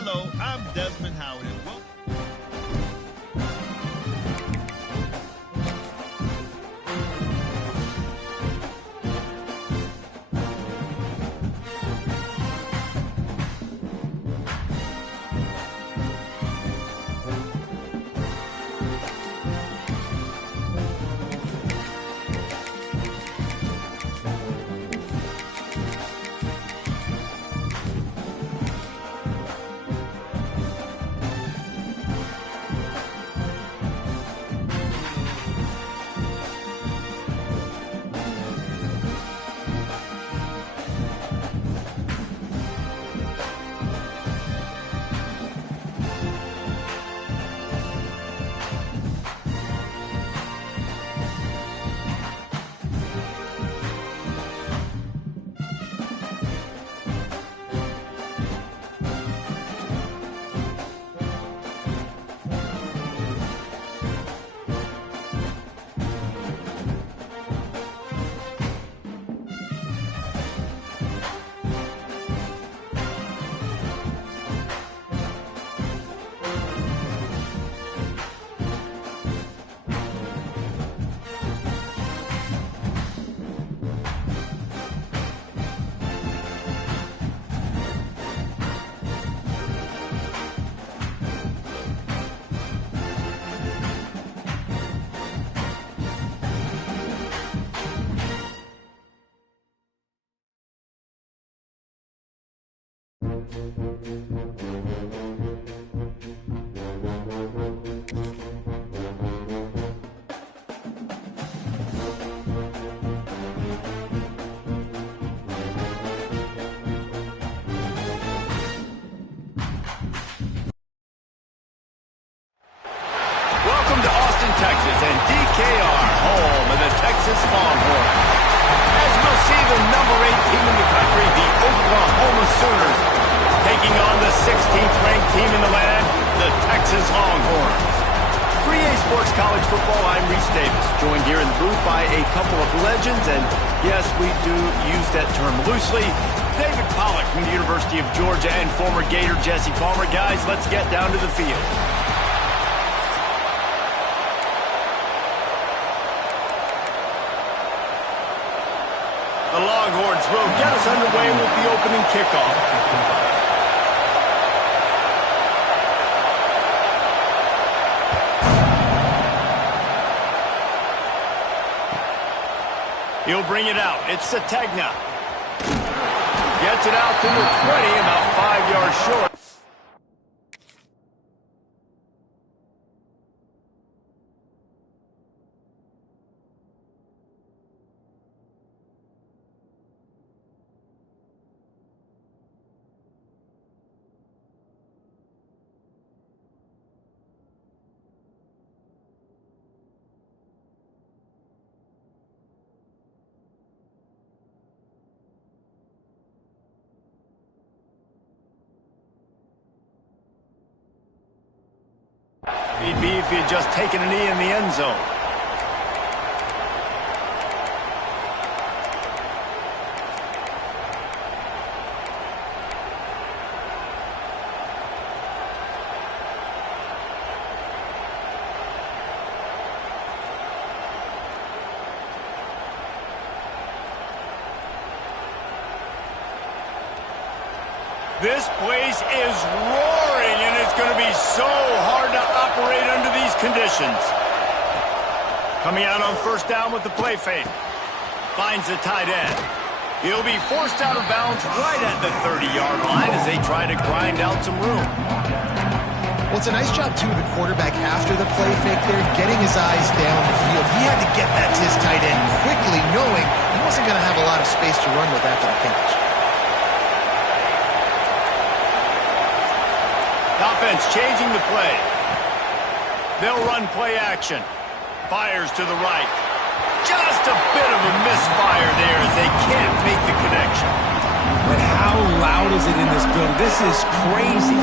Hello, I'm Desmond Howard, and welcome. Welcome to Austin, Texas, and DKR, home of the Texas Longhorns. As we'll see, the number 8 team in the country, the Oklahoma Sooners, taking on the 16th ranked team in the land, the Texas Longhorns. For EA Sports College Football, I'm Reese Davis, joined here in the booth by a couple of legends, and yes, we do use that term loosely. David Pollack from the University of Georgia and former Gator Jesse Palmer. Guys, let's get down to the field. The Longhorns will get us underway with the opening kickoff. He'll bring it out. It's Sategna. Gets it out to the 20, about 5 yards short. He'd be if he had just taken a knee in the end zone. This place is roaring, and it's going to be so hard to operate under these conditions. Coming out on first down with the play fake. Finds the tight end. He'll be forced out of bounds right at the 30-yard line as they try to grind out some room. Well, it's a nice job, too, of the quarterback after the play fake there, getting his eyes down the field. He had to get that to his tight end quickly, knowing he wasn't going to have a lot of space to run with after the catch. Offense changing the play. They'll run play action. Fires to the right. Just a bit of a misfire there as they can't make the connection. But how loud is it in this building? This is crazy.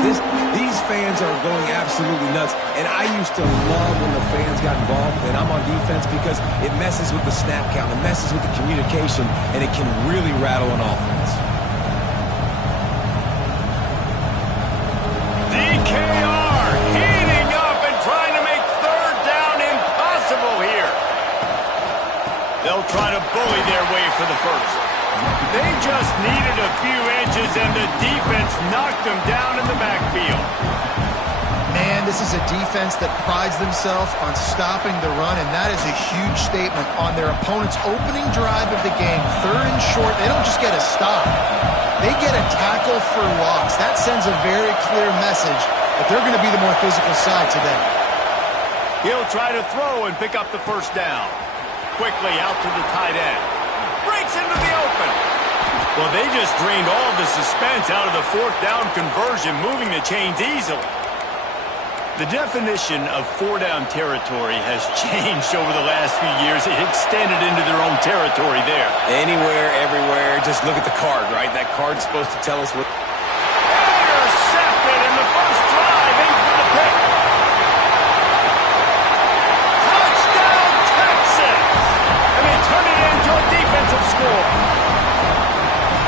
These fans are going absolutely nuts. And I used to love when the fans got involved, and I'm on defense, because it messes with the snap count, it messes with the communication, and it can really rattle an offense. They'll try to bully their way for the first. They just needed a few inches, and the defense knocked them down in the backfield. Man, this is a defense that prides themselves on stopping the run, and that is a huge statement on their opponent's opening drive of the game. 3rd and short, they don't just get a stop. They get a tackle for loss. That sends a very clear message that they're going to be the more physical side today. He'll try to throw and pick up the first down. Quickly out to the tight end. Breaks into the open. Well, they just drained all the suspense out of the 4th down conversion, moving the chains easily. The definition of 4-down territory has changed over the last few years. It extended into their own territory there. Anywhere, everywhere. Just look at the card, right? That card's supposed to tell us what... Intercepted in the first drive. Aims for the pick. Touchdown, Texas! And they turn it into a defensive score.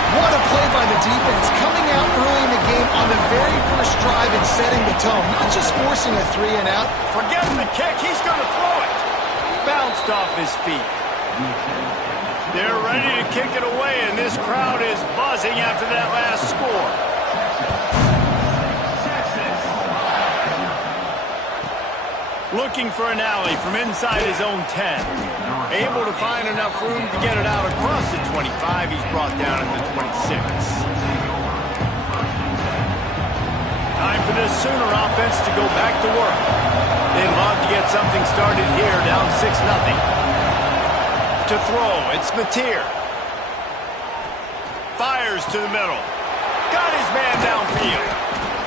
What a play by the defense, coming out early in the game on the very first drive and setting the tone. Not just forcing a 3-and-out. Forgetting the kick, he's going to throw it. Bounced off his feet. They're ready to kick it away, and this crowd is buzzing after that last score. Looking for an alley from inside his own 10. Able to find enough room to get it out across the 25. He's brought down at the 26. Time for this Sooner offense to go back to work. They'd love to get something started here, down 6-0. To throw, it's Mateer. Fires to the middle. Got his man downfield.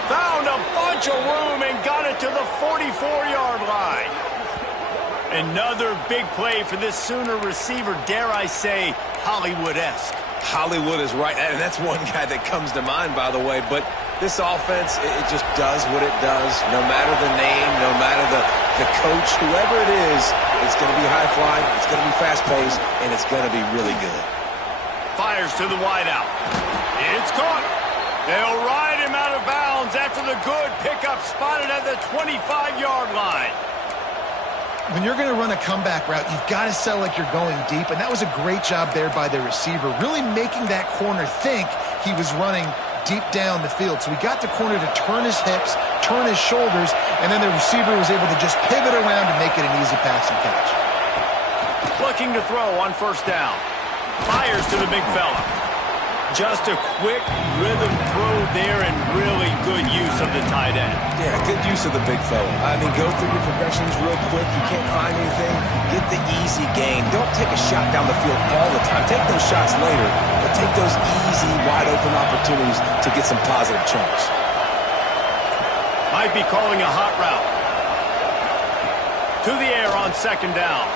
Found a bunch of room and got it to the 44-yard line. Another big play for this Sooner receiver, dare I say, Hollywood-esque. Hollywood is right, and that's one guy that comes to mind, by the way. But this offense, it just does what it does. No matter the name, no matter the coach, whoever it is, it's going to be high-flying, it's going to be fast-paced, and it's going to be really good. Fires to the wideout. It's caught. They'll ride him out of bounds after the good pickup spotted at the 25-yard line. When you're going to run a comeback route, you've got to sell like you're going deep, and that was a great job there by the receiver, really making that corner think he was running deep down the field. So he got the corner to turn his hips, turn his shoulders, and then the receiver was able to just pivot around and make it an easy pass and catch. Looking to throw on first down. Fires to the big fella. Just a quick rhythm throw there and really good use of the tight end. Yeah, good use of the big fella. I mean, go through your progressions real quick. You can't find anything. Get the easy gain. Don't take a shot down the field all the time. Take those shots later, but take those easy, wide-open opportunities to get some positive chunks. Might be calling a hot route. To the air on second down.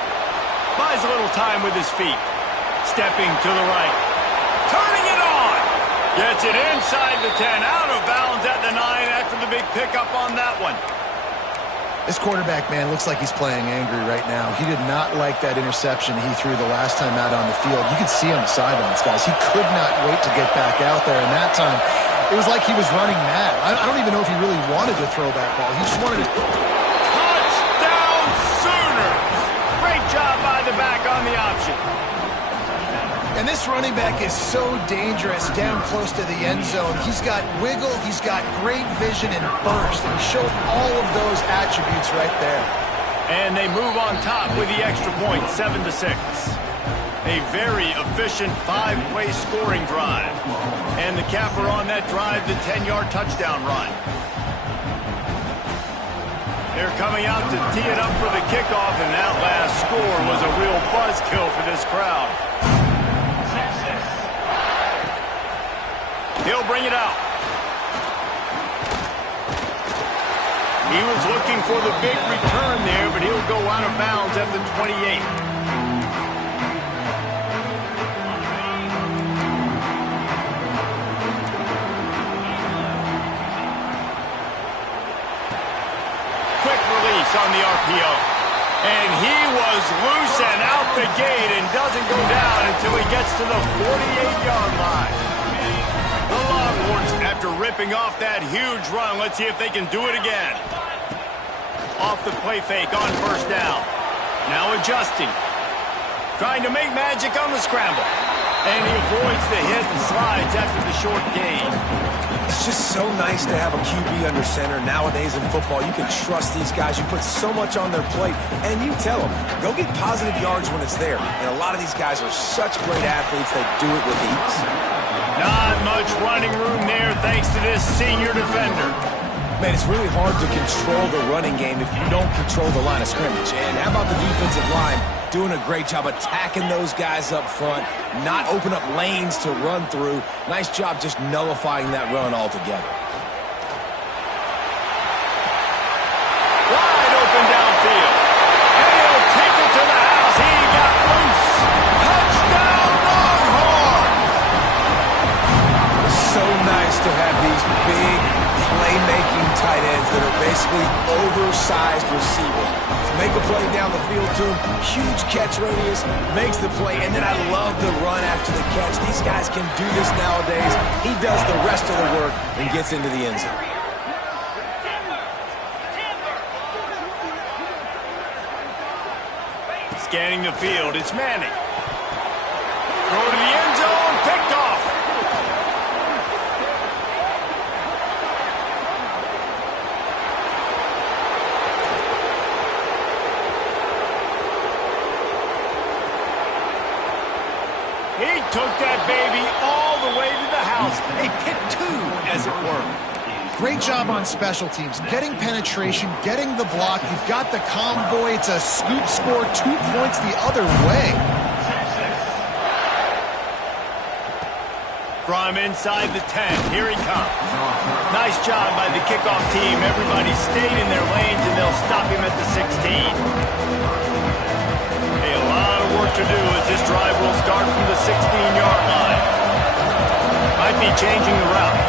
Buys a little time with his feet. Stepping to the right. Turning it on. Gets it inside the 10. Out of bounds at the 9 after the big pickup on that one. This quarterback, man, looks like he's playing angry right now. He did not like that interception he threw the last time out on the field. You could see on the sidelines, guys. He could not wait to get back out there. And that time, it was like he was running mad. I don't even know if he really wanted to throw that ball. He just wanted to... Touchdown, Sooners! Great job by the back on the option. And this running back is so dangerous down close to the end zone. He's got wiggle, he's got great vision and burst, and he showed all of those attributes right there. And they move on top with the extra point, 7-6. A very efficient 5-play scoring drive. And the capper on that drive, the 10-yard touchdown run. They're coming out to tee it up for the kickoff, and that last score was a real buzzkill for this crowd. He'll bring it out. He was looking for the big return there, but he'll go out of bounds at the 28. Quick release on the RPO. And he was loose and out the gate and doesn't go down until he gets to the 48-yard line. The Longhorns, after ripping off that huge run, let's see if they can do it again. Off the play fake on first down. Now adjusting. Trying to make magic on the scramble. And he avoids the hit and slides after the short gain. It's just so nice to have a QB under center. Nowadays in football, you can trust these guys. You put so much on their plate, and you tell them, go get positive yards when it's there. And a lot of these guys are such great athletes, they do it with ease. Not much running room there thanks to this senior defender. Man, it's really hard to control the running game if you don't control the line of scrimmage. And how about the defensive line doing a great job attacking those guys up front, not open up lanes to run through. Nice job just nullifying that run altogether. Wide open downfield. And he'll take it to the house. He got loose. Touchdown, Longhorns! It's so nice to have these big playmaking tight ends that are basically oversized receivers. Make a play down the field to him, huge catch radius, makes the play, and then I love the run after the catch. These guys can do this nowadays. He does the rest of the work and gets into the end zone. Scanning the field, it's Manning. Throw to the end zone, picked off. He took that baby all the way to the house. A pick two, as it were. Great job on special teams. Getting penetration, getting the block. You've got the convoy. It's a scoop score, 2 points the other way. From inside the 10, here he comes. Nice job by the kickoff team. Everybody stayed in their lanes, and they'll stop him at the 16. A lot of work to do as this drive will start from the 16-yard line. Might be changing the route.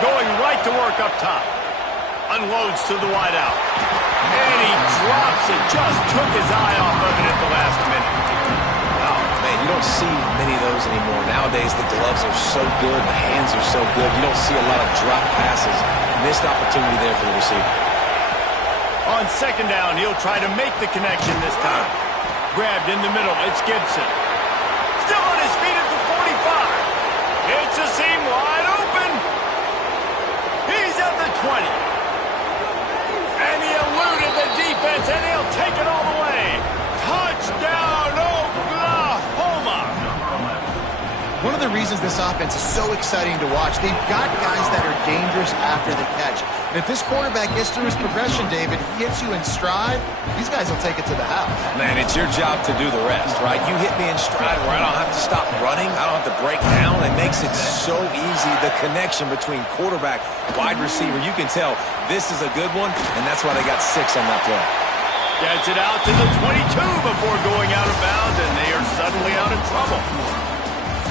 Going right to work up top. Unloads to the wideout. And he drops it. Just took his eye off of it at the last minute. Oh, man, you don't see many of those anymore. Nowadays, the gloves are so good, the hands are so good. You don't see a lot of drop passes. Missed opportunity there for the receiver. On second down, he'll try to make the connection this time. Grabbed in the middle, it's Gibson. Still on his feet at the 45. It's a seam wide open. He's at the 20. And he eluded the defense, and he'll take it all the way. Touchdown, Oklahoma! One of the reasons this offense is so exciting to watch, they've got guys that are dangerous after the catch. And if this quarterback gets through his progression, David, he hits you in stride, these guys will take it to the house. Man, it's your job to do the rest, right? You hit me in stride where I don't have to stop running. I don't have to break down. It makes it so easy, the connection between quarterback, wide receiver. You can tell this is a good one, and that's why they got 6 on that play. Gets it out to the 22 before going out of bounds, and they are suddenly out of trouble.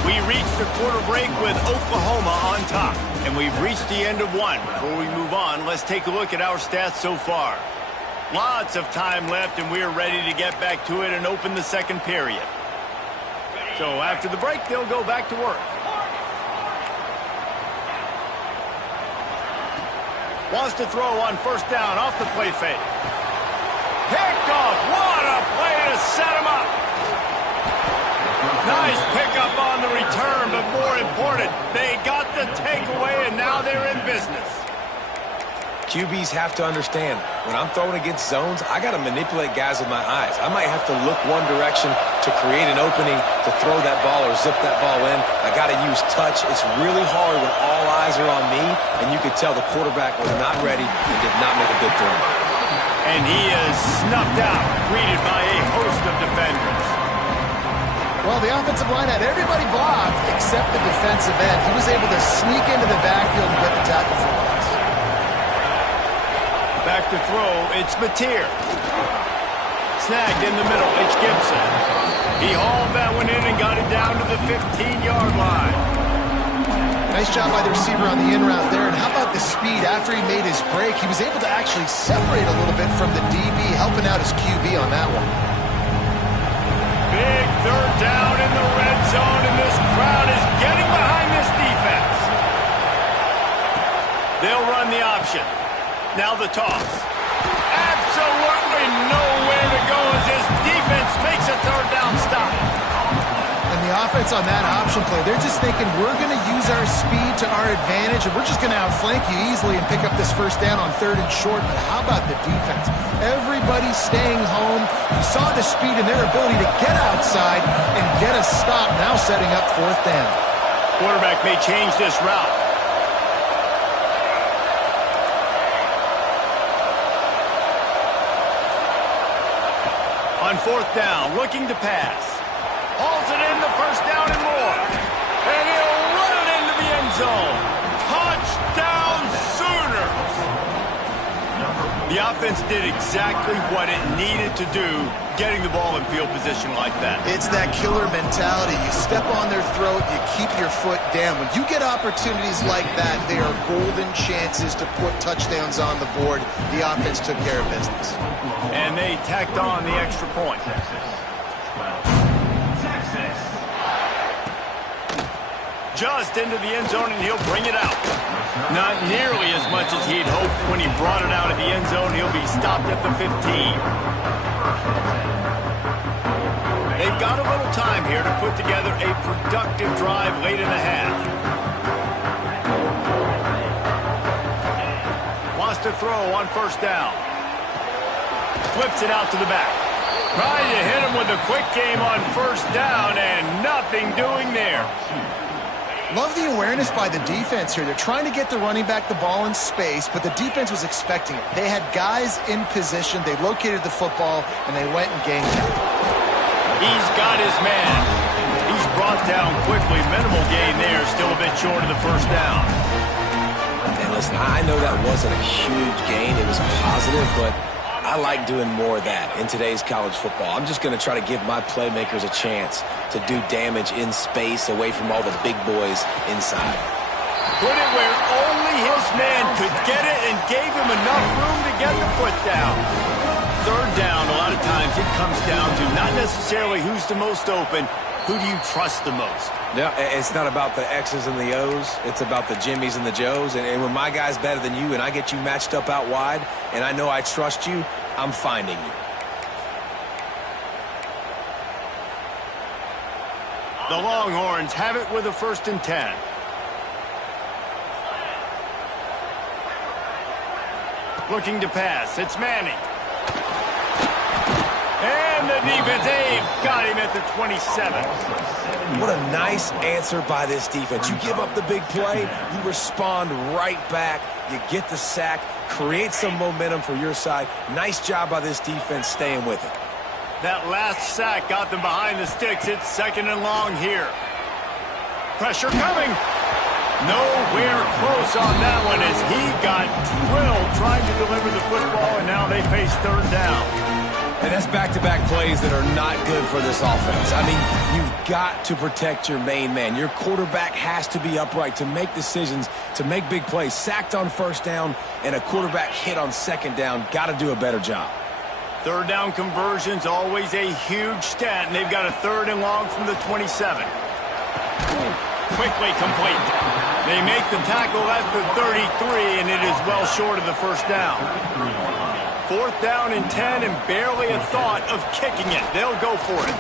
We reached the quarter break with Oklahoma on top, and we've reached the end of one. Before we move on, let's take a look at our stats so far. Lots of time left, and we are ready to get back to it and open the second period. So after the break, they'll go back to work. Wants to throw on first down off the play fake. Picked off. What a play to set him up. Nice pickup on the return, but more important, they got the takeaway, and now they're in business. QBs have to understand, when I'm throwing against zones, I got to manipulate guys with my eyes. I might have to look one direction to create an opening to throw that ball or zip that ball in. I got to use touch. It's really hard when all eyes are on me, and you could tell the quarterback was not ready and did not make a good throw. And he is snuffed out, greeted by a host of defenders. Well, the offensive line had everybody blocked except the defensive end. He was able to sneak into the backfield and get the tackle for loss. Back to throw, it's Mateer. Snagged in the middle, it's Gibson. He hauled that one in and got it down to the 15-yard line. Nice job by the receiver on the in route there. And how about the speed after he made his break? He was able to actually separate a little bit from the DB, helping out his QB on that one. Big third down in the red zone, and this crowd is getting behind this defense. They'll run the option. Now the toss. Absolutely nowhere to go as this defense makes a third down stop. And the offense on that option play, they're just thinking we're going to use our speed to our advantage and we're just going to outflank you easily and pick up this first down on 3rd and short. But how about the defense? Everybody's staying home. You saw the speed and their ability to get outside and get a stop, now setting up 4th down. Quarterback may change this route. On 4th down, looking to pass. Hauls it in the first down and more. And he'll run it into the end zone. Touchdown Sooners! The offense did exactly what it needed to do, getting the ball in field position like that. It's that killer mentality. You step on their throat, you keep your foot down. When you get opportunities like that, they are golden chances to put touchdowns on the board. The offense took care of business. And they tacked on the extra point. Just into the end zone, and he'll bring it out. Not nearly as much as he'd hoped when he brought it out of the end zone. He'll be stopped at the 15. They've got a little time here to put together a productive drive late in the half. Wants to throw on 1st down. Flips it out to the back. Trying to hit him with a quick game on 1st down, and nothing doing there. Love the awareness by the defense here. They're trying to get the running back the ball in space, but the defense was expecting it. They had guys in position. They located the football, and they went and gained it. He's got his man. He's brought down quickly. Minimal gain there. Still a bit short of the 1st down. And listen, I know that wasn't a huge gain. It was positive, but I like doing more of that in today's college football. I'm just going to try to give my playmakers a chance to do damage in space away from all the big boys inside. Put it where only his man could get it and gave him enough room to get the foot down. 3rd down, a lot of times it comes down to not necessarily who's the most open, who do you trust the most? Yeah, it's not about the X's and the O's. It's about the Jimmies and the Joes. And when my guy's better than you and I get you matched up out wide and I know I trust you, I'm finding you. The Longhorns have it with a 1st and 10. Looking to pass. It's Manning. And the defense, got him at the 27. What a nice answer by this defense. You give up the big play, you respond right back, you get the sack, create some momentum for your side. Nice job by this defense staying with it. That last sack got them behind the sticks. It's 2nd and long here. Pressure coming. Nowhere close on that one as he got drilled trying to deliver the football, and now they face 3rd down. And that's back-to-back plays that are not good for this offense. I mean, you've got to protect your main man. Your quarterback has to be upright to make decisions, to make big plays. Sacked on 1st down and a quarterback hit on 2nd down. Got to do a better job. 3rd down conversion's always a huge stat, and they've got a 3rd and long from the 27. Quickly complete. They make the tackle at the 33, and it is well short of the 1st down. 4th down and 10, and barely a thought of kicking it. They'll go for it.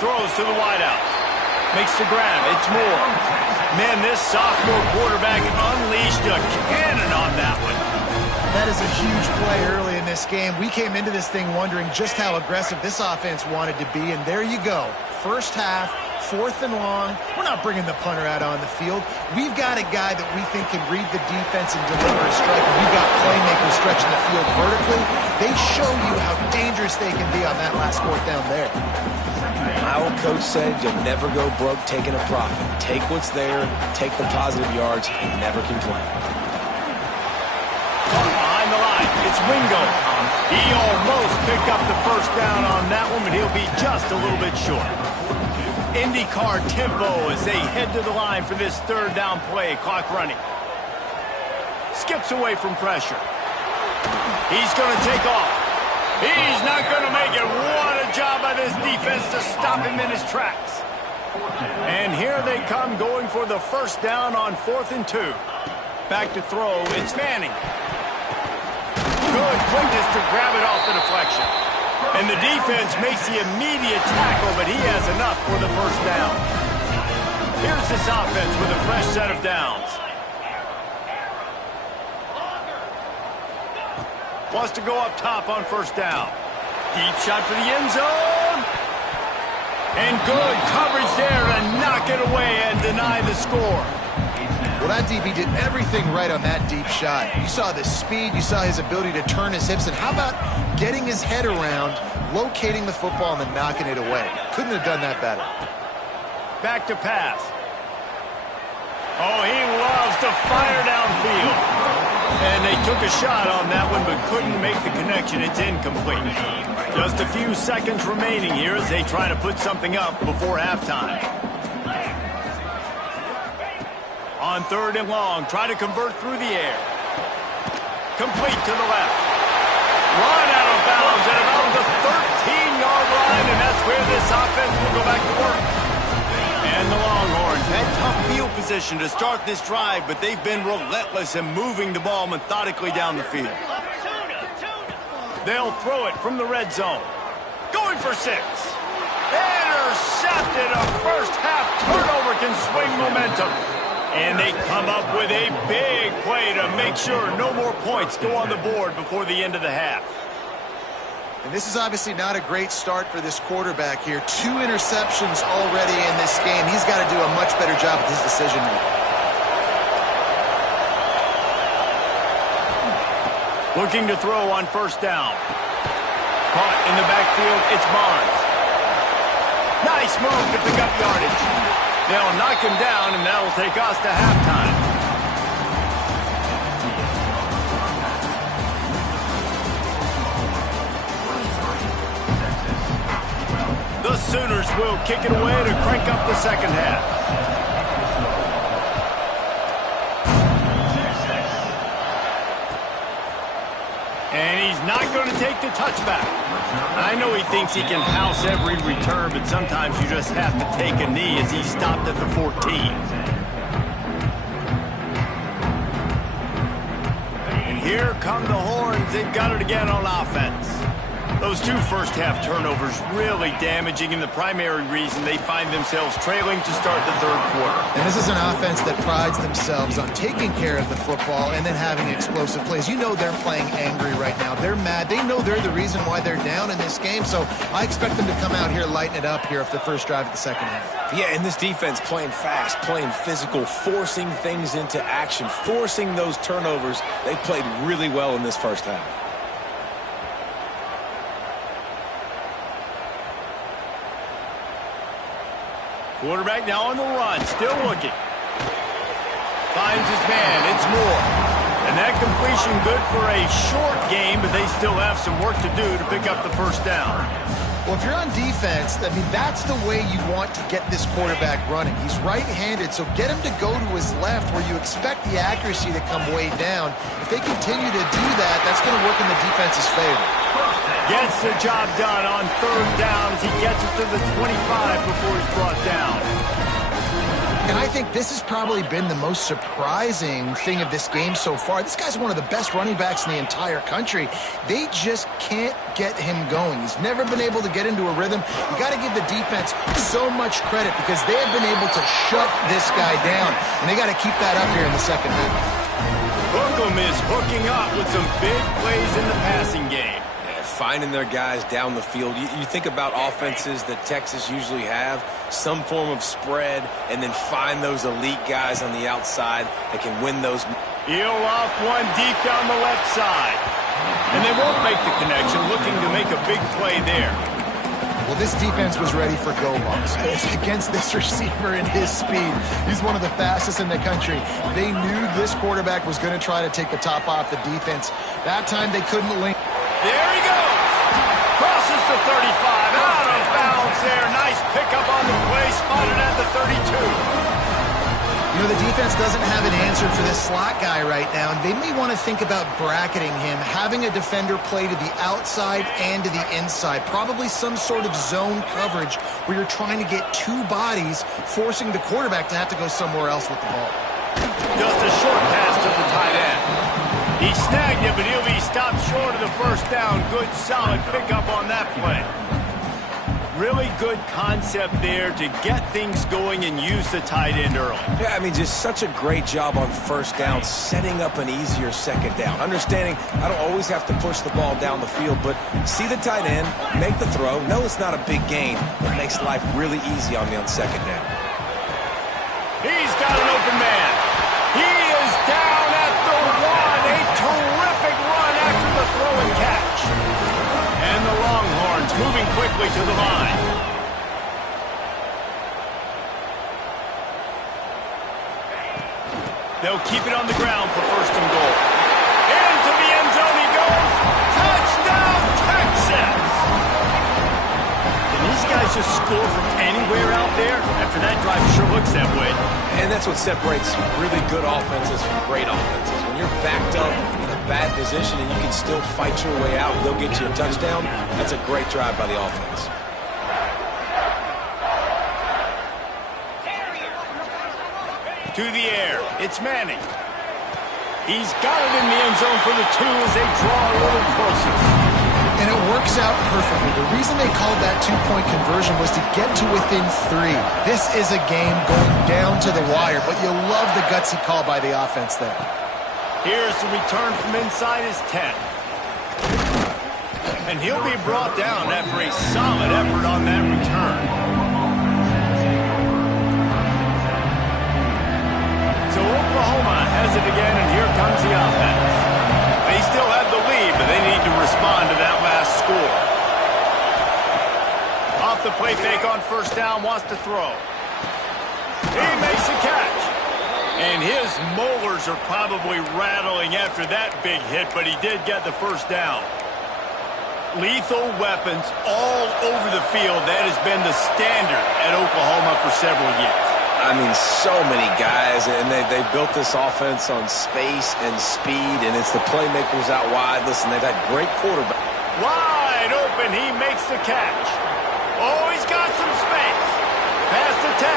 Throws to the wideout. Makes the grab. It's Moore. Man, this sophomore quarterback unleashed a cannon on that one. That is a huge play early in this game. We came into this thing wondering just how aggressive this offense wanted to be, and there you go. 1st half, 4th and long. We're not bringing the punter out on the field. We've got a guy that we think can read the defense and deliver a strike. And we've got playmakers stretching the field vertically. They show you how dangerous they can be on that last 4th down there. My old coach said you'll never go broke taking a profit. Take what's there, take the positive yards, and never complain. Behind the line, it's Wingo. He almost picked up the 1st down on that one, but he'll be just a little bit short. IndyCar tempo as they head to the line for this 3rd down play. Clock running. Skips away from pressure. He's going to take off. He's not going to make it. What a job by this defense to stop him in his tracks. And here they come going for the 1st down on 4th and 2. Back to throw. It's Manning. good quickness to grab it off the deflection. And the defense makes the immediate tackle, but he has enough for the first down. Here's this offense with a fresh set of downs. Wants to go up top on first down. Deep shot for the end zone. And good coverage there to knock it away and deny the score. Well, that DB did everything right on that deep shot. You saw the speed, you saw his ability to turn his hips, and how about getting his head around, locating the football, and then knocking it away? Couldn't have done that better. Back to pass. Oh, he loves to fire downfield. And they took a shot on that one, but couldn't make the connection. It's incomplete. Just a few seconds remaining here as they try to put something up before halftime. On third and long, try to convert through the air. Complete to the left. Run out of bounds at about the 13-yard line, and that's where this offense will go back to work. And the Longhorns had tough field position to start this drive, but they've been relentless in moving the ball methodically down the field. They'll throw it from the red zone. Going for 6. Intercepted. A first-half turnover can swing momentum. And they come up with a big play to make sure no more points go on the board before the end of the half. And this is obviously not a great start for this quarterback here. 2 interceptions already in this game. He's got to do a much better job with his decision-making. Looking to throw on first down. Caught in the backfield, it's Barnes. Nice move to pick up yardage. They'll knock him down, and that will take us to halftime. The Sooners will kick it away to crank up the second half. And he's not going to take the touchback. I know he thinks he can house every return, but sometimes you just have to take a knee as he stopped at the 14. And here come the Horns. They've got it again on offense. Those 2 first-half turnovers really damaging, and the primary reason they find themselves trailing to start the third quarter. And this is an offense that prides themselves on taking care of the football and then having explosive plays. You know they're playing angry right now. They're mad. They know they're the reason why they're down in this game, so I expect them to come out here, lighten it up here after the first drive of the second half. Yeah, and this defense playing fast, playing physical, forcing things into action, forcing those turnovers. They played really well in this first half. Quarterback now on the run, still looking. Finds his man, it's Moore. And that completion good for a short game, but they still have some work to do to pick up the first down. Well, if you're on defense, I mean, that's the way you want to get this quarterback running. He's right-handed, so get him to go to his left where you expect the accuracy to come way down. If they continue to do that, that's going to work in the defense's favor. Gets the job done on third down as he gets it to the 25 before he's brought down. And I think this has probably been the most surprising thing of this game so far. This guy's one of the best running backs in the entire country. They just can't get him going. He's never been able to get into a rhythm. You got to give the defense so much credit because they have been able to shut this guy down. And they got to keep that up here in the second half. Coolin is hooking up with some big plays in the passing game. Finding their guys down the field. You think about offenses that Texas usually have, some form of spread, and then find those elite guys on the outside that can win those. He'll off one deep down the left side. And they won't make the connection, looking to make a big play there. Well, this defense was ready for go-balls against this receiver and his speed. He's one of the fastest in the country. They knew this quarterback was going to try to take the top off the defense. That time they couldn't link. There he goes. Crosses the 35. Out of bounds there. Nice pickup on the play. Spotted at the 32. You know, the defense doesn't have an answer for this slot guy right now, and they may want to think about bracketing him, having a defender play to the outside and to the inside. Probably some sort of zone coverage where you're trying to get 2 bodies, forcing the quarterback to have to go somewhere else with the ball. Just a short pass to the tight end. He snagged it, but he'll be stopped short of the first down. Good, solid pickup on that play. Really good concept there to get things going and use the tight end early. Yeah, I mean, just such a great job on first down, setting up an easier second down. Understanding I don't always have to push the ball down the field, but see the tight end, make the throw. No, it's not a big gain. It makes life really easy on me on second down. He's got an open man. He is down at the one. A terrific run after the throw and catch. And the Longhorns moving quickly to the line. They'll keep it on the ground for first and goal. Into the end zone he goes. Touchdown, Texas! Can these guys just score from anywhere out there? After that drive, sure looks that way. And that's what separates really good offenses from great offenses. When you're backed up in a bad position and you can still fight your way out and they'll get you a touchdown, that's a great drive by the offense. To the air, it's Manning. He's got it in the end zone for the two as they draw a little closer. And it works out perfectly. The reason they called that two-point conversion was to get to within 3. This is a game going down to the wire, but you love the gutsy call by the offense there. Here's the return from inside his 10. And he'll be brought down after a solid effort on that return. So Oklahoma has it again, and here comes the offense. They still have the lead, but they need to respond to that last score. Off the play fake on first down, wants to throw. He makes the catch. And his molars are probably rattling after that big hit, but he did get the first down. Lethal weapons all over the field. That has been the standard at Oklahoma for several years. I mean, so many guys, and they built this offense on space and speed, and it's the playmakers out wide. Listen, they've had great quarterback. Wide open, he makes the catch. Oh, he's got some space. Past the 10.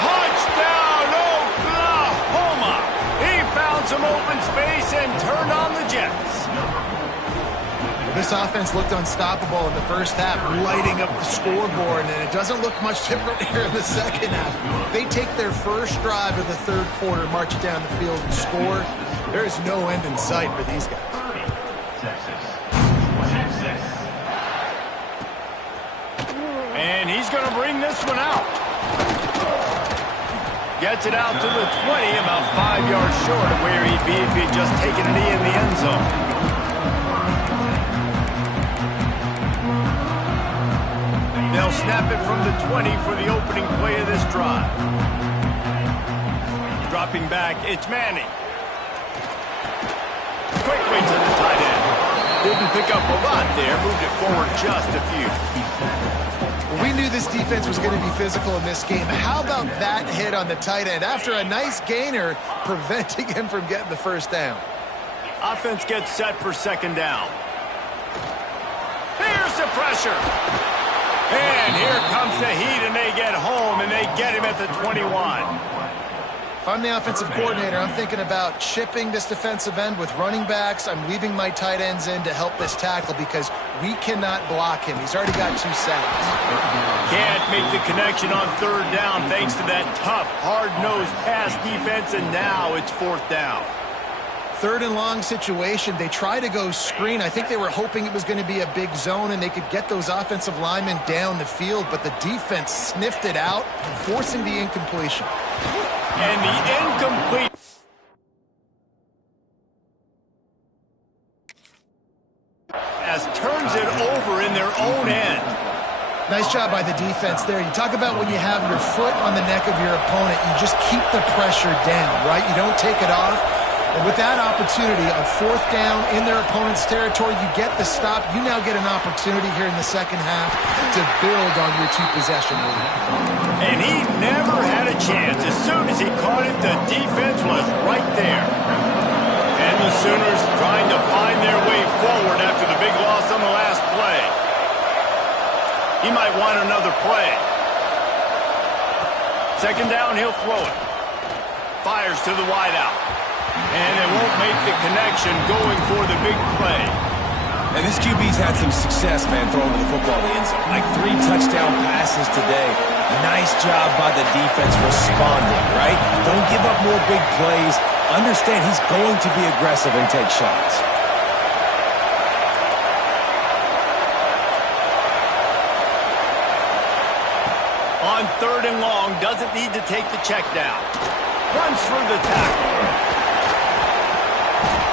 Touchdown, Oklahoma. He found some open space and turned on the Jets. This offense looked unstoppable in the first half, lighting up the scoreboard, and it doesn't look much different here in the second half. They take their first drive of the third quarter, march it down the field, and score. There is no end in sight for these guys. And he's going to bring this one out. Gets it out to the 20, about 5 yards short of where he'd be if he'd just taken a knee in the end zone. They'll snap it from the 20 for the opening play of this drive. Dropping back, it's Manning. Quickly to the tight end. Didn't pick up a lot there, moved it forward just a few. We knew this defense was going to be physical in this game. How about that hit on the tight end after a nice gainer preventing him from getting the first down? Offense gets set for second down. Here's the pressure. And here comes the heat, and they get home, and they get him at the 21. If I'm the offensive coordinator, I'm thinking about chipping this defensive end with running backs. I'm leaving my tight ends in to help this tackle because we cannot block him. He's already got 2 sacks. Can't make the connection on third down thanks to that tough, hard-nosed pass defense, and now it's fourth down. Third and long situation. They try to go screen. I think they were hoping it was going to be a big zone and they could get those offensive linemen down the field, but the defense sniffed it out, forcing the incompletion. And the incomplete. As turns it over in their own end. Nice job by the defense there. You talk about when you have your foot on the neck of your opponent, you just keep the pressure down, right? You don't take it off. And with that opportunity on fourth down in their opponent's territory, you get the stop. You now get an opportunity here in the second half to build on your 2-possession lead. And he never had a chance. As soon as he caught it, the defense was right there. And the Sooners trying to find their way forward after the big loss on the last play. He might want another play. Second down, he'll throw it. Fires to the wideout. And they won't make the connection going for the big play. And this QB's had some success, man, throwing the football in the end zone. Like 3 touchdown passes today. Nice job by the defense responding, right? Don't give up more big plays. Understand he's going to be aggressive and take shots. On 3rd and long, doesn't need to take the check down. Runs for the tackle.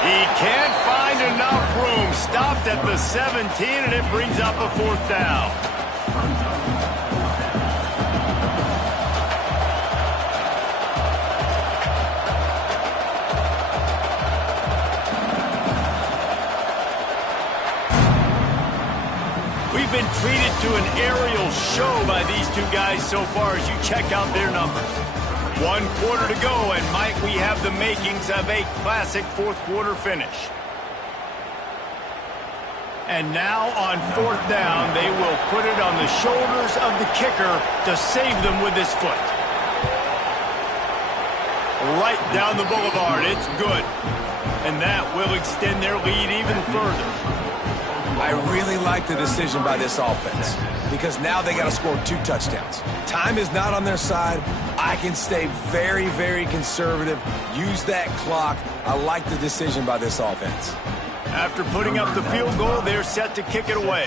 He can't find enough room. Stopped at the 17, and it brings up a 4th down. We've been treated to an aerial show by these two guys so far as you check out their numbers. 1 quarter to go, and might we have the makings of a classic 4th quarter finish. And now on 4th down, they will put it on the shoulders of the kicker to save them with his foot. Right down the boulevard, it's good. And that will extend their lead even further. I really like the decision by this offense because now they got to score 2 touchdowns. Time is not on their side. I can stay very, very conservative. Use that clock. I like the decision by this offense. After putting up the field goal, they're set to kick it away.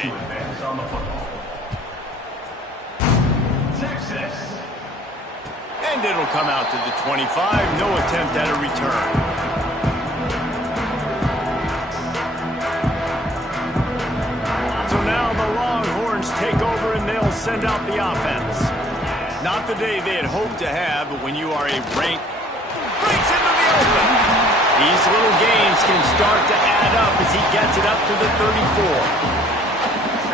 And it'll come out to the 25. No attempt at a return. Now the Longhorns take over and they'll send out the offense. Not the day they had hoped to have, but when you are a rank, breaks into the open. These little games can start to add up as he gets it up to the 34.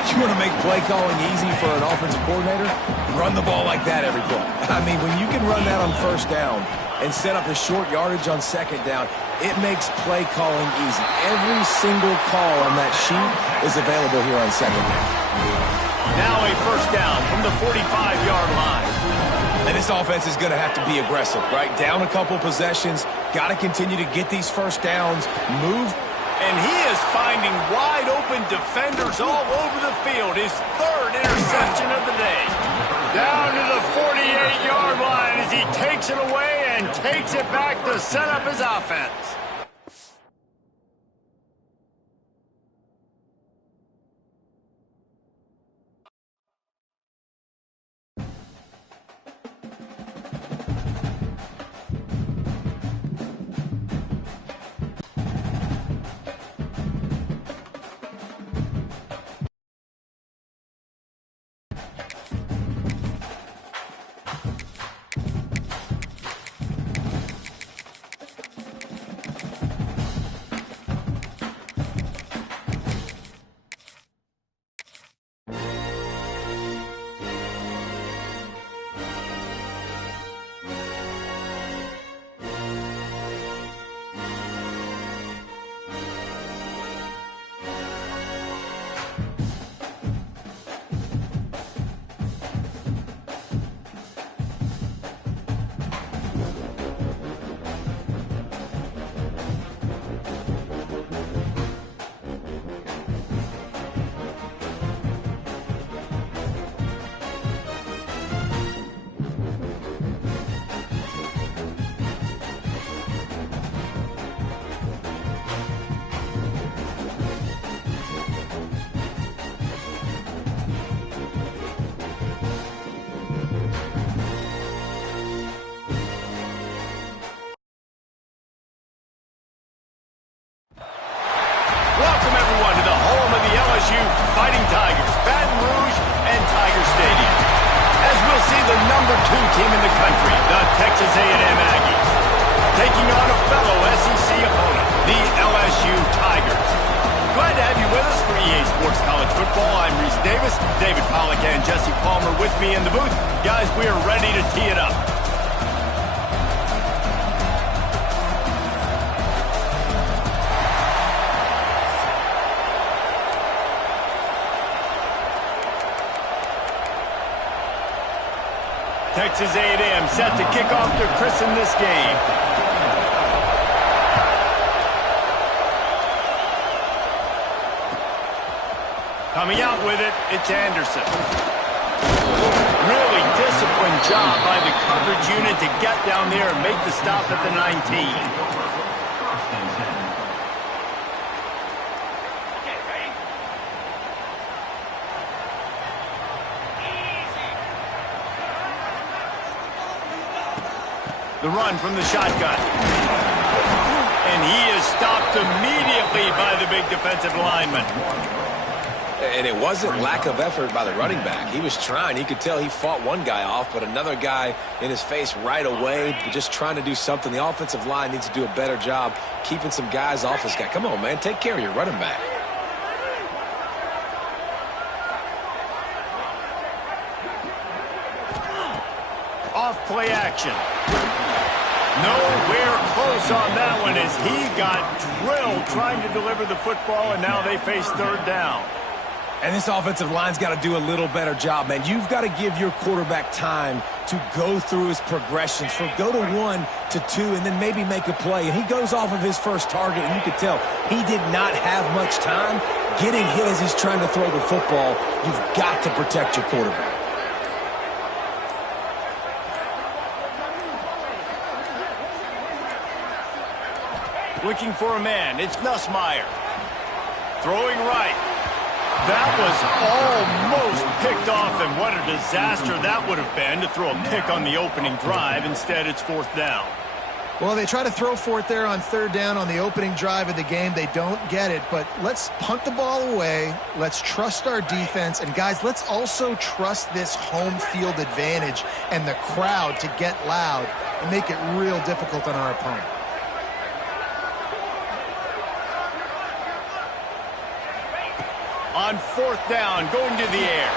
You want to make play calling easy for an offensive coordinator? Run the ball like that every play. I mean, when you can run that on 1st down and set up a short yardage on 2nd down, it makes play calling easy. Every single call on that sheet is available here on 2nd down. Now a 1st down from the 45-yard line. And this offense is going to have to be aggressive, right? Down a couple possessions, got to continue to get these 1st downs, move. And he is finding wide-open defenders all over the field. His 3rd interception of the day. Down to the 48-yard line as he takes it away and takes it back to set up his offense. Fighting Tigers, Baton Rouge, and Tiger Stadium. As we'll see the number 2 team in the country, the Texas A&M Aggies, taking on a fellow SEC opponent, the LSU Tigers. Glad to have you with us for EA Sports College Football. I'm Reese Davis, David Pollack and Jesse Palmer with me in the booth. Guys, we are ready to tee it up. Texas A&M set to kick off to christen this game. Coming out with it, it's Anderson. Really disciplined job by the coverage unit to get down there and make the stop at the 19. The run from the shotgun. And he is stopped immediately by the big defensive lineman. And it wasn't lack of effort by the running back. He was trying. He could tell he fought one guy off, but another guy in his face right away, just trying to do something. The offensive line needs to do a better job keeping some guys off this guy. Come on, man. Take care of your running back. Off play action. Nowhere close on that one as he got drilled trying to deliver the football, and now they face third down. And this offensive line's got to do a little better job, man. You've got to give your quarterback time to go through his progressions, from go to 1 to 2, and then maybe make a play. And he goes off of his first target, and you could tell he did not have much time getting hit as he's trying to throw the football. You've got to protect your quarterback. Looking for a man. It's Nussmeier. Throwing right. That was almost picked off, and what a disaster that would have been to throw a pick on the opening drive. Instead, it's fourth down. Well, they try to throw for it there on third down on the opening drive of the game. They don't get it, but let's punt the ball away. Let's trust our defense. And, guys, let's also trust this home field advantage and the crowd to get loud and make it real difficult on our opponent. On fourth down, going to the air.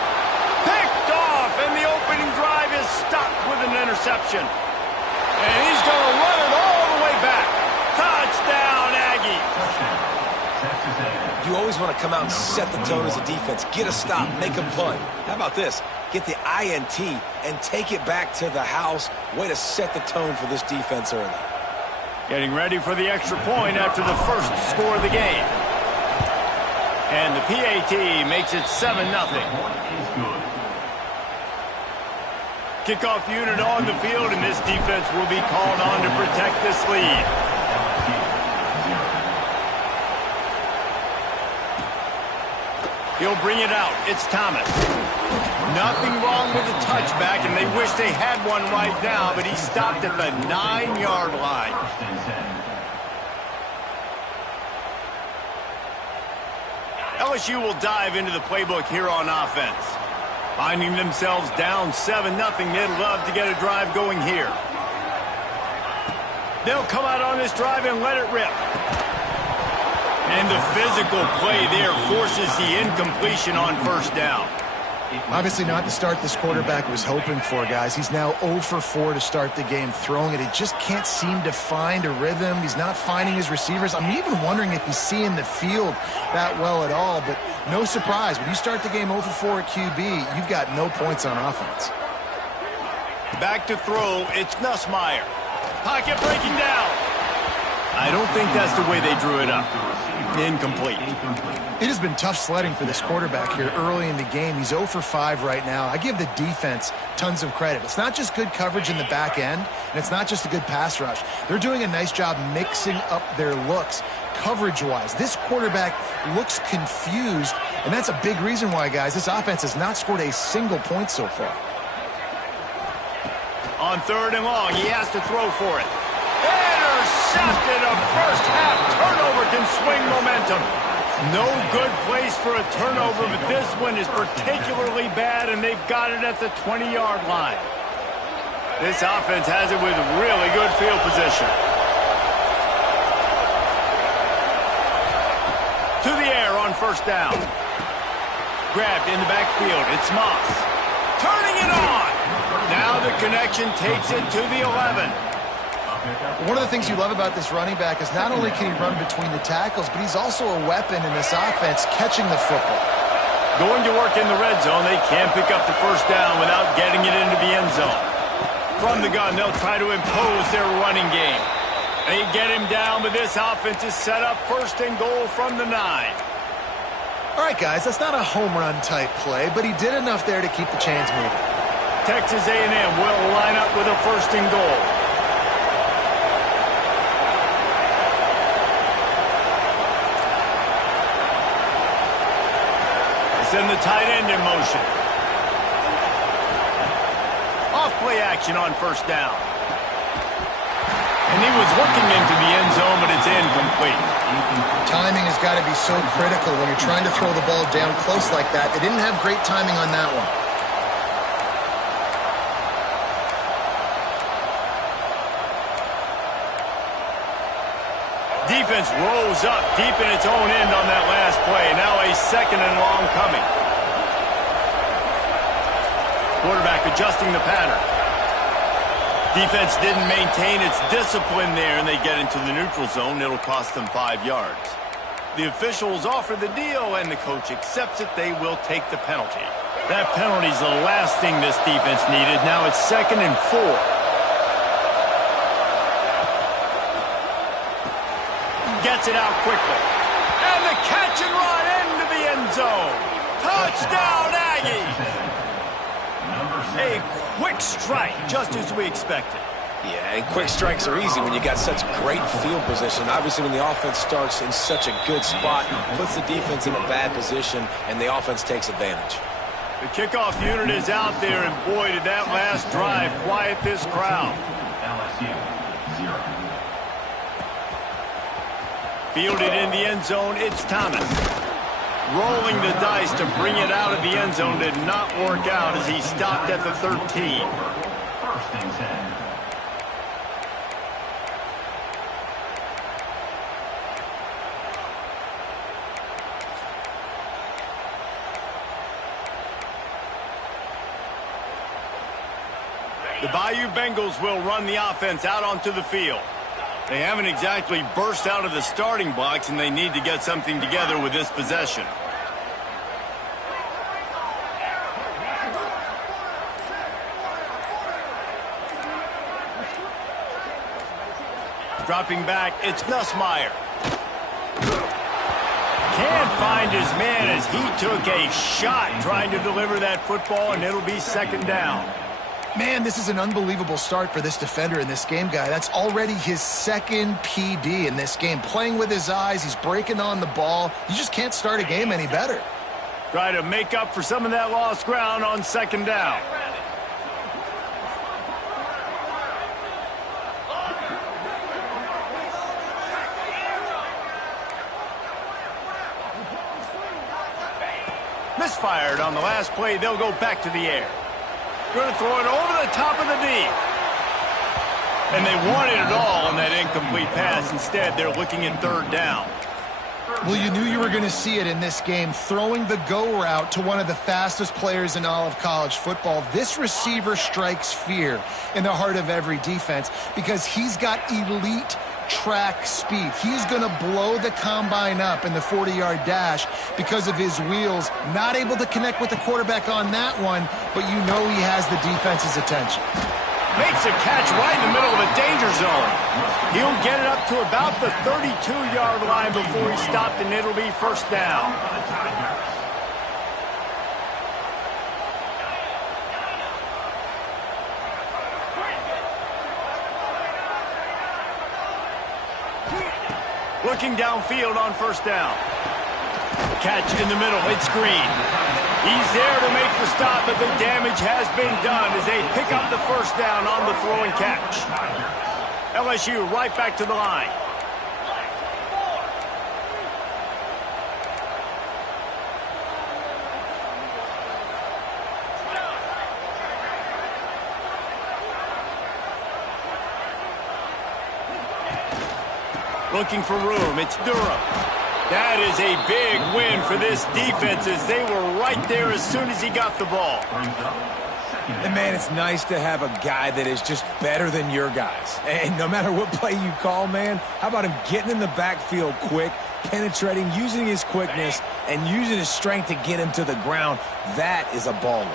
Picked off, and the opening drive is stopped with an interception. And he's going to run it all the way back. Touchdown, Aggie. You always want to come out and set the tone as a defense. Get a stop, make a punt. How about this? Get the INT and take it back to the house. Way to set the tone for this defense early. Getting ready for the extra point after the first score of the game. And the PAT makes it 7-0. Kickoff unit on the field, and this defense will be called on to protect this lead. He'll bring it out. It's Thomas. Nothing wrong with the touchback, and they wish they had one right now, but he stopped at the 9-yard line. LSU will dive into the playbook here on offense. Finding themselves down 7-0, they'd love to get a drive going here. They'll come out on this drive and let it rip. And the physical play there forces the incompletion on first down. Obviously not the start this quarterback was hoping for, guys. He's now 0 for 4 to start the game throwing it. He just can't seem to find a rhythm. He's not finding his receivers. I'm even wondering if he's seeing the field that well at all, but no surprise. When you start the game 0 for 4 at QB, you've got no points on offense. Back to throw, it's Nussmeier. Pocket breaking down. I don't think that's the way they drew it up. Incomplete. It has been tough sledding for this quarterback here early in the game. He's 0 for 5 right now. I give the defense tons of credit. It's not just good coverage in the back end, and it's not just a good pass rush. They're doing a nice job mixing up their looks coverage-wise. This quarterback looks confused, and that's a big reason why, guys, this offense has not scored a single point so far. On third and long, he has to throw for it. Intercepted. A first-half turnover can swing momentum. No good place for a turnover, but this one is particularly bad, and they've got it at the 20-yard line. This offense has it with really good field position. To the air on first down. Grabbed in the backfield. It's Moss. Turning it on. Now the connection takes it to the 11. One of the things you love about this running back is not only can he run between the tackles, but he's also a weapon in this offense catching the football. Going to work in the red zone, they can't pick up the first down without getting it into the end zone. From the gun, they'll try to impose their running game. They get him down, but this offense is set up first and goal from the 9. All right, guys, that's not a home run type play, but he did enough there to keep the chains moving. Texas A&M will line up with a 1st and goal. Send the tight end in motion. Off play action on 1st down. And he was looking into the end zone, but it's incomplete. Timing has got to be so critical when you're trying to throw the ball down close like that. They didn't have great timing on that one. Defense rose up deep in its own end on that last play. Now a 2nd and long coming. Quarterback adjusting the pattern. Defense didn't maintain its discipline there, and they get into the neutral zone. It'll cost them 5 yards. The officials offer the deal, and the coach accepts it. They will take the penalty. That penalty's the last thing this defense needed. Now it's 2nd and 4. Gets it out quickly. And the catch and run into the end zone. Touchdown, Aggies! A quick strike, just as we expected. Yeah, and quick strikes are easy when you got such great field position. Obviously, when the offense starts in such a good spot, puts the defense in a bad position, and the offense takes advantage. The kickoff unit is out there, and boy, did that last drive quiet this crowd. LSU, 0. Fielded in the end zone, it's Thomas. Rolling the dice to bring it out of the end zone did not work out as he stopped at the 13. 1st and 10. The Bayou Bengals will run the offense out onto the field. They haven't exactly burst out of the starting blocks, and they need to get something together with this possession. Dropping back, it's Nussmeier. Can't find his man as he took a shot trying to deliver that football, and it'll be 2nd down. Man, this is an unbelievable start for this defender in this game, guy. That's already his 2nd PD in this game. Playing with his eyes, he's breaking on the ball. You just can't start a game any better. Try to make up for some of that lost ground on 2nd down. Misfired on the last play. They'll go back to the air. Going to throw it over the top of the D. And they wanted it all on that incomplete pass. Instead, they're looking at 3rd down. Well, you knew you were going to see it in this game, throwing the go route to one of the fastest players in all of college football. This receiver strikes fear in the heart of every defense because he's got elite track speed. He's going to blow the combine up in the 40-yard dash because of his wheels. Not able to connect with the quarterback on that one, but you know he has the defense's attention. Makes a catch right in the middle of the danger zone. He'll get it up to about the 32-yard line before he stopped, and it'll be 1st down. Looking downfield on 1st down. Catch in the middle. It's Green. He's there to make the stop, but the damage has been done as they pick up the 1st down on the throw and catch. LSU right back to the line. Looking for room. It's Durham. That is a big win for this defense as they were right there as soon as he got the ball. And, man, it's nice to have a guy that is just better than your guys. And no matter what play you call, man, how about him getting in the backfield quick, penetrating, using his quickness, and using his strength to get him to the ground? That is a baller.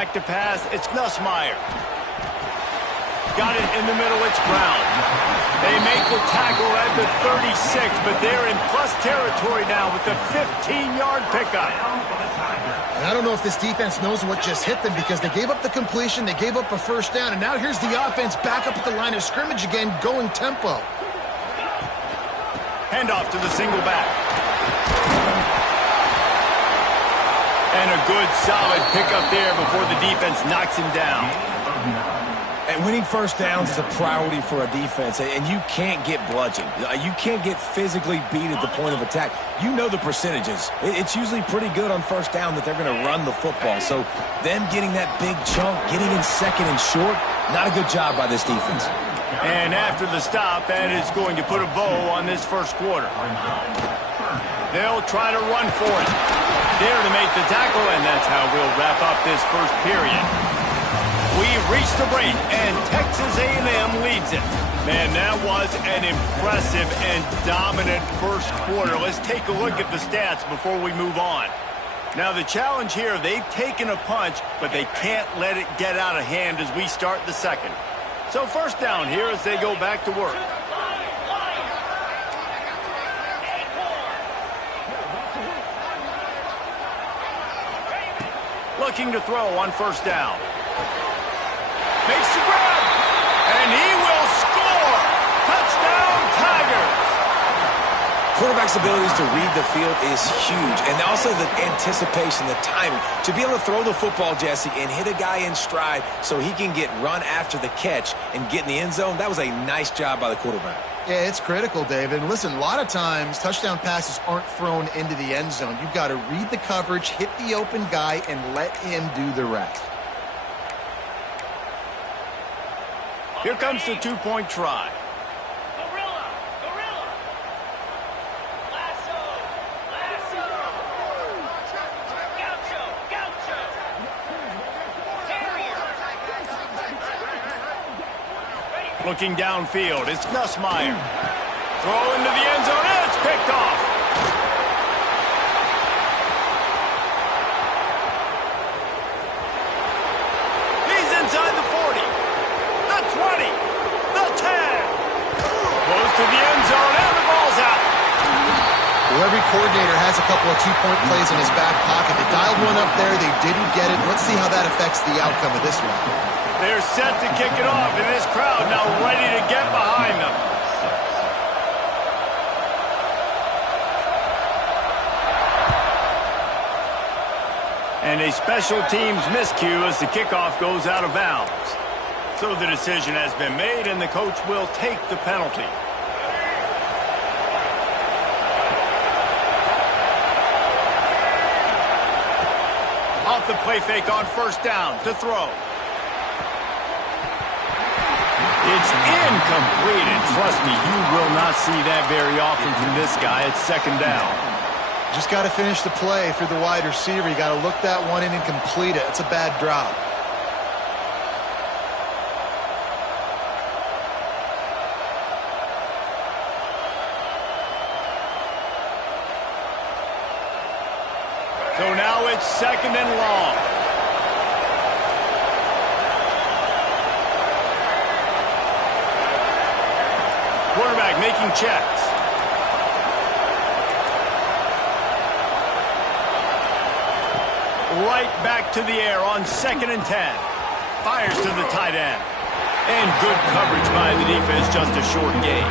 back to pass. It's Nussmeier. Got it in the middle. It's Brown. They make the tackle at the 36, but they're in plus territory now with the 15-yard pickup. And I don't know if this defense knows what just hit them because they gave up the completion, they gave up a first down, and now here's the offense back up at the line of scrimmage again, going tempo. Handoff to the single back. And a good, solid pickup there before the defense knocks him down. And winning first downs is a priority for a defense, and you can't get bludgeoned. You can't get physically beat at the point of attack. You know the percentages. It's usually pretty good on first down that they're going to run the football. So them getting that big chunk, getting in second and short, not a good job by this defense. And after the stop, that is going to put a bow on this first quarter. They'll try to run for it. There to make the tackle, and that's how we'll wrap up this first period. We've reached the break, and Texas A&M leads it. Man, that was an impressive and dominant first quarter. Let's take a look at the stats before we move on. Now, the challenge here, they've taken a punch, but they can't let it get out of hand as we start the second. So first down here as they go back to work. Looking to throw on first down. Makes the grab, and he will score! Touchdown, Tigers! Quarterback's abilities to read the field is huge, and also the anticipation, the timing. To be able to throw the football, Jesse, and hit a guy in stride so he can get run after the catch and get in the end zone, that was a nice job by the quarterback. Yeah, it's critical, David. Listen, a lot of times touchdown passes aren't thrown into the end zone. You've got to read the coverage, hit the open guy, and let him do the rest. Here comes the two-point try. Gorilla! Gorilla! Lasso! Lasso! Gaucho! Gaucho! Terrier! Looking downfield, it's Nussmeier. Throw into the end zone, and it's picked off. He's inside the 40. 20, the 10. Goes to the end zone, and the ball's out. Well, every coordinator has a couple of two-point plays in his back pocket. They dialed one up there. They didn't get it. Let's see how that affects the outcome of this one. They're set to kick it off, and this crowd now ready to get behind them. And a special teams miscue as the kickoff goes out of bounds. So the decision has been made, and the coach will take the penalty. Off the play fake on first down to throw. It's incomplete, and trust me, you will not see that very often from this guy. It's second down. Just got to finish the play through the wide receiver. You got to look that one in and complete it. It's a bad drop. So now it's second and long. Quarterback making checks. Right back to the air on second and 10. Fires to the tight end. And good coverage by the defense, just a short gain.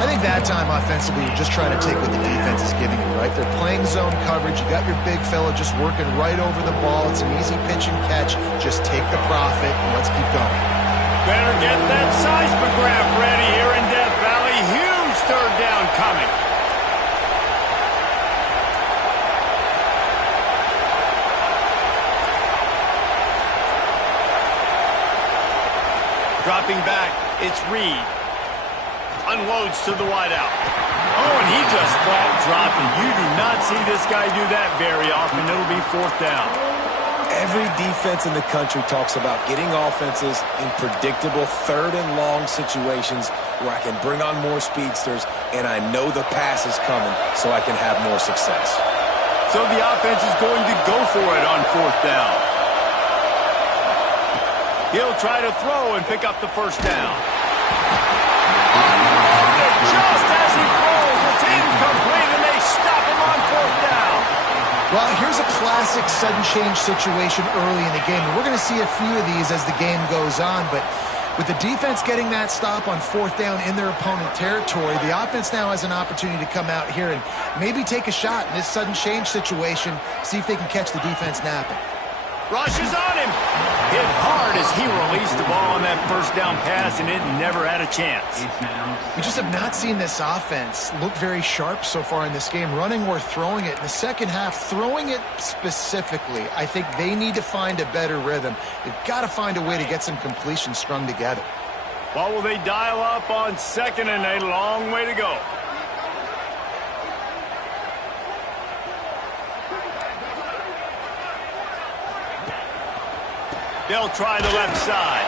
I think that time offensively, you're just trying to take what the defense is giving you, right? They're playing zone coverage. You got your big fella just working right over the ball. It's an easy pitch and catch. Just take the profit and let's keep going. Better get that seismograph ready here in Death Valley. Huge third down coming. Dropping back, it's Reed. Unloads to the wideout. Oh, and he just flat dropped it. You do not see this guy do that very often. It'll be fourth down. Every defense in the country talks about getting offenses in predictable third and long situations where I can bring on more speedsters and I know the pass is coming so I can have more success. So the offense is going to go for it on fourth down. He'll try to throw and pick up the first down. Unloaded just as he throws. It's incomplete, and they stop him on fourth down. Well, here's a classic sudden change situation early in the game. We're going to see a few of these as the game goes on, but with the defense getting that stop on fourth down in their opponent territory, the offense now has an opportunity to come out here and maybe take a shot in this sudden change situation, see if they can catch the defense napping. Rushes on him. Hit hard as he released the ball on that first down pass, and it never had a chance. We just have not seen this offense look very sharp so far in this game, running or throwing it. In the second half, throwing it specifically, I think they need to find a better rhythm. They've got to find a way to get some completions strung together. What will they dial up on second and a long way to go? They'll try the left side.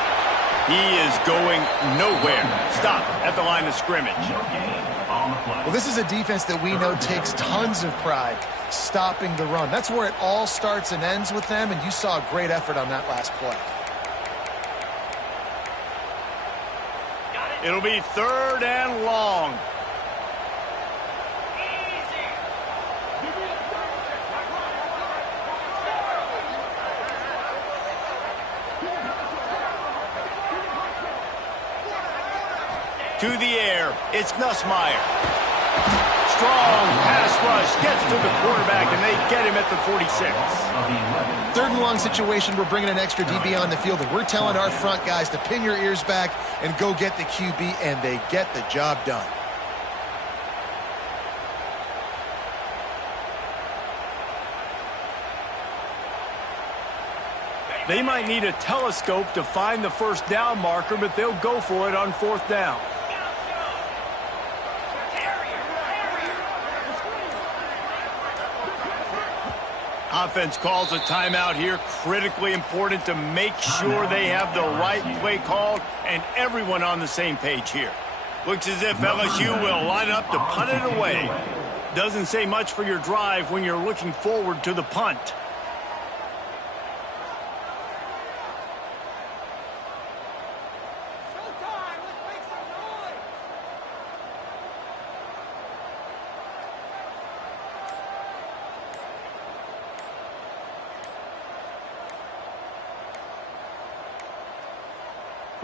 He is going nowhere. Stop at the line of scrimmage. Well, this is a defense that we know takes tons of pride stopping the run. That's where it all starts and ends with them, and you saw a great effort on that last play. It'll be third and long. To the air, it's Nussmeier. Strong pass rush gets to the quarterback, and they get him at the 46. Third and long situation, we're bringing an extra DB on the field, and we're telling our front guys to pin your ears back and go get the QB, and they get the job done. They might need a telescope to find the first down marker, but they'll go for it on fourth down. Offense calls a timeout here. Critically important to make sure they have the right play called and everyone on the same page here. Looks as if LSU will line up to punt it away. Doesn't say much for your drive when you're looking forward to the punt.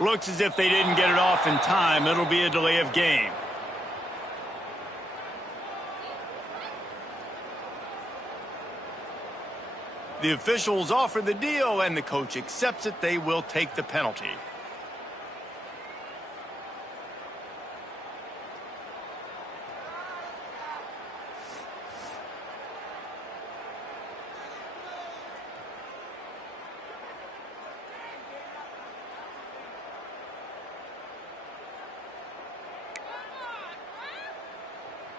Looks as if they didn't get it off in time. It'll be a delay of game. The officials offer the deal, and the coach accepts it. They will take the penalty.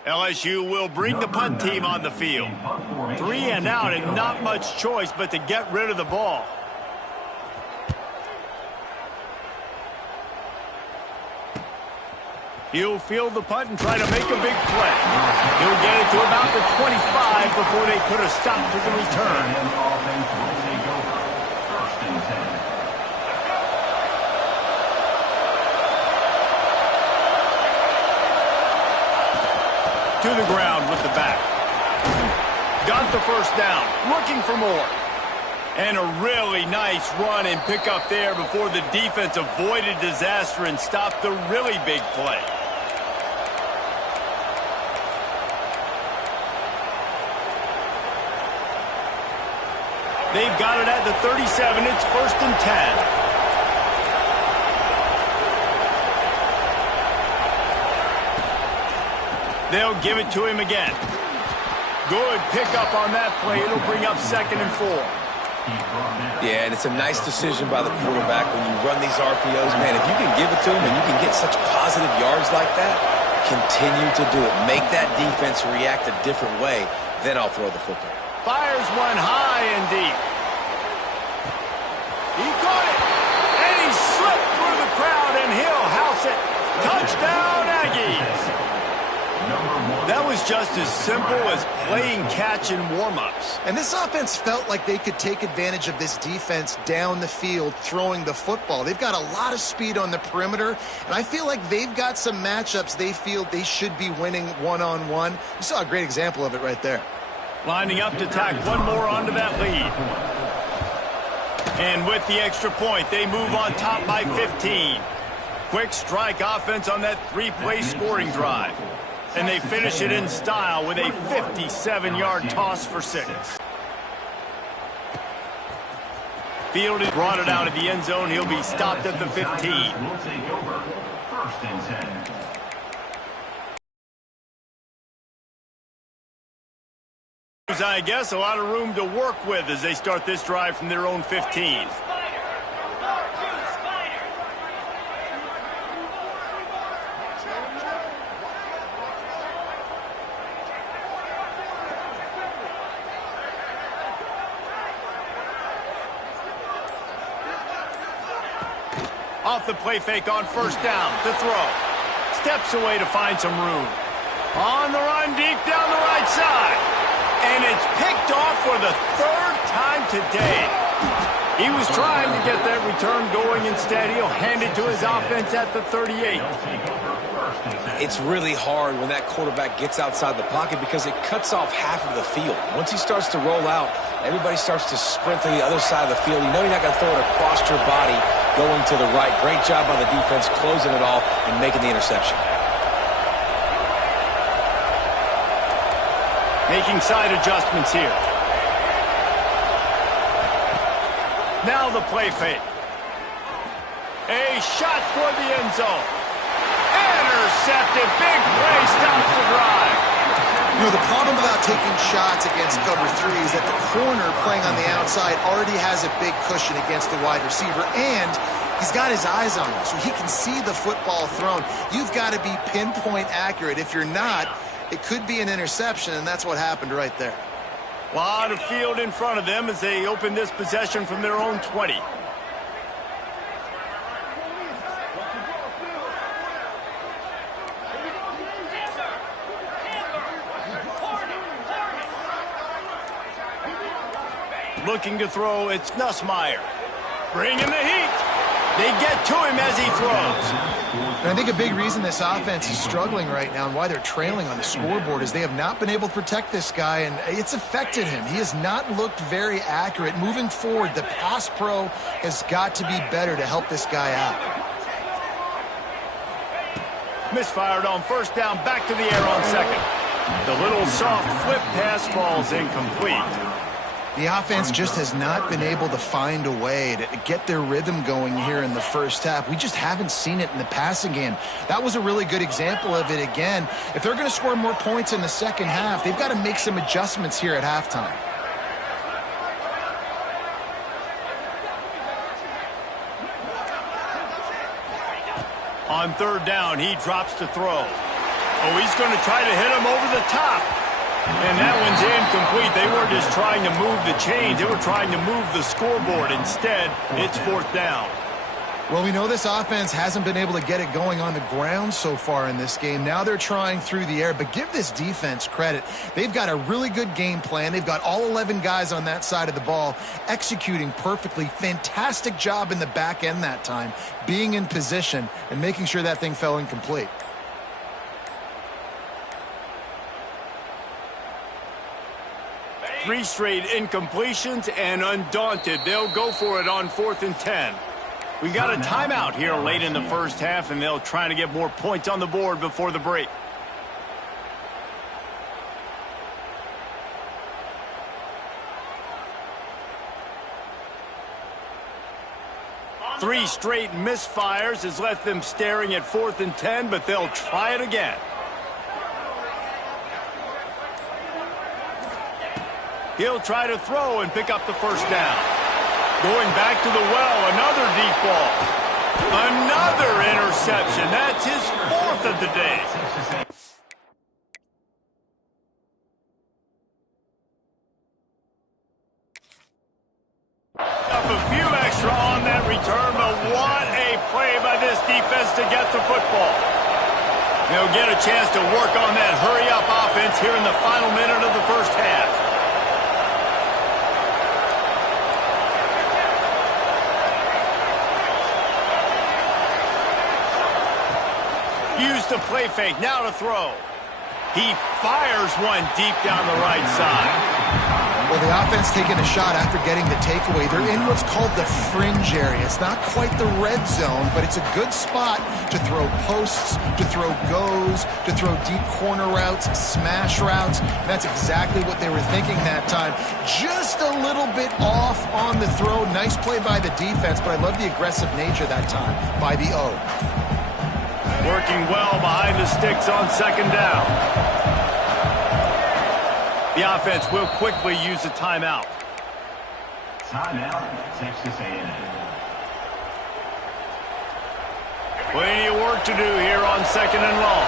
LSU will bring the punt team on the field. 3 and out, and not much choice but to get rid of the ball. He'll field the punt and try to make a big play. He'll get it to about the 25 before they put a stop to the return. To the ground with the back. Got the first down. Looking for more. And a really nice run and pick up there before the defense avoided disaster and stopped the really big play. They've got it at the 37. It's 1st and 10. They'll give it to him again. Good pickup on that play. It'll bring up 2nd and 4. Yeah, and it's a nice decision by the quarterback when you run these RPOs. Man, if you can give it to him and you can get such positive yards like that, continue to do it. Make that defense react a different way. Then I'll throw the football. Fires one high and deep. He caught it. And he slipped through the crowd, and he'll house it. Touchdown, Aggies. That was was just as simple as playing catch in warm-ups. And this offense felt like they could take advantage of this defense down the field throwing the football. They've got a lot of speed on the perimeter, and I feel like they've got some matchups they feel they should be winning one-on-one. We saw a great example of it right there. Lining up to tack one more onto that lead. And with the extra point, they move on top by 15. Quick strike offense on that three-play scoring drive. And they finish it in style with a 57-yard toss for 6. Fielded, brought it out of the end zone. He'll be stopped at the 15. Will take over. First and 10. I guess a lot of room to work with as they start this drive from their own 15. Off the play fake on first down to throw. Steps away to find some room. On the run deep down the right side. And it's picked off for the 3rd time today. He was trying to get that return going. Instead, he'll hand it to his offense at the 38. It's really hard when that quarterback gets outside the pocket because it cuts off half of the field. Once he starts to roll out, everybody starts to sprint to the other side of the field. You know you're not going to throw it across your body going to the right. Great job by the defense closing it off and making the interception. Making side adjustments here. Now the play fake. A shot toward the end zone. Intercepted. Big play stops the drive. You know, the problem about taking shots against cover 3 is that the corner playing on the outside already has a big cushion against the wide receiver, and he's got his eyes on him, so he can see the football thrown. You've got to be pinpoint accurate. If you're not, it could be an interception, and that's what happened right there. A lot of field in front of them as they open this possession from their own 20. Looking to throw, it's Nussmeier. Bringing the heat. They get to him as he throws. And I think a big reason this offense is struggling right now and why they're trailing on the scoreboard is they have not been able to protect this guy, and it's affected him. He has not looked very accurate. Moving forward, the pass pro has got to be better to help this guy out. Misfired on first down, back to the air on second. The little soft flip pass falls incomplete. The offense just has not been able to find a way to get their rhythm going here in the first half. We just haven't seen it in the passing game. That was a really good example of it again. If they're going to score more points in the second half, they've got to make some adjustments here at halftime. On third down, he drops to throw. Oh, he's going to try to hit him over the top. And that one's incomplete. They weren't just trying to move the chains. They were trying to move the scoreboard. Instead, it's fourth down. Well, we know this offense hasn't been able to get it going on the ground so far in this game. Now they're trying through the air, but give this defense credit. They've got a really good game plan. They've got all 11 guys on that side of the ball executing perfectly. Fantastic job in the back end that time, being in position and making sure that thing fell incomplete. Three straight incompletions, and undaunted, they'll go for it on 4th and 10. We got a timeout here late in the first half, and they'll try to get more points on the board before the break. Three straight misfires has left them staring at 4th and 10, but they'll try it again. He'll try to throw and pick up the first down. Going back to the well, another deep ball. Another interception. That's his 4th of the day. Up a few extra on that return, but what a play by this defense to get the football. They'll get a chance to work on that hurry-up offense here in the final minute of the first half. Use the play fake, now to throw. He fires one deep down the right side. Well, the offense taking a shot after getting the takeaway. They're in what's called the fringe area. It's not quite the red zone, but it's a good spot to throw posts, to throw goes, to throw deep corner routes, smash routes. That's exactly what they were thinking that time. Just a little bit off on the throw. Nice play by the defense, but I love the aggressive nature that time by the O. Working well behind the sticks on second down. The offense will quickly use a timeout. Timeout, Texas A&M. Plenty of work to do here on second and long.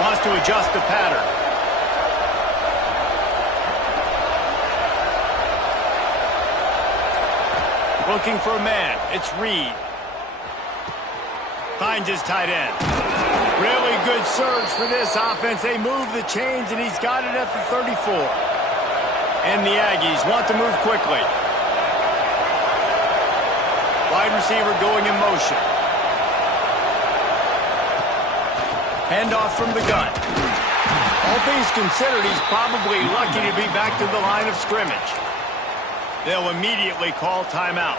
Wants to adjust the pattern. Looking for a man. It's Reed. Finds his tight end. Really good surge for this offense. They move the chains, and he's got it at the 34. And the Aggies want to move quickly. Wide receiver going in motion. Handoff from the gun. All things considered, he's probably lucky to be back to the line of scrimmage. They'll immediately call timeout.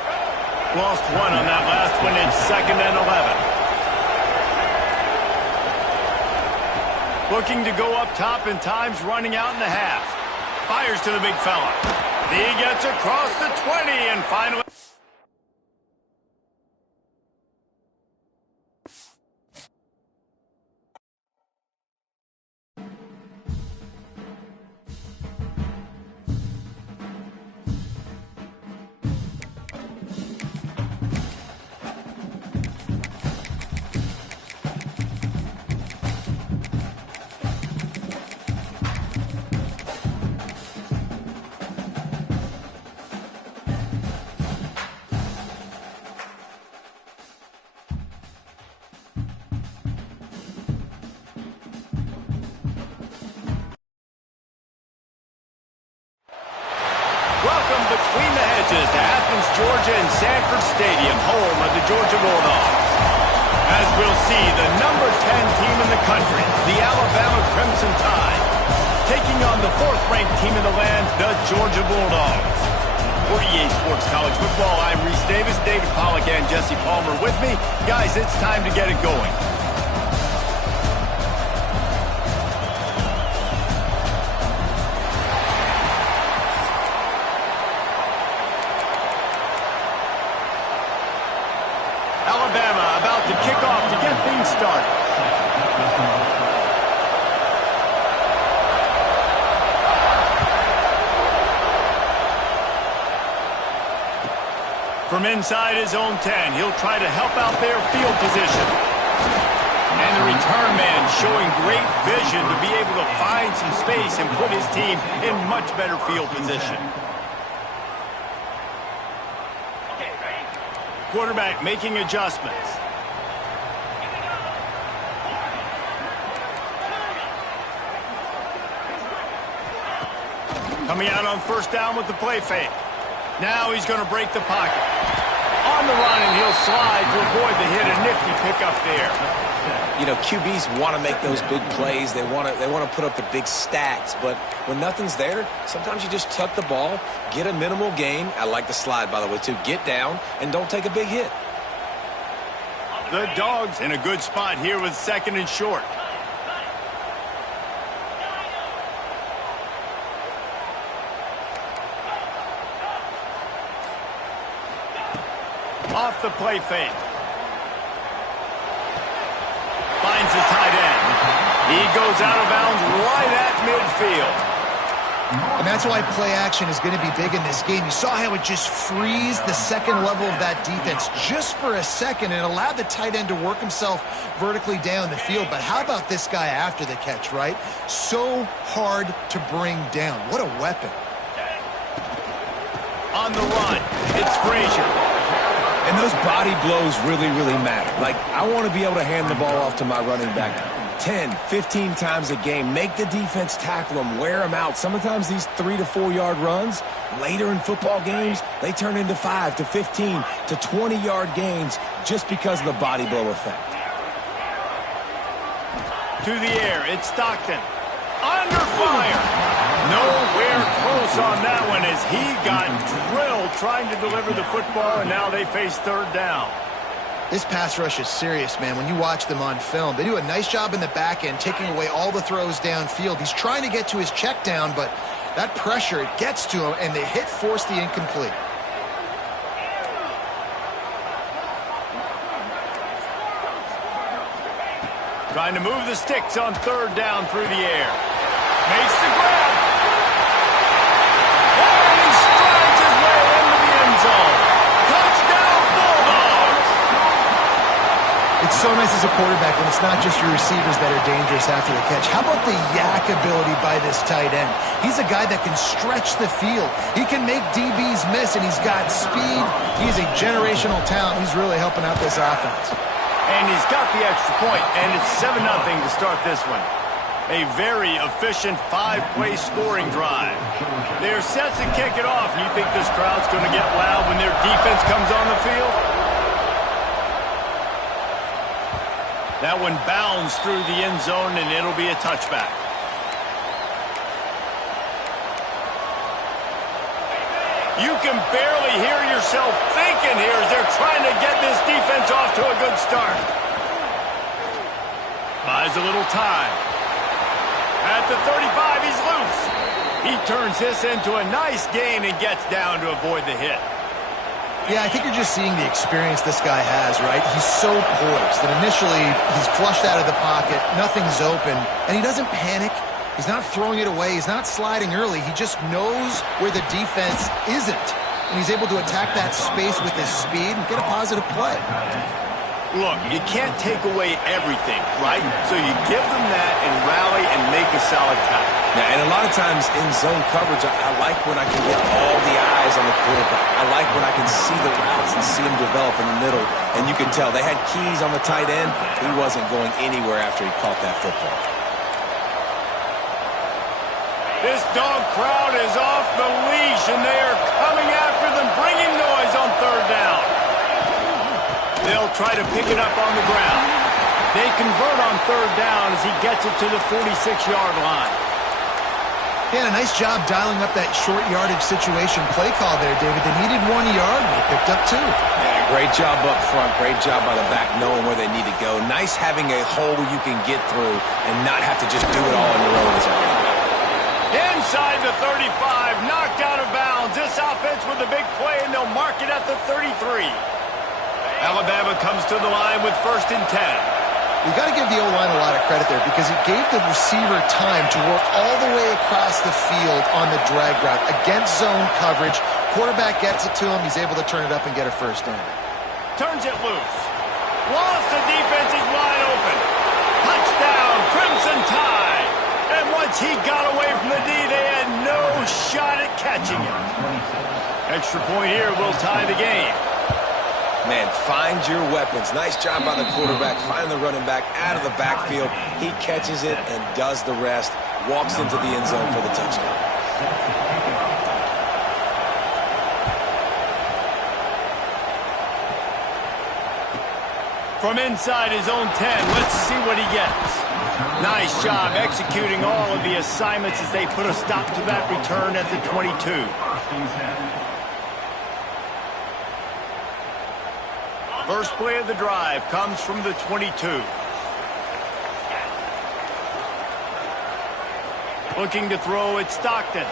Lost one on that last one. It's 2nd and 11. Looking to go up top, and time's running out in the half. Fires to the big fella. He gets across the 20 and finally... Welcome between the hedges to Athens, Georgia and Sanford Stadium, home of the Georgia Bulldogs. As we'll see, the number 10 team in the country, the Alabama Crimson Tide, taking on the 4th-ranked team in the land, the Georgia Bulldogs. For EA Sports College Football, I'm Reese Davis, David Pollack and Jesse Palmer with me. Guys, it's time to get it going. Alabama about to kick off to get things started. From inside his own 10, he'll try to help out their field position. And the return man showing great vision to be able to find some space and put his team in much better field position. Quarterback making adjustments. Coming out on first down with the play fake. Now he's going to break the pocket. On the run, and he'll slide to avoid the hit. A nifty pickup there. You know, QBs want to make those big plays. They want to put up the big stats. But when nothing's there, sometimes you just tuck the ball, get a minimal gain. I like the slide, by the way, too. Get down and don't take a big hit. The Dogs in a good spot here with 2nd and short. Off the play fake. Finds the tight end. He goes out of bounds right at midfield. And that's why play action is going to be big in this game. You saw how it just frees the second level of that defense just for a second and allowed the tight end to work himself vertically down the field. But how about this guy after the catch, right? So hard to bring down. What a weapon. On the run, it's Frazier. And those body blows really, really matter. Like, I want to be able to hand the ball off to my running back 10, 15 times a game. Make the defense tackle them, wear them out. Sometimes these 3 to 4 yard runs, later in football games, they turn into 5 to 15 to 20 yard gains just because of the body blow effect. To the air, it's Stockton. Under fire. Nowhere close on that one as he got drilled trying to deliver the football, and now they face third down. This pass rush is serious, man. When you watch them on film, they do a nice job in the back end, taking away all the throws downfield. He's trying to get to his check down, but that pressure, it gets to him, and the hit forced the incomplete. Trying to move the sticks on third down through the air. Makes the grab. And he strides his way into the end zone. Touchdown, Bulldogs! It's so nice as a quarterback when it's not just your receivers that are dangerous after the catch. How about the yak ability by this tight end? He's a guy that can stretch the field. He can make DBs miss, and he's got speed. He's a generational talent. He's really helping out this offense. And he's got the extra point, and it's 7-0 to start this one. A very efficient 5-play scoring drive. They're set to kick it off, and you think this crowd's going to get loud when their defense comes on the field? That one bounds through the end zone, and it'll be a touchback. You can barely hear yourself thinking here as they're trying to get this defense off to a good start. Buys a little time. At the 35, he's loose. He turns this into a nice gain and gets down to avoid the hit. Yeah, I think you're just seeing the experience this guy has, right? He's so poised that initially he's flushed out of the pocket, nothing's open, and he doesn't panic. He's not throwing it away. He's not sliding early. He just knows where the defense isn't, and he's able to attack that space with his speed and get a positive play. Look, you can't take away everything, right? So you give them that and rally and make a solid tackle. Yeah, and a lot of times in zone coverage, I like when I can get all the eyes on the quarterback. I like when I can see the routes and see them develop in the middle. And you can tell they had keys on the tight end. He wasn't going anywhere after he caught that football. This dog crowd is off the leash, and they are coming after them, bringing noise on third down. They'll try to pick it up on the ground. They convert on third down as he gets it to the 46-yard line. Yeah, a nice job dialing up that short yardage situation play call there, David. They needed 1 yard, and they picked up 2. Yeah, great job up front. Great job by the back knowing where they need to go. Nice having a hole you can get through and not have to just do it all on your own as a running back. Inside the 35, knocked out of bounds. This offense with a big play, and they'll mark it at the 33. Alabama comes to the line with 1st and 10. You got to give the O-line a lot of credit there because it gave the receiver time to work all the way across the field on the drag route against zone coverage. Quarterback gets it to him. He's able to turn it up and get a 1st down. Turns it loose. Lost the defense is wide open. Touchdown, Crimson Tide. And once he got away from the D, they had no shot at catching him. Extra point here will tie the game. Man, find your weapons. Nice job by the quarterback. Find the running back out of the backfield. He catches it and does the rest. Walks into the end zone for the touchdown. From inside his own 10, let's see what he gets. Nice job executing all of the assignments as they put a stop to that return at the 22. First play of the drive comes from the 22. Looking to throw at Stockton.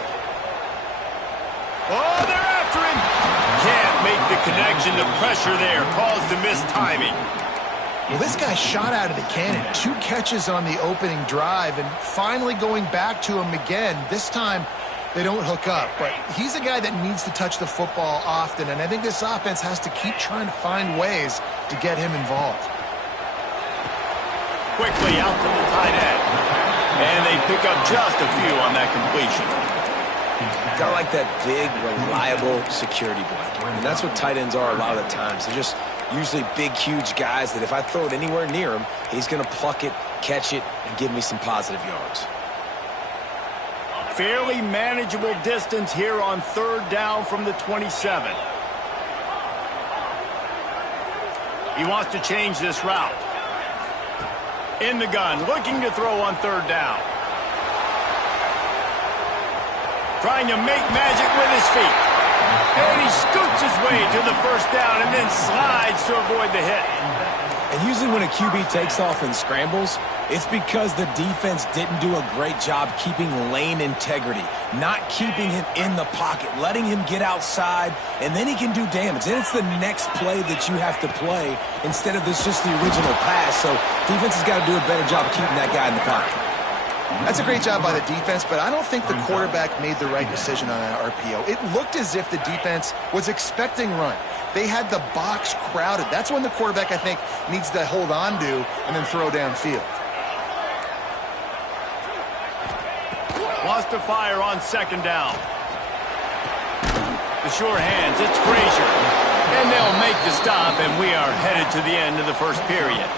Oh, they're after him. Can't make the connection. The pressure there caused the missed timing. Well, this guy shot out of the cannon. 2 catches on the opening drive, and finally going back to him again. This time, they don't hook up, but he's a guy that needs to touch the football often, and I think this offense has to keep trying to find ways to get him involved. Quickly out to the tight end. And they pick up just a few on that completion. Kind of like that big, reliable security blanket. And that's what tight ends are a lot of the times. They're just usually big, huge guys that if I throw it anywhere near him, he's going to pluck it, catch it, and give me some positive yards. Fairly manageable distance here on 3rd down from the 27. He wants to change this route. In the gun, looking to throw on 3rd down. Trying to make magic with his feet. And he scoots his way to the 1st down and then slides to avoid the hit. And usually when a QB takes off and scrambles, it's because the defense didn't do a great job keeping lane integrity, not keeping him in the pocket, letting him get outside, and then he can do damage. Then it's the next play that you have to play instead of this just the original pass. So defense has got to do a better job of keeping that guy in the pocket. That's a great job by the defense, but I don't think the quarterback made the right decision on that RPO. It looked as if the defense was expecting run. They had the box crowded. That's when the quarterback, I think, needs to hold on to and then throw downfield. Wants to fire on 2nd down. The sure hands, it's Frazier. And they'll make the stop, and we are headed to the end of the 1st period.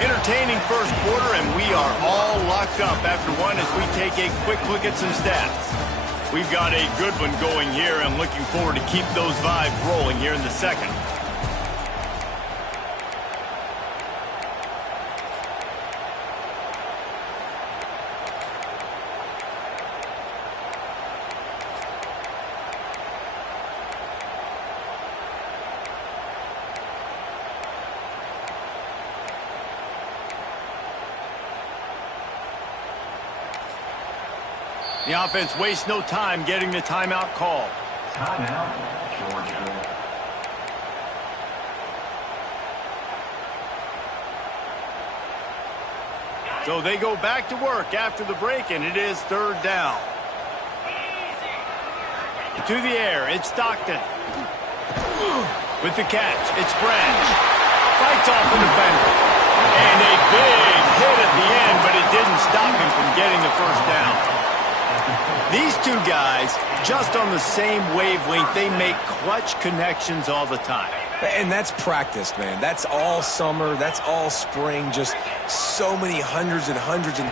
Entertaining 1st quarter, and we are all locked up after one as we take a quick look at some stats. We've got a good one going here, and looking forward to keep those vibes rolling here in the 2nd. The offense wastes no time getting the timeout call. Timeout, Georgia. So they go back to work after the break, and it is 3rd down. To the air, it's Stockton. With the catch, it's Branch. Fights off the defender. And a big hit at the end, but it didn't stop him from getting the 1st down. These two guys, just on the same wavelength, they make clutch connections all the time. And that's practice, man. That's all summer. That's all spring. Just so many hundreds and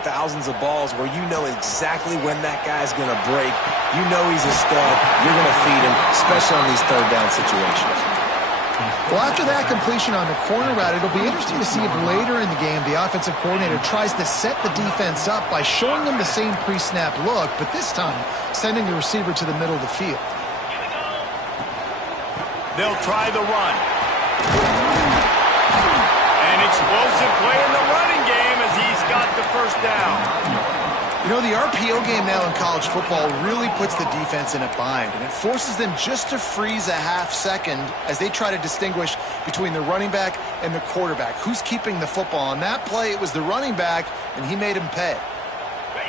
thousands of balls where you know exactly when that guy's going to break. You know he's a stud. You're going to feed him, especially on these 3rd down situations. Well, after that completion on the corner route, it'll be interesting to see if later in the game the offensive coordinator tries to set the defense up by showing them the same pre-snap look, but this time sending the receiver to the middle of the field. They'll try the run. An explosive play in the running game as he's got the 1st down. You know, the RPO game now in college football really puts the defense in a bind, and it forces them just to freeze a half second as they try to distinguish between the running back and the quarterback. Who's keeping the football? On that play, it was the running back, and he made him pay.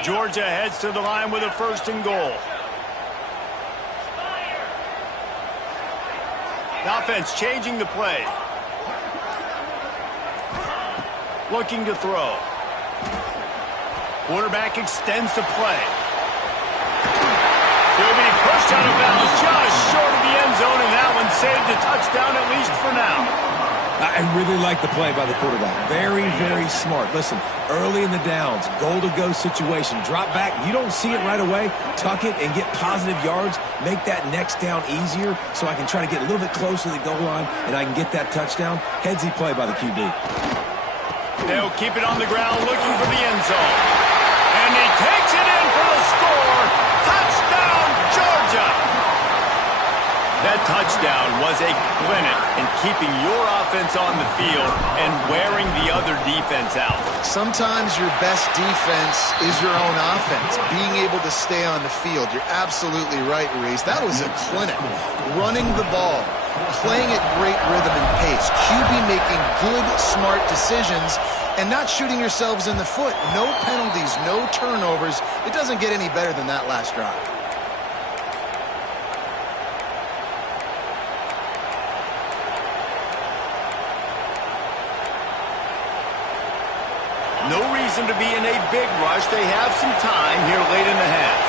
Georgia heads to the line with a 1st and goal. The offense changing the play. Looking to throw. Quarterback extends the play. He'll be pushed out of bounds just short of the end zone, and that one saved a touchdown at least for now. I really like the play by the quarterback. Very, very smart. Listen, early in the downs, goal-to-go situation, drop back. You don't see it right away. Tuck it and get positive yards. Make that next down easier so I can try to get a little bit closer to the goal line and I can get that touchdown. Headsy play by the QB. They'll keep it on the ground looking for the end zone. And he takes it in for the score. Touchdown, Georgia! That touchdown was a clinic in keeping your offense on the field and wearing the other defense out. Sometimes your best defense is your own offense, being able to stay on the field. You're absolutely right, Reese. That was a clinic. Running the ball, playing at great rhythm and pace, QB making good, smart decisions, and not shooting yourselves in the foot. No penalties, no turnovers. It doesn't get any better than that last drive. No reason to be in a big rush. They have some time here late in the half.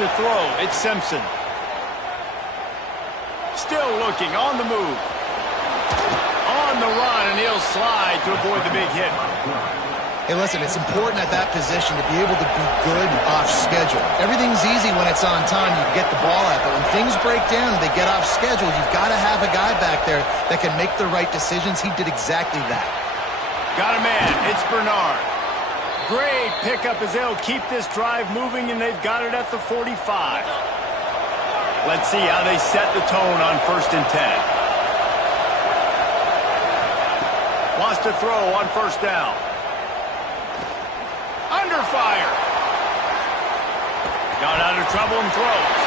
to throw. It's Simpson. Still looking, on the move. On the run, and he'll slide to avoid the big hit. Hey, listen, it's important at that position to be able to be good off schedule. Everything's easy when it's on time. You get the ball out, but when things break down and they get off schedule, you've got to have a guy back there that can make the right decisions. He did exactly that. Got a man. It's Bernard. Great pickup as they'll keep this drive moving, and they've got it at the 45. Let's see how they set the tone on 1st and 10. Wants to throw on 1st down. Under fire. Got out of trouble and throws.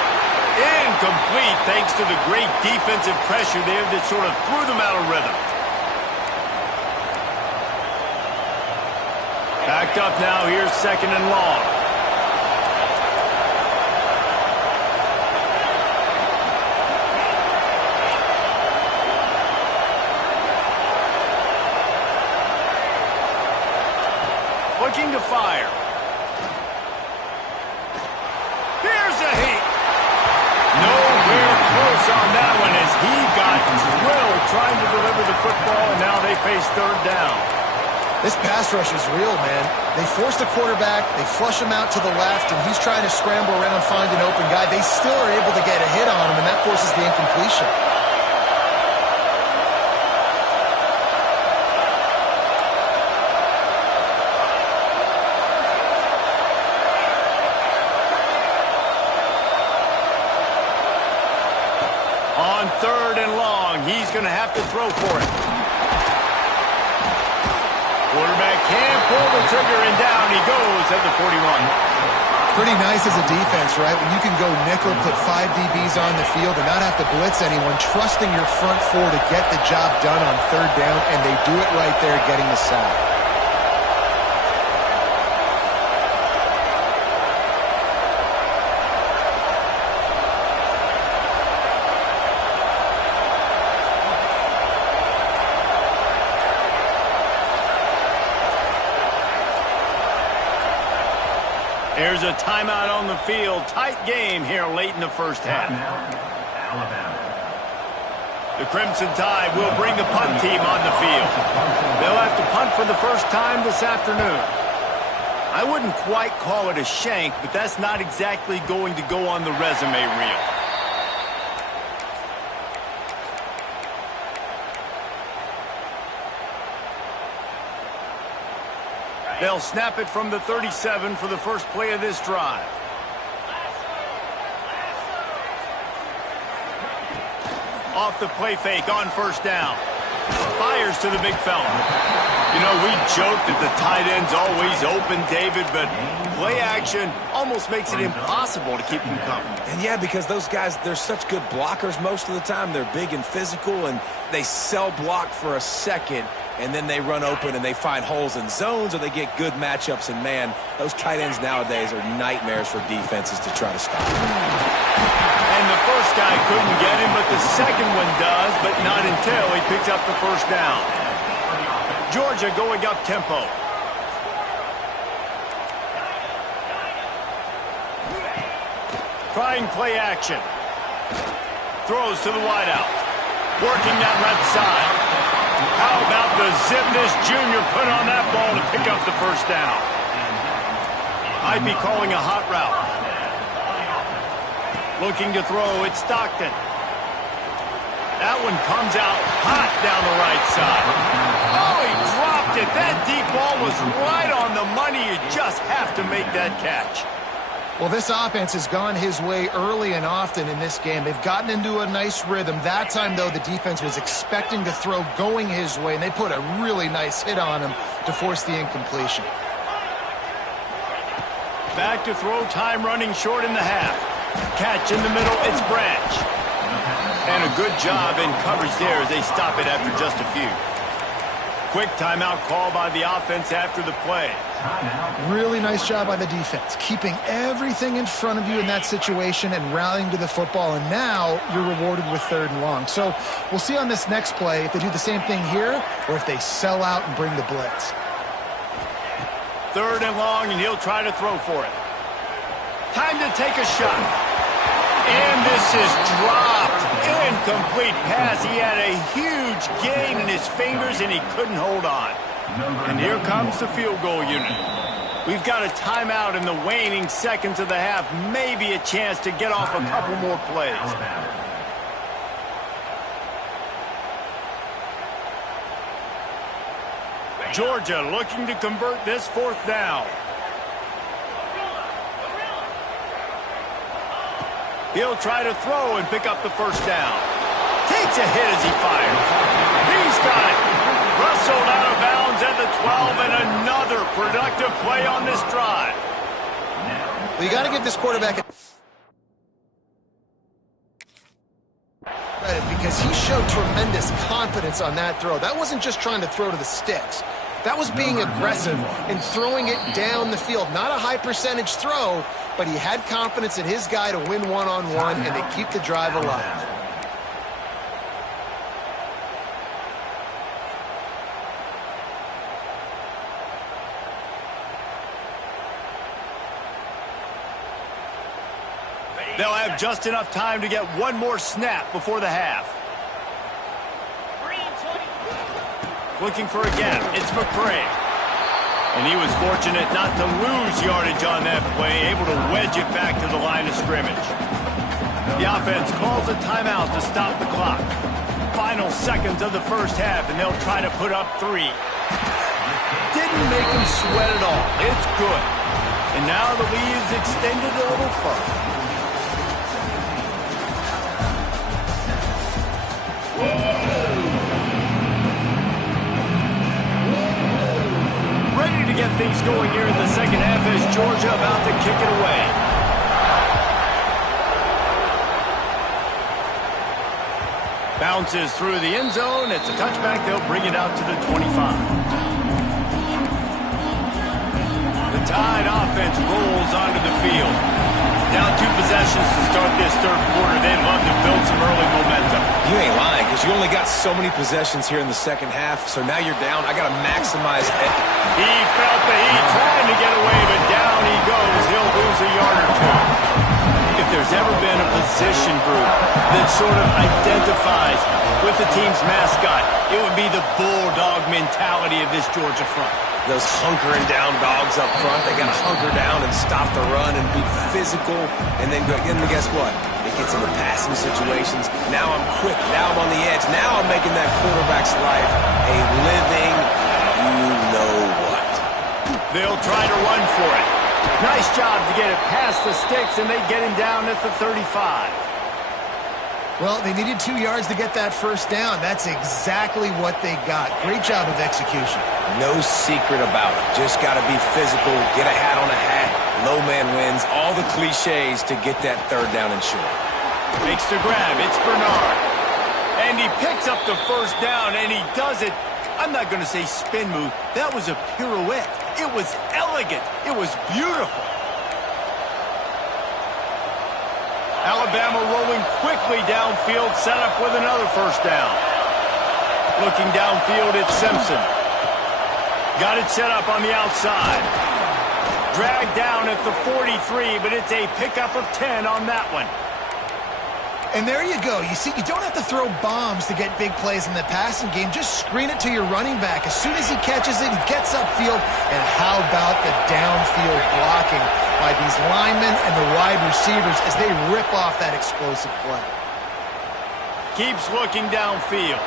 Incomplete thanks to the great defensive pressure there that sort of threw them out of rhythm. Backed up now. Here's 2nd and long. Looking to fire. Here's a heat. Nowhere close on that one as he got drilled trying to deliver the football, and now they face 3rd down. This pass rush is real, man. They force the quarterback, they flush him out to the left, and he's trying to scramble around, find an open guy. They still are able to get a hit on him, and that forces the incompletion. On 3rd and long, he's going to have to throw for it. Quarterback can't pull the trigger, and down he goes at the 41. Pretty nice as a defense, right? When you can go nickel, put 5 DBs on the field and not have to blitz anyone, trusting your front 4 to get the job done on 3rd down, and they do it right there, getting the sack. There's a timeout on the field. Tight game here late in the 1st half. Alabama. The Crimson Tide will bring the punt team on the field. They'll have to punt for the first time this afternoon. I wouldn't quite call it a shank, but that's not exactly going to go on the resume reel. They'll snap it from the 37 for the first play of this drive. Off the play fake on 1st down. Fires to the big fella. You know, we joke that the tight end's always open, David, but play action almost makes it impossible to keep him coming. And yeah, because those guys, they're such good blockers most of the time. They're big and physical, and they sell block for a second, and then they run open and they find holes in zones, or they get good matchups. And, man, those tight ends nowadays are nightmares for defenses to try to stop. And the first guy couldn't get him, but the second one does, but not until he picks up the 1st down. Georgia going up tempo. Trying play action. Throws to the wideout. Working that left side. How about the Zipness Jr. put on that ball to pick up the 1st down? Might be calling a hot route. Looking to throw, it's Stockton. That one comes out hot down the right side. Oh, he dropped it. That deep ball was right on the money. You just have to make that catch. Well, this offense has gone his way early and often in this game. They've gotten into a nice rhythm. That time, though, the defense was expecting to throw going his way, and they put a really nice hit on him to force the incompletion. Back to throw, time running short in the half. Catch in the middle, it's Branch. And a good job in coverage there as they stop it after just a few. Quick timeout call by the offense after the play. Really nice job by the defense, keeping everything in front of you in that situation and rallying to the football, and now you're rewarded with 3rd and long. So we'll see on this next play if they do the same thing here or if they sell out and bring the blitz. 3rd and long, and he'll try to throw for it. Time to take a shot. And this is dropped. Incomplete pass. He had a huge gain in his fingers, and he couldn't hold on. And here comes the field goal unit. We've got a timeout in the waning seconds of the half. Maybe a chance to get off a couple more plays. Georgia looking to convert this 4th down. He'll try to throw and pick up the 1st down. Takes a hit as he fires. He's got it. Rustled out of bounds at the 12, and another productive play on this drive. Well, you got to give this quarterback a credit because he showed tremendous confidence on that throw. That wasn't just trying to throw to the sticks. That was being aggressive and throwing it down the field. Not a high percentage throw, but he had confidence in his guy to win one-on-one and to keep the drive alive. They'll have just enough time to get one more snap before the half. Looking for a gap. It's McCray. And he was fortunate not to lose yardage on that play, able to wedge it back to the line of scrimmage. The offense calls a timeout to stop the clock. Final seconds of the 1st half, and they'll try to put up 3. Didn't make them sweat at all. It's good. And now the lead is extended a little further. Ready to get things going here in the 2nd half as Georgia about to kick it away. Bounces through the end zone. It's a touchback. They'll bring it out to the 25. The Tide offense rolls onto the field. Down 2 possessions to start this 3rd quarter. They'd love to build some early momentum. You ain't lying, because you only got so many possessions here in the 2nd half, so now you're down. I got to maximize it. He felt the heat trying to get away, but down he goes. He'll lose a yard or 2. If there's ever been a position group that sort of identifies with the team's mascot, it would be the bulldog mentality of this Georgia front. Those hunkering down dogs up front, they got to hunker down and stop the run and be physical, and then go. And guess what? It gets into passing situations. Now I'm quick. Now I'm on the edge. Now I'm making that quarterback's life a living you-know-what. They'll try to run for it. Nice job to get it past the sticks, and they get him down at the 35. Well, they needed 2 yards to get that 1st down. That's exactly what they got. Great job of execution. No secret about it. Just got to be physical, get a hat on a hat, low man wins, all the cliches to get that 3rd down and short. Makes the grab. It's Bernard. And he picks up the 1st down, and he does it. I'm not going to say spin move. That was a pirouette. It was elegant. It was beautiful. Alabama rolling quickly downfield, set up with another 1st down. Looking downfield, it's Simpson. Got it set up on the outside. Dragged down at the 43, but it's a pickup of 10 on that one. And there you go. You see, you don't have to throw bombs to get big plays in the passing game. Just screen it to your running back. As soon as he catches it, he gets upfield. And how about the downfield blocking by these linemen and the wide receivers as they rip off that explosive play. Keeps looking downfield.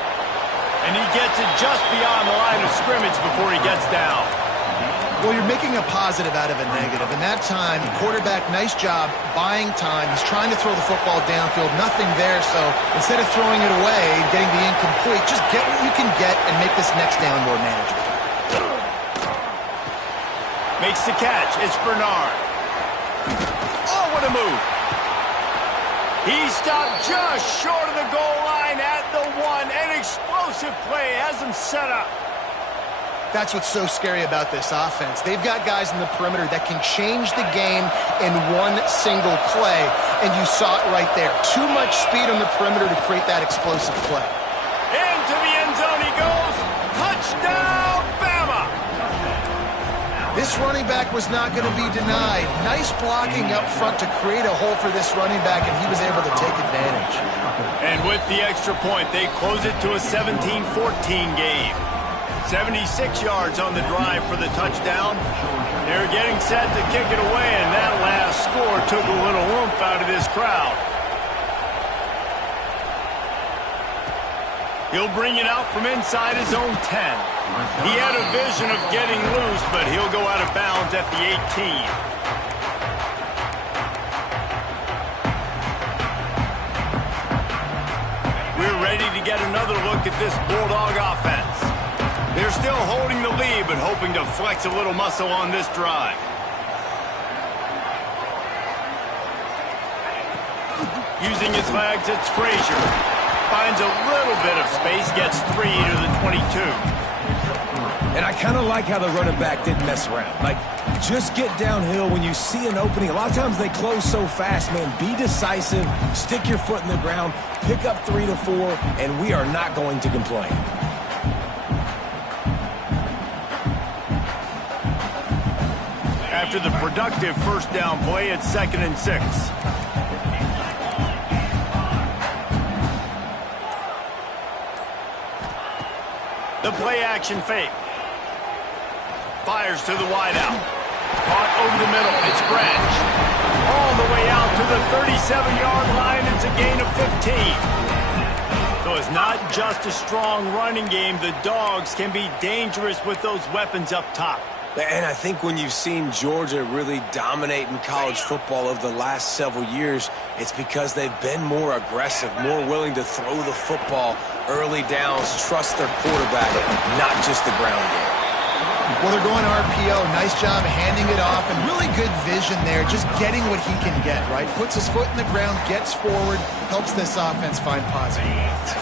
And he gets it just beyond the line of scrimmage before he gets down. Well, you're making a positive out of a negative. And that time, quarterback, nice job buying time. He's trying to throw the football downfield. Nothing there, so instead of throwing it away and getting the incomplete, just get what you can get and make this next down more manageable. Makes the catch. It's Bernard. Oh, what a move. He stopped just short of the goal line at the 1. An explosive play has him set up. That's what's so scary about this offense. They've got guys in the perimeter that can change the game in one single play, and you saw it right there. Too much speed on the perimeter to create that explosive play. Into the end zone he goes. Touchdown, Bama! This this running back was not going to be denied. Nice blocking up front to create a hole for this running back, and he was able to take advantage. And with the extra point, they close it to a 17-14 game. 76 yards on the drive for the touchdown. They're getting set to kick it away, and that last score took a little oomph out of this crowd. He'll bring it out from inside his own 10. He had a vision of getting loose, but he'll go out of bounds at the 18. We're ready to get another look at this Bulldog offense. They're still holding the lead, but hoping to flex a little muscle on this drive. Using his legs, it's Frazier. Finds a little bit of space, gets 3 to the 22. And I kind of like how the running back didn't mess around. Like, just get downhill when you see an opening. A lot of times they close so fast, man. Be decisive, stick your foot in the ground, pick up 3 to 4, and we are not going to complain. After the productive first down play, it's 2nd and 6. The play-action fake. Fires to the wideout. Caught over the middle. It's Branch. All the way out to the 37-yard line. It's a gain of 15. So it's not just a strong running game. The Dogs can be dangerous with those weapons up top. And I think when you've seen Georgia really dominate in college football over the last several years, it's because they've been more aggressive, more willing to throw the football early downs, trust their quarterback, not just the ground game. Well, they're going RPO. Nice job handing it off, and really good vision there, just getting what he can get, right? Puts his foot in the ground, gets forward, helps this offense find positive yards.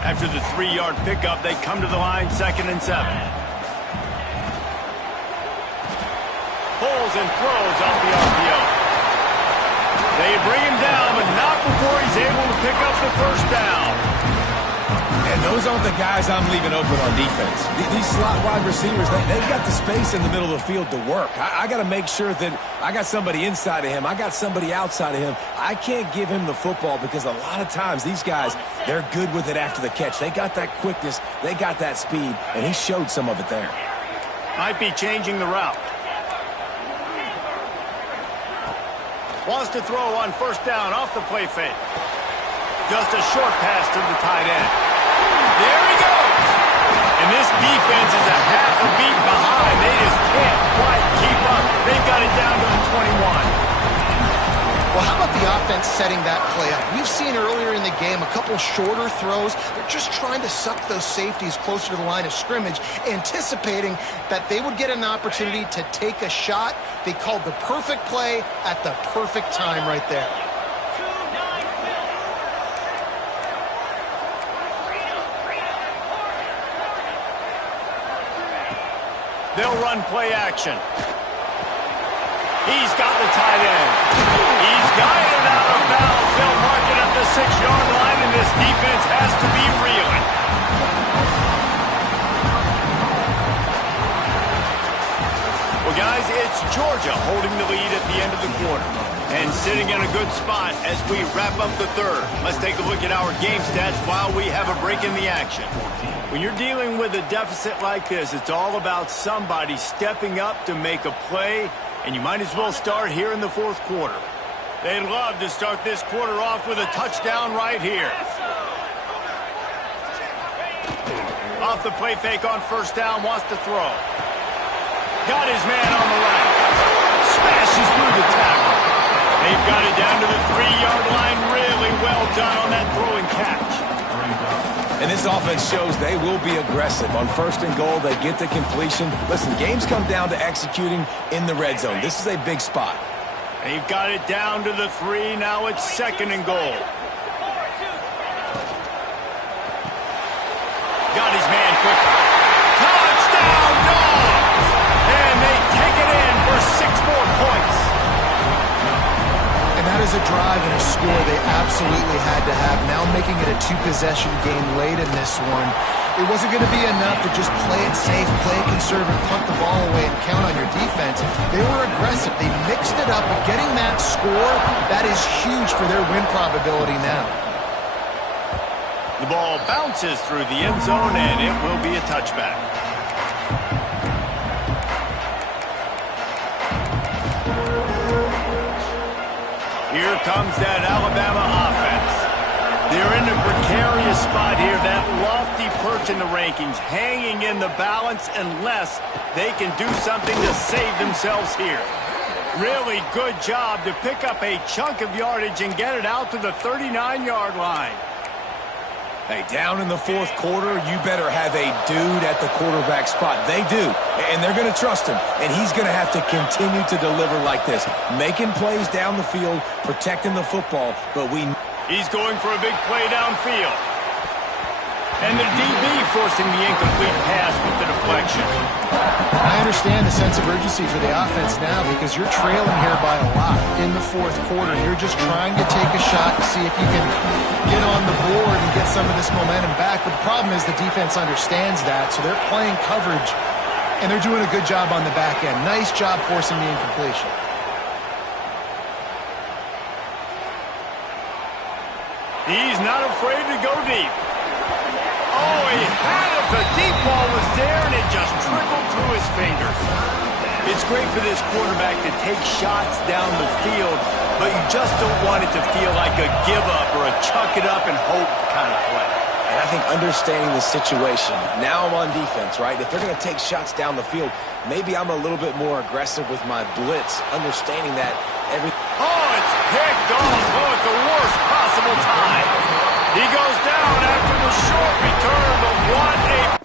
After the 3-yard pickup, they come to the line, 2nd and 7. Pulls and throws off the RPO. They bring him down, but not before he's able to pick up the first down. And those aren't the guys I'm leaving open on defense. These slot wide receivers, they've got the space in the middle of the field to work. I got to make sure that I got somebody inside of him. I got somebody outside of him. I can't give him the football because a lot of times these guys, they're good with it after the catch. They got that quickness. They got that speed, and he showed some of it there. Might be changing the route. Wants to throw on first down off the play fake. Just a short pass to the tight end. There he goes. And this defense is a half a beat behind. They just can't quite keep up. They've got it down to the 21. Well, how about the offense setting that play up? We've seen earlier in the game a couple shorter throws. They're just trying to suck those safeties closer to the line of scrimmage, anticipating that they would get an opportunity to take a shot. They called the perfect play at the perfect time right there. They'll run play action. He's got the tight end. He's got it out of bounds. They'll mark it at the 6-yard line, and this defense has to be reeling. Well, guys, it's Georgia holding the lead at the end of the quarter and sitting in a good spot as we wrap up the third. Let's take a look at our game stats while we have a break in the action. When you're dealing with a deficit like this, it's all about somebody stepping up to make a play, and you might as well start here in the fourth quarter. They'd love to start this quarter off with a touchdown right here. Off the play fake on first down, wants to throw. Got his man on the right. Smashes through the tackle. They've got it down to the 3-yard line. Really well done on that throw and catch. And this offense shows they will be aggressive. On first and goal, they get the completion. Listen, games come down to executing in the red zone. This is a big spot. They've got it down to the 3. Now it's 2nd and goal. Got his man quickly. Touchdown, Dogs! And they take it in for 6 more points. And that is a drive and a score they absolutely had to have. Now making it a 2-possession game late in this one. It wasn't going to be enough to just play it safe, play it conservative, punt the ball away, and count on your defense. They were aggressive. They mixed it up, but getting that score, that is huge for their win probability now. The ball bounces through the end zone, and it will be a touchback. Here comes that Alabama offense. They're in a precarious spot here, that lofty perch in the rankings, hanging in the balance unless they can do something to save themselves here. Really good job to pick up a chunk of yardage and get it out to the 39-yard line. Hey, down in the fourth quarter, you better have a dude at the quarterback spot. They do, and they're going to trust him, and he's going to have to continue to deliver like this, making plays down the field, protecting the football, but He's going for a big play downfield. And the DB forcing the incomplete pass with the deflection. I understand the sense of urgency for the offense now because you're trailing here by a lot in the fourth quarter. You're just trying to take a shot to see if you can get on the board and get some of this momentum back. But the problem is the defense understands that, so they're playing coverage, and they're doing a good job on the back end. Nice job forcing the incompletion. He's not afraid to go deep. Oh, he had it. The deep ball was there, and it just trickled through his fingers. It's great for this quarterback to take shots down the field, but you just don't want it to feel like a give-up or a chuck it up and hope kind of play. And I think understanding the situation, now I'm on defense, right? If they're going to take shots down the field, maybe I'm a little bit more aggressive with my blitz, understanding that Oh, it's picked off. Oh, at the worst possible time. He goes down after the short return, but what a...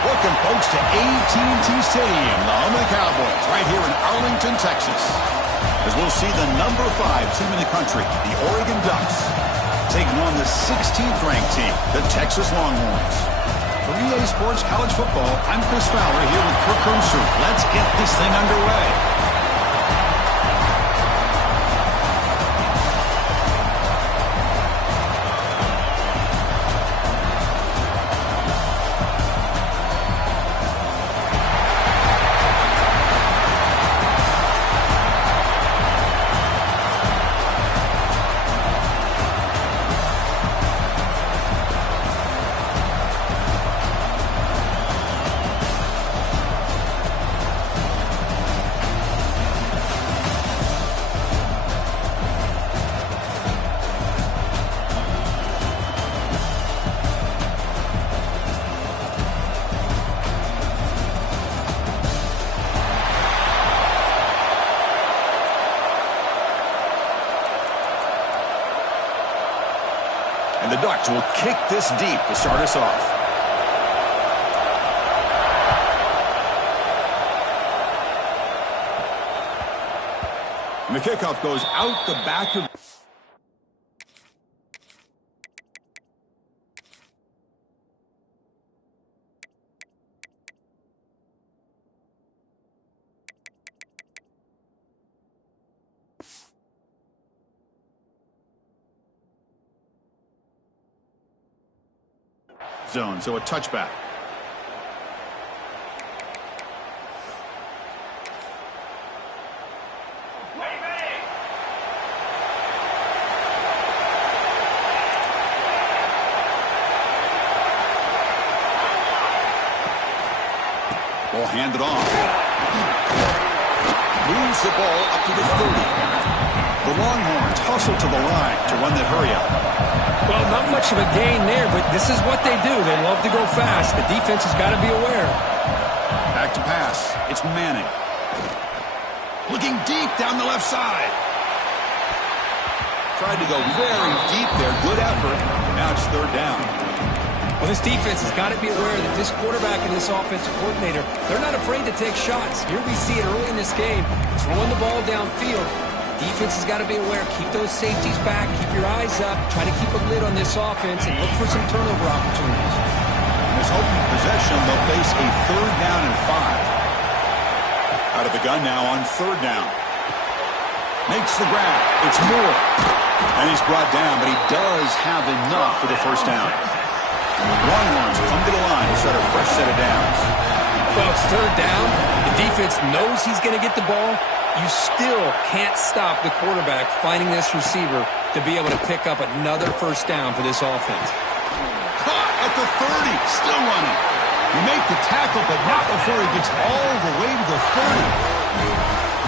Welcome, folks, to A&T Stadium, the home of the Cowboys, right here in Arlington, Texas. As we'll see the number 5 team in the country, the Oregon Ducks, taking on the 16th ranked team, the Texas Longhorns. For EA Sports College Football, I'm Chris Fowler here with Kirk Hermstrom. Let's get this thing underway. And the Ducks will kick this deep to start us off. And the kickoff goes out the back of... zone, so a touchback. Ball handed off. Moves the ball up to the 30. The Longhorns hustle to the line to run that hurry up. Well, not much of a gain there, but this is what they do. They love to go fast. The defense has got to be aware. Back to pass. It's Manning. Looking deep down the left side. Tried to go very deep there. Good effort. Now it's third down. Well, this defense has got to be aware that this quarterback and this offensive coordinator, they're not afraid to take shots. Here we see it early in this game, throwing the ball downfield. Defense has got to be aware. Keep those safeties back. Keep your eyes up. Try to keep a lid on this offense and look for some turnover opportunities. In this opening possession, they'll face a third down and 5. Out of the gun now on third down. Makes the grab. It's Moore. And he's brought down, but he does have enough for the first down. Longhorns come to the line to start a fresh set of downs. Well, it's third down. The defense knows he's going to get the ball. You still can't stop the quarterback finding this receiver to be able to pick up another first down for this offense. Caught at the 30, still running. You make the tackle, but not before he gets all the way to the 30.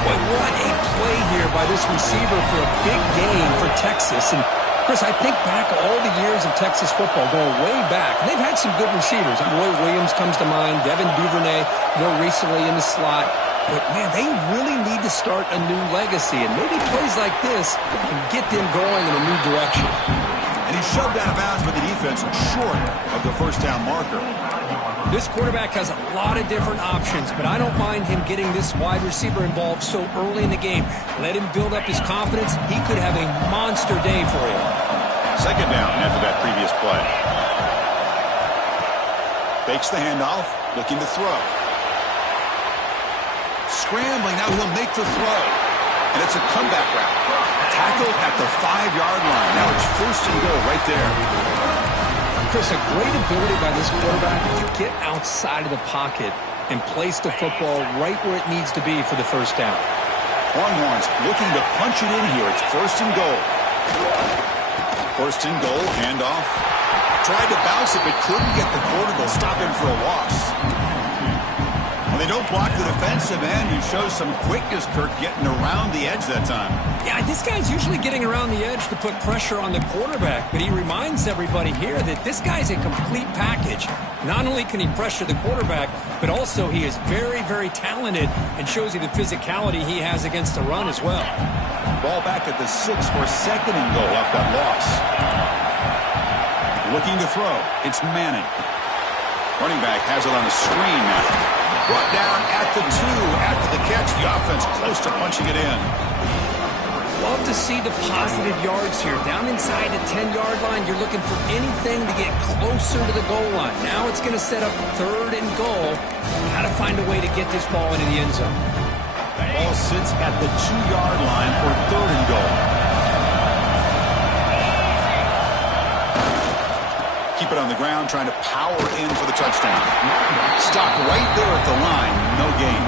Boy, what a play here by this receiver for a big gain for Texas. And Chris, I think back all the years of Texas football, going way back, and they've had some good receivers. Roy Williams comes to mind, Devin Duvernay more recently in the slot. But, man, they really need to start a new legacy, and maybe plays like this can get them going in a new direction. And he's shoved out of bounds by the defense short of the first down marker. This quarterback has a lot of different options, but I don't mind him getting this wide receiver involved so early in the game. Let him build up his confidence. He could have a monster day for him. Second down after that previous play. Fakes the handoff, looking to throw. Scrambling, now he'll make the throw. And it's a comeback route. Tackle at the 5-yard line. Now it's first and goal right there. Chris, a great ability by this quarterback to get outside of the pocket and place the football right where it needs to be for the first down. Longhorns looking to punch it in here. It's first and goal. First and goal, handoff. Tried to bounce it, but couldn't get the corner. They'll stop him for a loss. Well, they don't block the defensive end, who shows some quickness, Kirk, getting around the edge that time. Yeah, this guy's usually getting around the edge to put pressure on the quarterback, but he reminds everybody here that this guy's a complete package. Not only can he pressure the quarterback, but also he is very, very talented and shows you the physicality he has against the run as well. Ball back at the 6 for second and goal off that loss. Looking to throw. It's Manning. Running back has it on a screen now. Brought down at the 2 after the catch. The offense close to punching it in. Love to see the positive yards here. Down inside the 10-yard line, you're looking for anything to get closer to the goal line. Now it's going to set up third and goal. Got to find a way to get this ball into the end zone. Ball sits at the 2-yard line for third and goal. Keep it on the ground, trying to power in for the touchdown. Stopped right there at the line. No gain.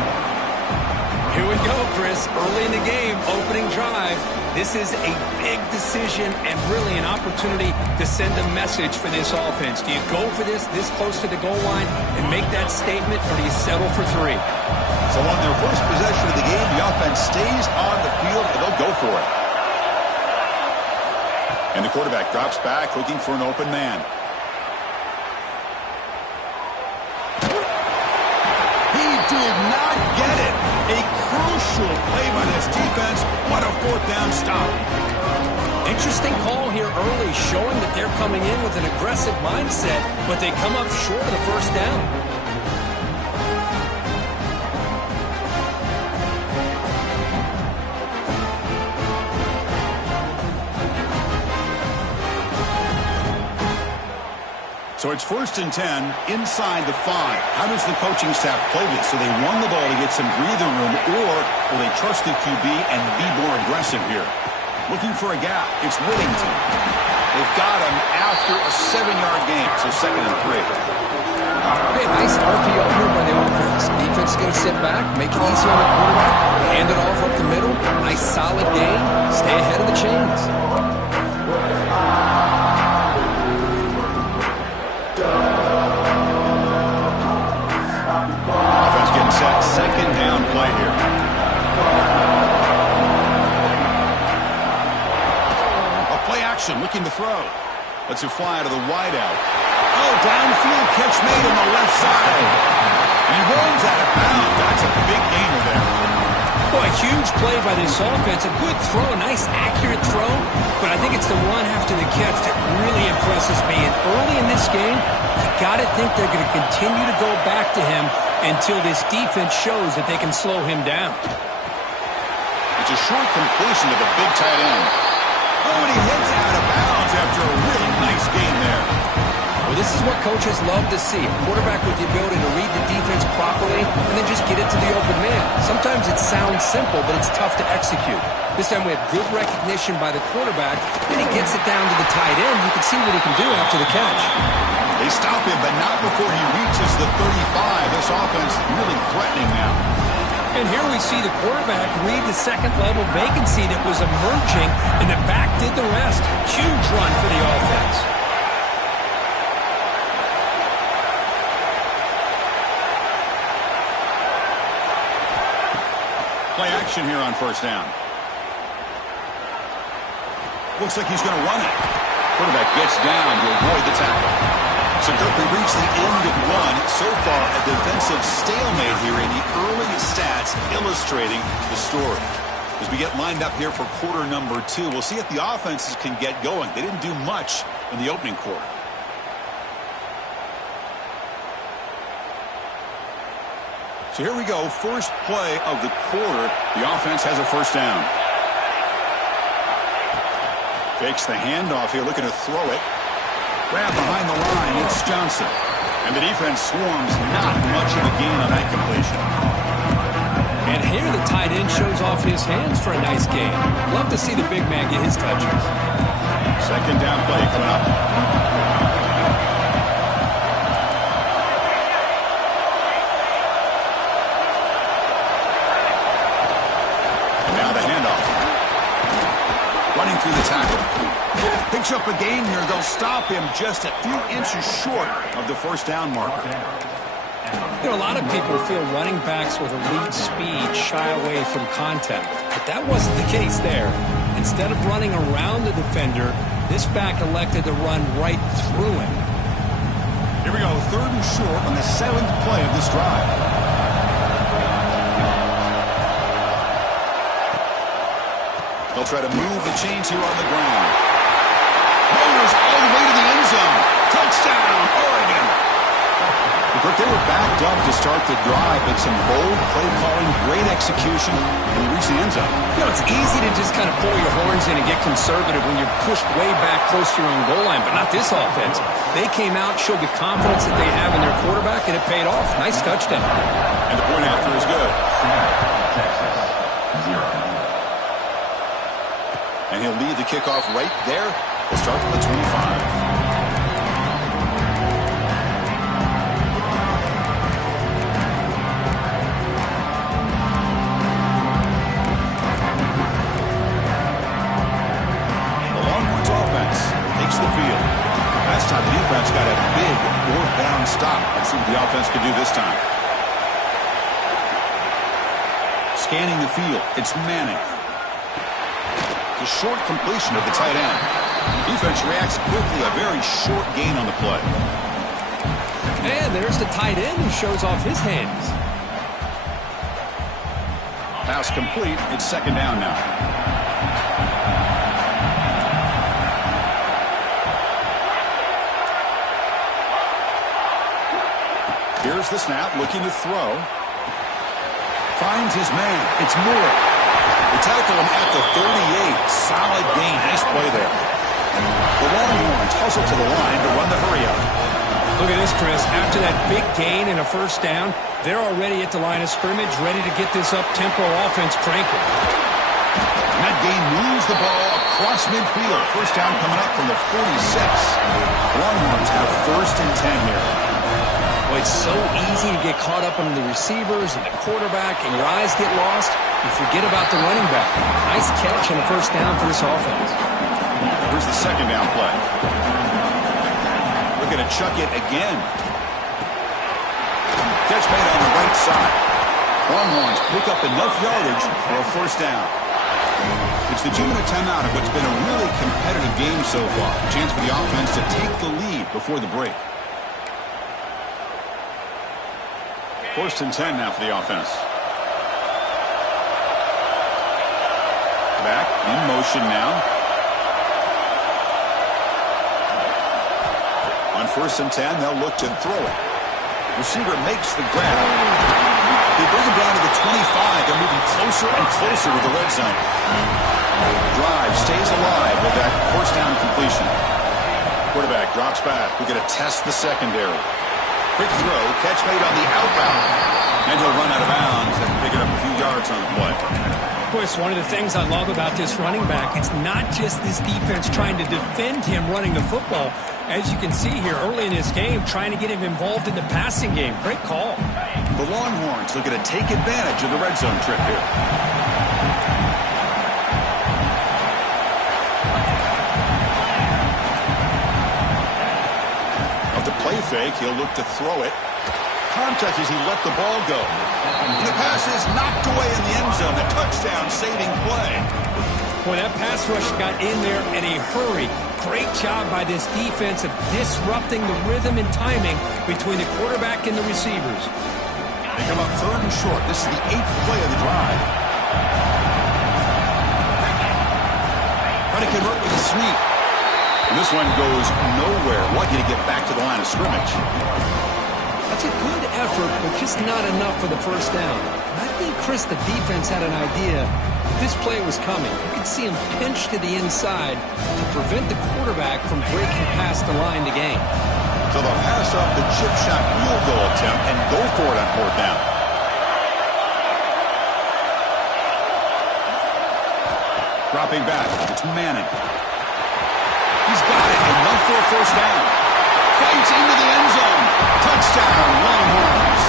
Here we go, Chris. Early in the game, opening drive. This is a big decision and really an opportunity to send a message for this offense. Do you go for this close to the goal line and make that statement, or do you settle for 3? So on their first possession of the game, the offense stays on the field, and they'll go for it. And the quarterback drops back, looking for an open man. He did not get it. A crucial play by this defense. What a fourth down stop. Interesting call here early, showing that they're coming in with an aggressive mindset, but they come up short of the first down. So it's first and 10 inside the 5. How does the coaching staff play this? So they run the ball to get some breathing room, or will they trust the QB and be more aggressive here? Looking for a gap. It's Whittington. They've got him after a 7-yard gain, so 2nd and 3. Hey, nice RPO here by the offense. Defense is going to sit back, make it easy on the quarterback, hand it off up the middle. Nice solid gain. Stay ahead of the chains. Offense getting set. 2nd down play here. A play action, looking to throw. Lets it fly out of the wideout. Oh, downfield catch made on the left side. He runs out of bounds. That's a big gainer there. Boy, huge play by this offense. A good throw, a nice accurate throw. But I think it's the run after the catch that really impresses me. And early in this game, you got to think they're going to continue to go back to him until this defense shows that they can slow him down. It's a short completion to the big tight end. Oh, and he heads out of bounds after a really nice gain there. Well, this is what coaches love to see. A quarterback with the ability to read the defense properly and then just get it to the open man. Sometimes it sounds simple, but it's tough to execute. This time we have good recognition by the quarterback, and he gets it down to the tight end. You can see what he can do after the catch. They stop him, but not before he reaches the 35. This offense really threatening now. And here we see the quarterback read the second-level vacancy that was emerging, and the back did the rest. Huge run for the offense. Play action here on 1st down. Looks like he's going to run it. Quarterback gets down to avoid the tackle. So Kirk, we reached the end of one. So far, a defensive stalemate here in the early stats illustrating the story. As we get lined up here for quarter number 2, we'll see if the offenses can get going. They didn't do much in the opening quarter. So here we go, first play of the quarter. The offense has a 1st down. Fakes the handoff here, looking to throw it. Grab behind the line, it's Johnson. And the defense swarms, not much of a gain on that completion. And here the tight end shows off his hands for a nice gain. Love to see the big man get his touches. 2nd down play coming up. Running through the tackle. Picks up a gain here. They'll stop him just a few inches short of the 1st down marker. You know, a lot of people feel running backs with elite speed shy away from contact. But that wasn't the case there. Instead of running around the defender, this back elected to run right through him. Here we go. 3rd and short on the 7th play of this drive. They'll try to move the chains here on the ground. Motors all the way to the end zone. Touchdown, Oregon. But they were backed up to start the drive, but some bold play calling, great execution, and they reached the end zone. You know, it's easy to just kind of pull your horns in and get conservative when you're pushed way back close to your own goal line, but not this offense. They came out, showed the confidence that they have in their quarterback, and it paid off. Nice touchdown. And the point after is good. Texas, 0. And he'll lead the kickoff right there. We'll start from the 25. The Longhorns offense takes the field. Last time the defense got a big 4th down stop. Let's see what the offense can do this time. Scanning the field. It's Manning. A short completion of the tight end. Defense reacts quickly, a very short gain on the play. And there's the tight end who shows off his hands. Pass complete. It's 2nd down now. Here's the snap, looking to throw. Finds his man. It's Moore. They tackle him at the 38. Solid gain. Nice play there. The Longhorns hustle to the line to run the hurry-up. Look at this, Chris. After that big gain and a 1st down, they're already at the line of scrimmage, ready to get this up-tempo offense cranking. And that gain moves the ball across midfield. First down coming up from the 46. Longhorns have first and 10 here. Well, it's so easy to get caught up on the receivers and the quarterback, and your eyes get lost. You forget about the running back. Nice catch and a first down for this offense. Here's the second down play. We're going to chuck it again. Catch made on the right side. Longhorns pick up enough yardage for a first down. It's the 2-minute timeout of what's been a really competitive game so far. Chance for the offense to take the lead before the break. First and 10 now for the offense. Back in motion now. On first and 10, they'll look to throw it. Receiver makes the grab. They bring him down to the 25. They're moving closer and closer to the red zone. Drive stays alive with that first down completion. Quarterback drops back. We're going to test the secondary. Quick throw, catch made on the outbound. And he'll run out of bounds and pick it up a few yards on the play. Boy, it's one of the things I love about this running back. It's not just this defense trying to defend him running the football. As you can see here early in this game, trying to get him involved in the passing game. Great call. The Longhorns looking to take advantage of the red zone trip here. Of the play fake, he'll look to throw it. Contact as he let the ball go. And the pass is knocked away in the end zone. A touchdown saving play. Boy, that pass rush got in there in a hurry. Great job by this defense of disrupting the rhythm and timing between the quarterback and the receivers. They come up third and short. This is the 8th play of the drive. Trying to convert with a sweep. And this one goes nowhere. Lucky to get back to the line of scrimmage. That's a good effort, but just not enough for the first down. And I think, Chris, the defense had an idea that this play was coming. You could see him pinch to the inside to prevent the quarterback from breaking past the line to gain. So they'll pass off the chip shot field goal attempt and go for it on fourth down. Dropping back, it's Manning. He's got it, enough for a first down. Fights into the end zone. Touchdown, Longhorns.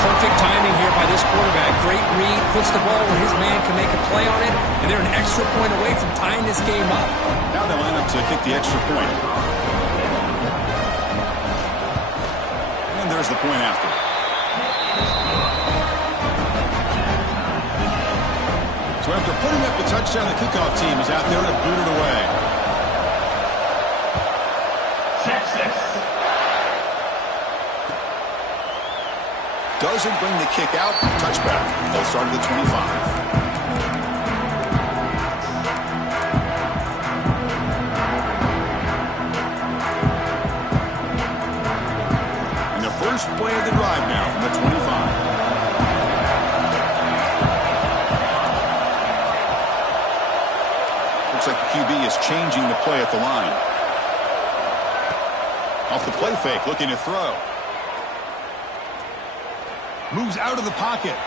Perfect timing here by this quarterback. Great read, puts the ball where his man can make a play on it, and they're an extra point away from tying this game up. Now they line up to kick the extra point. And there's the point after. So after putting up the touchdown, the kickoff team is out there to boot it away. Texas. Doesn't bring the kick out. Touchback. They'll start at the 25. And the first play of the drive now from the 25. Looks like the QB is changing the play at the line. Off the play fake, looking to throw. Moves out of the pocket.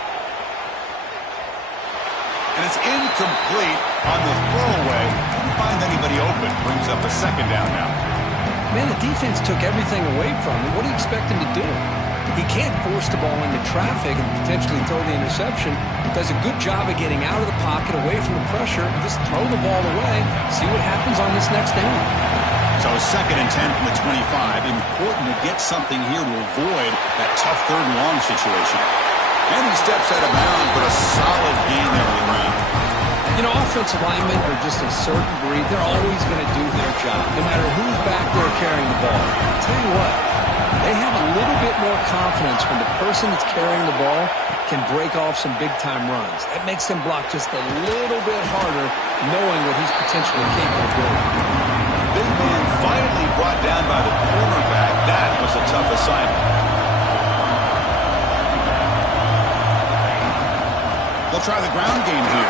And it's incomplete on the throwaway. Didn't find anybody open. Brings up a second down now. Man, the defense took everything away from him. What do you expect him to do? He can't force the ball into traffic and potentially throw the interception. Does a good job of getting out of the pocket, away from the pressure, and just throw the ball away. See what happens on this next down. So second and 10 from the 25. Important to get something here to avoid that tough third and long situation. And he steps out of bounds, but a solid gain there on the ground. You know, offensive linemen are just a certain breed. They're always going to do their job, no matter who's back there carrying the ball. I'll tell you what, they have a little bit more confidence when the person that's carrying the ball can break off some big-time runs. That makes them block just a little bit harder, knowing what he's potentially capable of doing. Big man finally brought down by the cornerback. That was a tough assignment. They'll try the ground game here.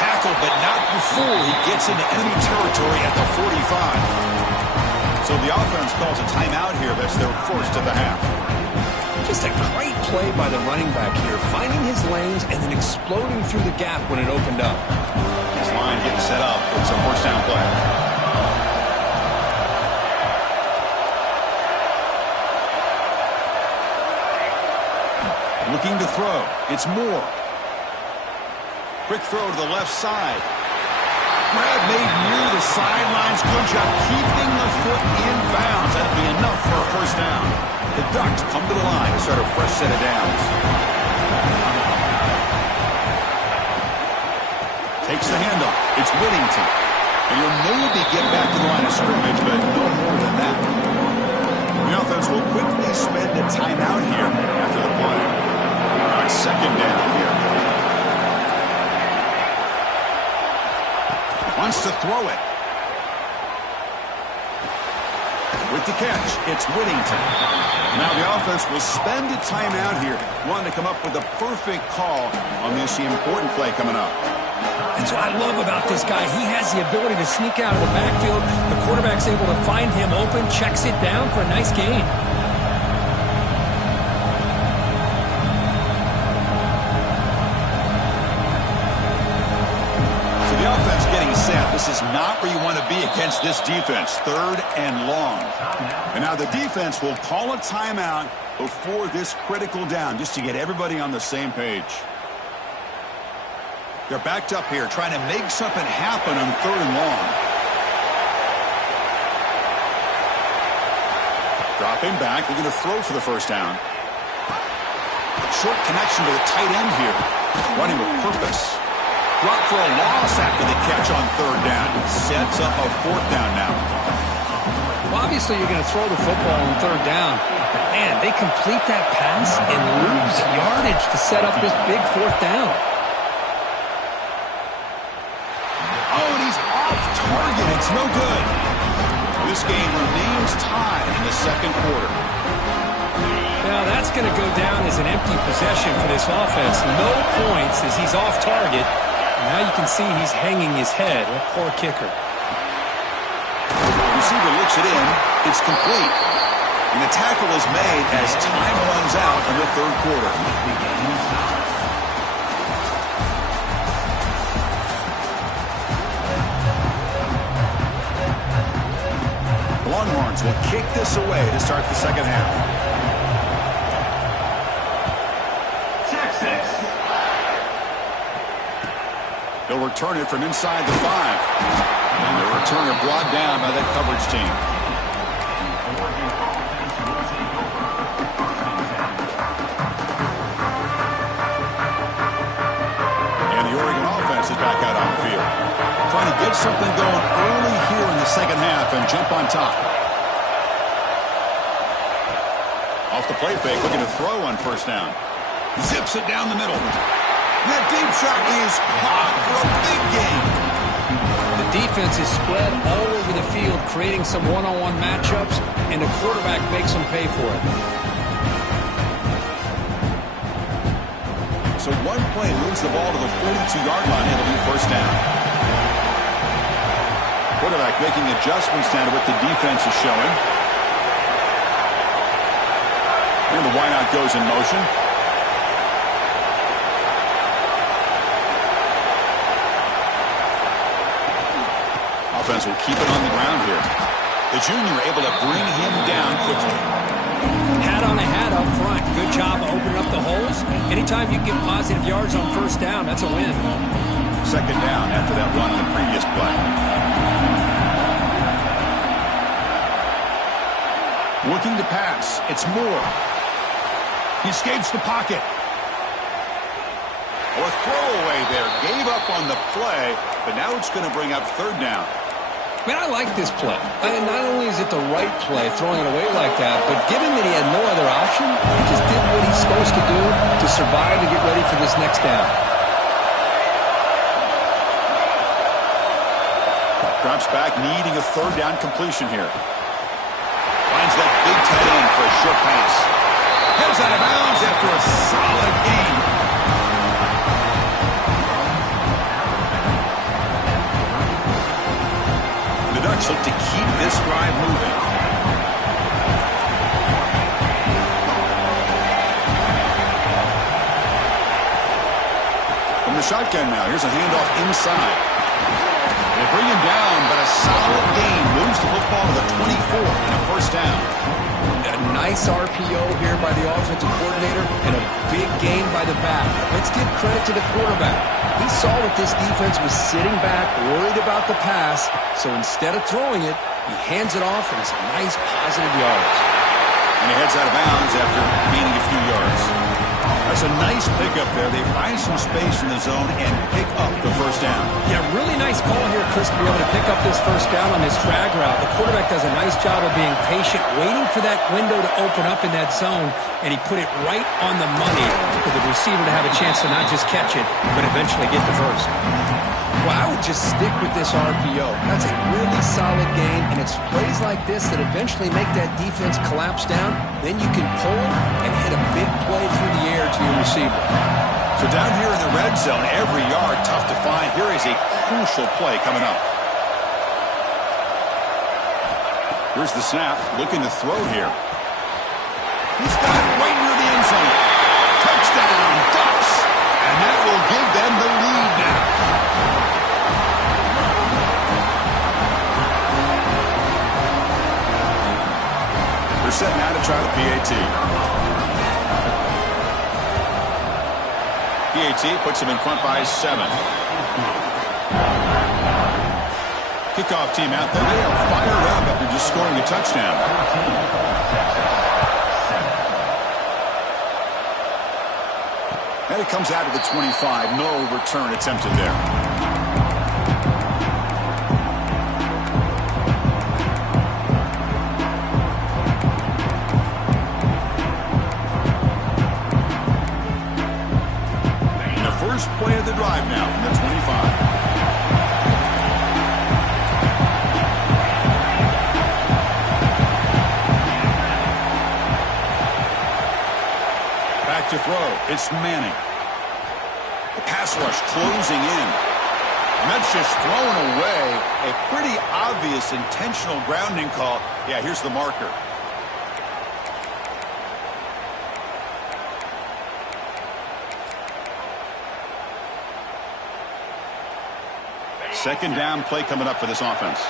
Tackled, but not before he gets into enemy territory at the 45. So the offense calls a timeout here. That's their first of the half. Just a great play by the running back here, finding his lanes and then exploding through the gap when it opened up. It's a first down play. Looking to throw. It's Moore. Quick throw to the left side. Grab made near the sidelines. Good job keeping the foot in bounds. That'll be enough for a first down. The Ducks come to the line to start a fresh set of downs. Takes the handoff. It's Whittington. And he'll maybe get back to the line of scrimmage, but no more than that. The offense will quickly spend a timeout here after the play. On second down here. Wants to throw it. With the catch, it's Whittington. Now the offense will spend a timeout here, wanting to come up with a perfect call on this important play coming up. That's what I love about this guy. He has the ability to sneak out of the backfield. The quarterback's able to find him open, checks it down for a nice gain. So the offense getting set. This is not where you want to be against this defense. Third and long. And now the defense will call a timeout before this critical down, just to get everybody on the same page. They're backed up here, trying to make something happen on third and long. Dropping back, looking to throw for the first down. Short connection to the tight end here. Running with purpose. Drop for a loss after the catch on third down. Sets up a fourth down now. Well, obviously you're going to throw the football on third down. Man, they complete that pass and lose yardage to set up this big fourth down. Target, it's no good. This game remains tied in the second quarter. Now that's going to go down as an empty possession for this offense. No points as he's off target. And now you can see he's hanging his head. A poor kicker. Receiver looks it in. It's complete. And the tackle is made as time runs out in the third quarter. Longhorns will kick this away to start the second half. Texas. They'll return it from inside the 5. And the returner brought down by that coverage team. And the Oregon offense is back out on the field. Trying to get something going early here in the second half and jump on top. Off the play fake, looking to throw on first down. Zips it down the middle. That deep shot is caught for a big gain. The defense is spread all over the field, creating some one-on-one matchups, and the quarterback makes them pay for it. So one play moves the ball to the 42-yard line. It'll be first down. Quarterback making adjustments down to what the defense is showing. And the wideout goes in motion. Offense will keep it on the ground here. The junior able to bring him down quickly. Hat on a hat up front. Good job of opening up the holes. Anytime you get positive yards on first down, that's a win. Second down after that run on the previous play. Looking to pass. It's Moore. He escapes the pocket. A throwaway there. Gave up on the play, but now it's going to bring up third down. Man, I like this play. And not only is it the right play, throwing it away like that, but given that he had no other option, he just did what he's supposed to do to survive and get ready for this next down. Drops back, needing a third down completion here. Finds that big tight end for a short pass. Heads out of bounds after a solid gain. The Ducks look to keep this drive moving. From the shotgun now, here's a handoff inside. They bring him down, but a solid gain moves the football to the 24 and a first down. A nice RPO here by the offensive coordinator and a big gain by the back. Let's give credit to the quarterback. He saw that this defense was sitting back, worried about the pass, so instead of throwing it, he hands it off and some nice positive yards. And he heads out of bounds after gaining a few yards. That's a nice pickup there. They find some space in the zone and pick up the first down. Yeah, really nice call here, Chris, to be able to pick up this first down on this drag route. The quarterback does a nice job of being patient, waiting for that window to open up in that zone, and he put it right on the money for the receiver to have a chance to not just catch it, but eventually get the first. Well, I would just stick with this RPO. That's a really solid gain, and it's plays like this that eventually make that defense collapse down. Then you can pull and hit a big play through the air to your receiver. So down here in the red zone, every yard tough to find. Here is a crucial play coming up. Here's the snap, looking to throw here. He's got it right near the end zone. Touchdown, Ducks! And that will give them the lead now. They're set now to try the PAT. PAT puts them in front by 7. Kickoff team out there. They are fired up after just scoring a touchdown. And it comes out of the 25. No return attempted there. First play of the drive now from the 25. Back to throw. It's Manning. The pass rush closing in. And that's just thrown away. A pretty obvious intentional grounding call. Yeah, here's the marker. Second down play coming up for this offense.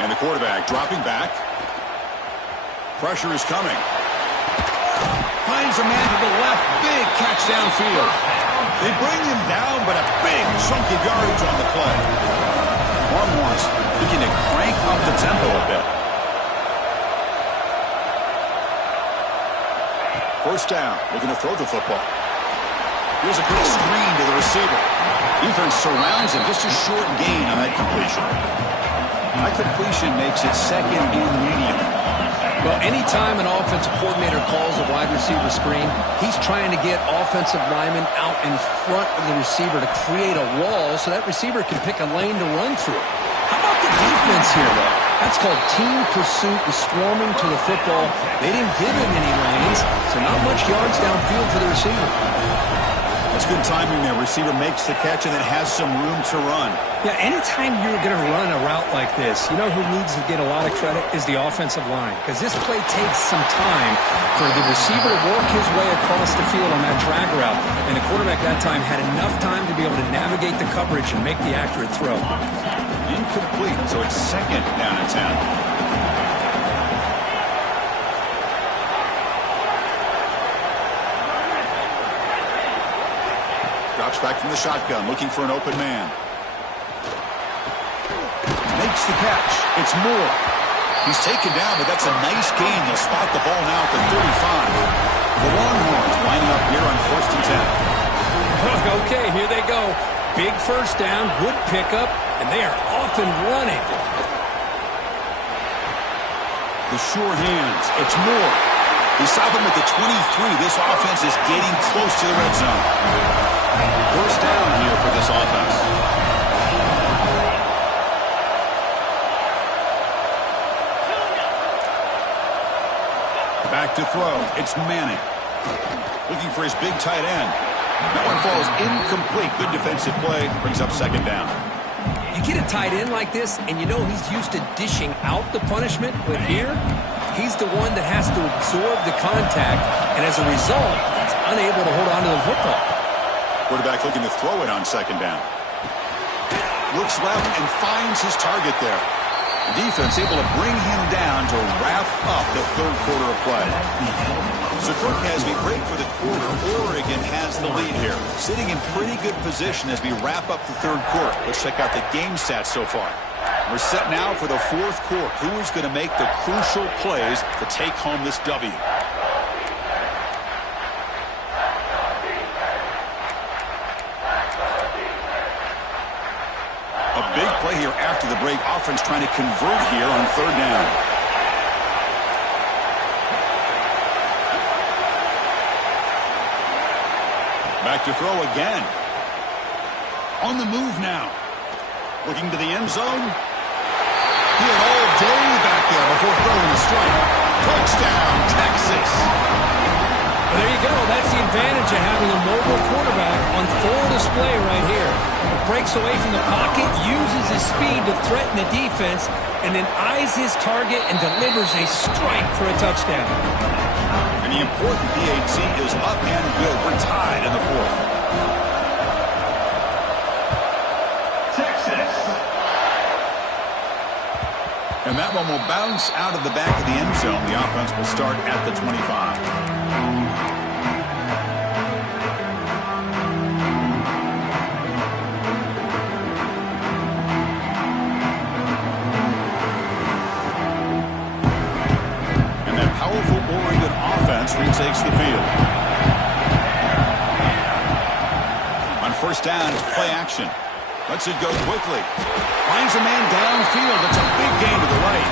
And the quarterback dropping back. Pressure is coming. Finds a man to the left. Big catch downfield. They bring him down, but a big chunk of yardage on the play. Longhorns looking to crank up the tempo a bit. First down, looking to throw the football. Here's a quick screen to the receiver. Defense surrounds him. Just a short gain on that completion. That completion makes it second and medium. Well, anytime an offensive coordinator calls a wide receiver screen, he's trying to get offensive linemen out in front of the receiver to create a wall so that receiver can pick a lane to run through. How about the defense here, though? That's called team pursuit and swarming to the football. They didn't give him any lanes, so not much yards downfield for the receiver. That's good timing there. Receiver makes the catch and then has some room to run. Yeah, anytime you're going to run a route like this, you know who needs to get a lot of credit is the offensive line. Because this play takes some time for the receiver to work his way across the field on that drag route. And the quarterback that time had enough time to be able to navigate the coverage and make the accurate throw. Incomplete, so it's second down and 10. Drops back from the shotgun, looking for an open man. Makes the catch. It's Moore. He's taken down, but that's a nice gain. They'll spot the ball now at the 35. The Longhorns lining up here on 1st and 10. Okay, here they go. Big first down, good pickup, and they are off and running. The sure hands. It's Moore. They stop him at the 23. This offense is getting close to the red zone. First down here for this offense. Back to throw. It's Manning. Looking for his big tight end. That one falls incomplete. Good defensive play. Brings up second down. You get a tight end like this, and you know he's used to dishing out the punishment, but here, he's the one that has to absorb the contact, and as a result, he's unable to hold on to the football. Quarterback looking to throw it on second down. Looks left and finds his target there. The defense able to bring him down to wrap up the third quarter of play. So Kirk has me break for the quarter. Oregon has the lead here. Sitting in pretty good position as we wrap up the third quarter. Let's check out the game stats so far. We're set now for the fourth quarter. Who is going to make the crucial plays to take home this W? A big play here after the break. Offense trying to convert here on third down. Back to throw again. On the move now. Looking to the end zone. He had all day back there before throwing the strike. Touchdown, Texas. Well, there you go. That's the advantage of having a mobile quarterback on full display right here. He breaks away from the pocket, uses his speed to threaten the defense, and then eyes his target and delivers a strike for a touchdown. And the important PAT is up and good. We're tied in the fourth. Texas. And that one will bounce out of the back of the end zone. The offense will start at the 25. Oregon offense retakes the field. On first down, it's play action. Lets it go quickly. Finds a man downfield. That's a big gain to the right.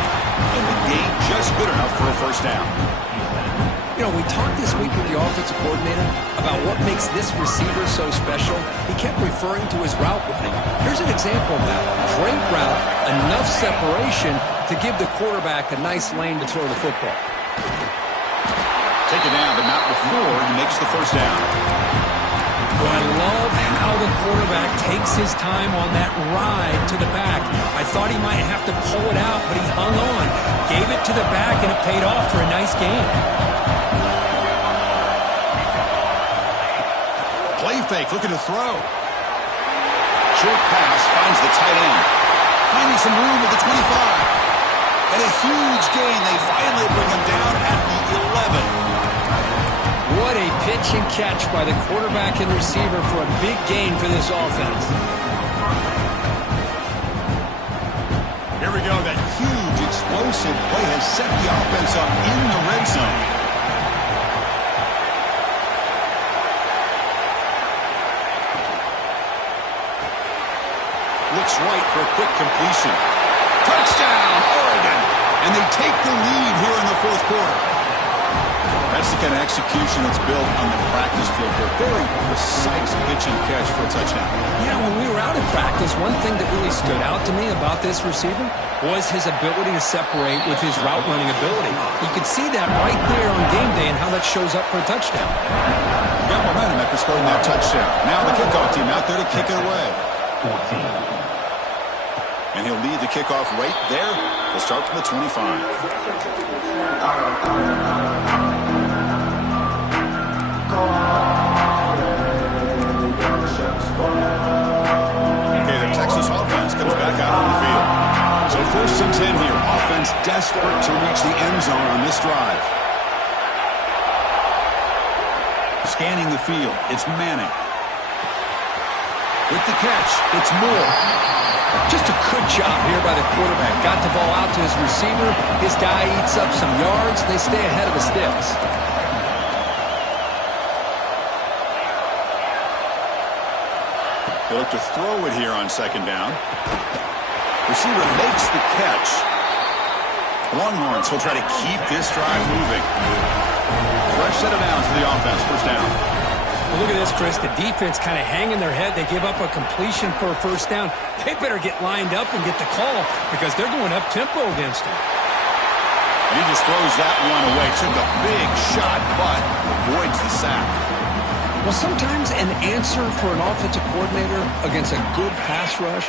And the gain just good enough for a first down. You know, we talked this week with the offensive coordinator about what makes this receiver so special. He kept referring to his route running. Here's an example of that. Great route, enough separation to give the quarterback a nice lane to throw the football. Take it down, but not before he makes the first down. Well, I love how the quarterback takes his time on that ride to the back. I thought he might have to pull it out, but he hung on, gave it to the back, and it paid off for a nice gain. Play fake, looking to throw. Short pass finds the tight end. Finding some room at the 25. And a huge gain. They finally bring him down at the 11. What a pitch and catch by the quarterback and receiver for a big gain for this offense. Here we go. That huge explosive play has set the offense up in the red zone. Looks right for a quick completion. Touchdown, Oregon! And they take the lead here in the fourth quarter. That's the kind of execution that's built on the practice field for a very precise pitch and catch for a touchdown. Yeah, when we were out at practice, one thing that really stood out to me about this receiver was his ability to separate with his route running ability. You could see that right there on game day and how that shows up for a touchdown. Got momentum after scoring that touchdown. Now the kickoff team out there to kick it away. 14. And he'll lead the kickoff right there. He'll start from the 25. Okay, the Texas offense comes back out on the field. So first and 10 here. Offense desperate to reach the end zone on this drive. Scanning the field. It's Manning. With the catch, it's Moore. Just a good job here by the quarterback. Got the ball out to his receiver. His guy eats up some yards. They stay ahead of the sticks. They look to throw it here on second down. Receiver makes the catch. Longhorns will try to keep this drive moving. Fresh set of downs for the offense. First down. Well, look at this, Chris. The defense kind of hanging their head. They give up a completion for a first down. They better get lined up and get the call because they're going up-tempo against him. And he just throws that one away. Took a big shot, but avoids the sack. Well, sometimes an answer for an offensive coordinator against a good pass rush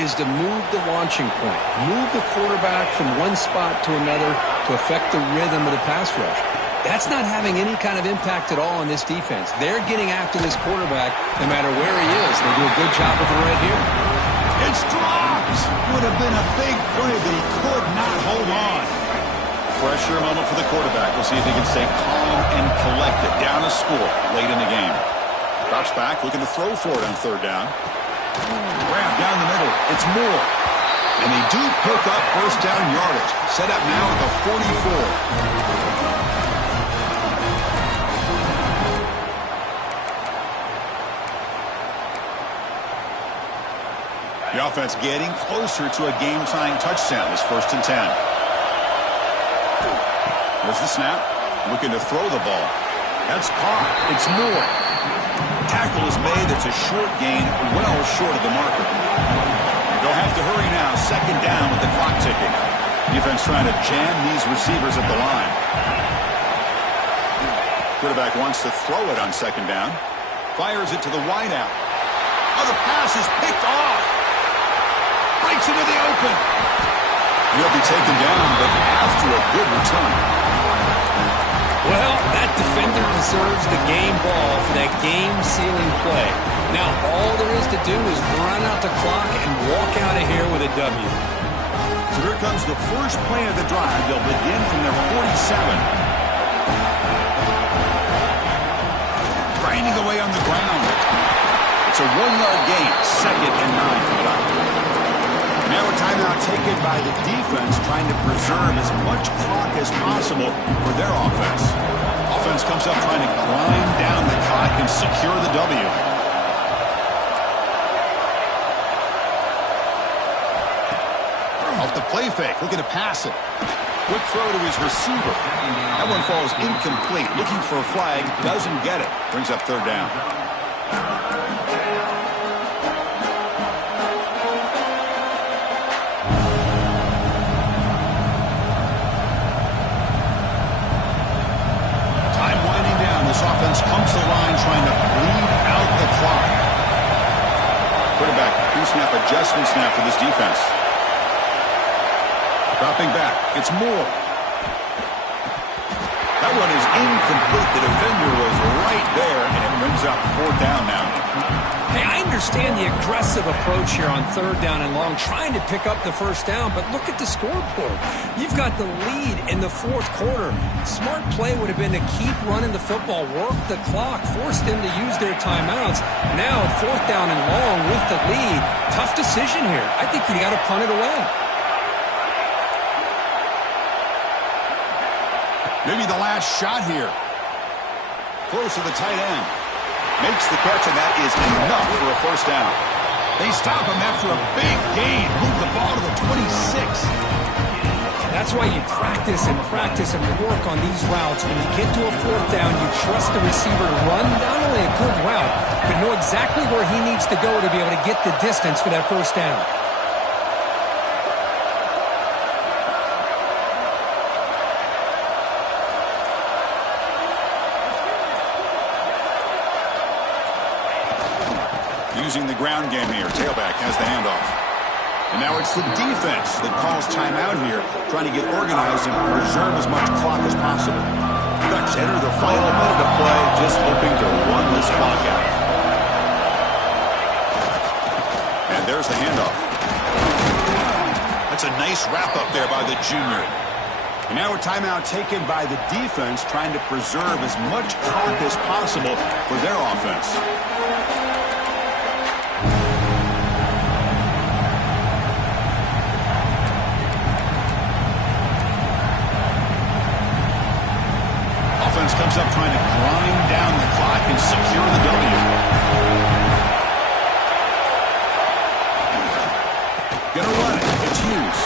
is to move the launching point. Move the quarterback from one spot to another to affect the rhythm of the pass rush. That's not having any kind of impact at all on this defense. They're getting after this quarterback no matter where he is. They do a good job of it right here. It's dropped. Would have been a big play, but he could not hold on. Pressure moment for the quarterback. We'll see if he can stay calm and collected. Down a score late in the game. Drops back, looking to throw for it on third down. Grab down the middle. It's Moore. And they do pick up first down yardage. Set up now at the 44. The offense getting closer to a game-tying touchdown. This 1st and 10. There's the snap. Looking to throw the ball. That's caught. It's Moore. Tackle is made. It's a short gain, well short of the marker. They'll have to hurry now. 2nd down with the clock ticking. Defense trying to jam these receivers at the line. Quarterback wants to throw it on 2nd down. Fires it to the wideout. Oh, the pass is picked off. Breaks into the open. He'll be taken down, but after a good return. Well, that defender deserves the game ball for that game-sealing play. Now, all there is to do is run out the clock and walk out of here with a W. So here comes the first play of the drive. They'll begin from their 47. Grinding away on the ground. It's a 1-yard gain. 2nd and 9. Now a timeout taken by the defense, trying to preserve as much clock as possible for their offense. Offense comes up trying to grind down the clock and secure the W. Off the play fake, looking to pass it. Quick throw to his receiver. That one falls incomplete. Looking for a flag, doesn't get it. Brings up 3rd down. This offense comes to the line trying to bleed out the clock. Quarterback, pre-snap adjustment snap for this defense. Dropping back, it's Moore. That one is incomplete. The defender was right there, and it brings up 4th down now. Hey, I understand the aggressive approach here on 3rd down and long, trying to pick up the 1st down, but look at the scoreboard. You've got the lead in the 4th quarter. Smart play would have been to keep running the football, work the clock, force them to use their timeouts. Now, 4th down and long with the lead. Tough decision here. I think you got to punt it away. Maybe the last shot here. Close to the tight end. Makes the catch, and that is enough for a 1st down. They stop him after a big gain. Move the ball to the 26. That's why you practice and work on these routes. When you get to a 4th down, you trust the receiver to run not only a good route, but know exactly where he needs to go to be able to get the distance for that 1st down. Using the ground game here. Tailback has the handoff. And now it's the defense that calls timeout here, trying to get organized and preserve as much clock as possible. Ducks enter the final minute of play, just hoping to run this clock out. And there's the handoff. That's a nice wrap-up there by the junior. And now a timeout taken by the defense, trying to preserve as much clock as possible for their offense. Offense comes up trying to grind down the clock and secure the W. Gonna run it. It's Hughes.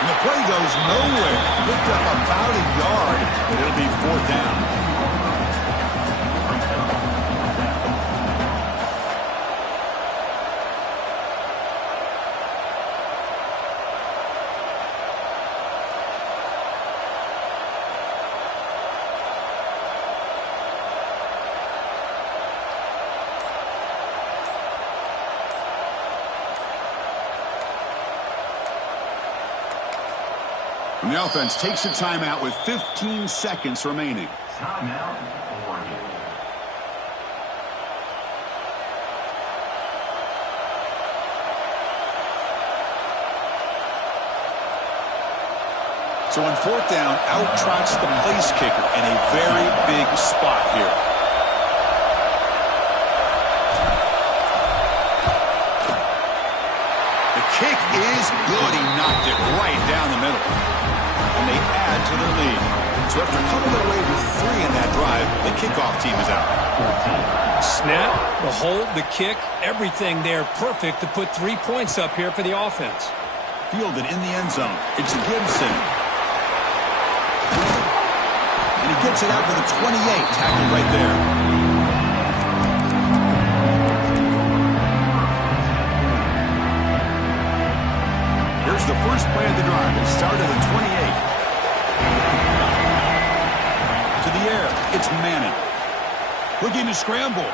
And the play goes nowhere. Picked up about a yard, but it'll be 4th down. And the offense takes a timeout with 15 seconds remaining. Timeout, Oregon. So on fourth down, out trots the place kicker in a very big spot here. The kick is good. He knocked it right down the middle. And they add to their lead. So after coming away with 3 in that drive, the kickoff team is out. Snap, the hold, the kick, everything there perfect to put 3 points up here for the offense. Fielded in the end zone. It's Gibson. And he gets it out to the 28, tackled right there. Here's the first play of the drive. It started at the 28. To the air, it's Manning. Looking to scramble.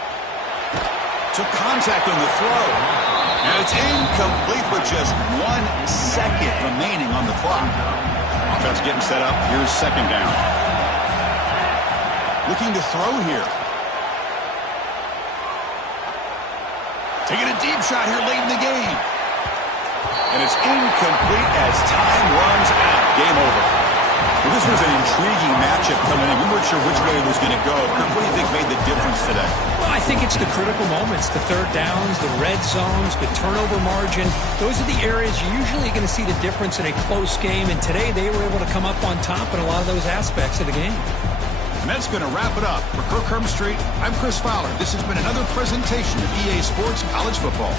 Took contact on the throw. And it's incomplete with just 1 second remaining on the clock. Offense getting set up. Here's second down. Looking to throw here. Taking a deep shot here late in the game. And it's incomplete as time runs out. Game over. Well, this was an intriguing matchup coming in. We weren't sure which way it was going to go. Kirk, what do you think made the difference today? Well, I think it's the critical moments, the third downs, the red zones, the turnover margin. Those are the areas you're usually going to see the difference in a close game. And today they were able to come up on top in a lot of those aspects of the game. And that's going to wrap it up. For Kirk Street, I'm Chris Fowler. This has been another presentation of EA Sports College Football.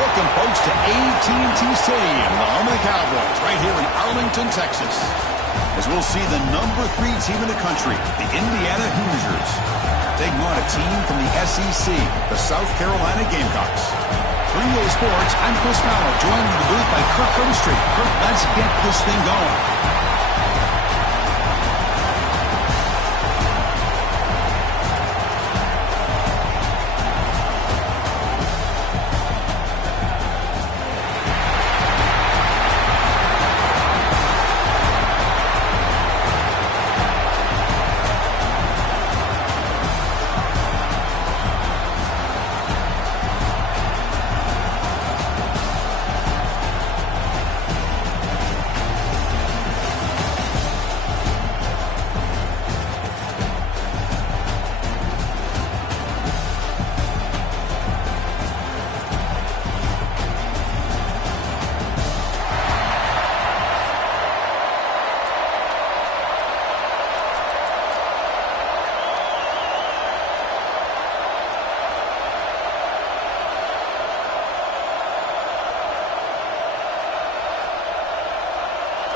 Welcome, folks, to A&T Stadium, the home of the Cowboys, right here in Arlington, Texas. As we'll see the number 3 team in the country, the Indiana Hoosiers, taking on a team from the SEC, the South Carolina Gamecocks. For EA Sports, I'm Chris Fowler, joined in the booth by Kirk Street. Kirk, let's get this thing going.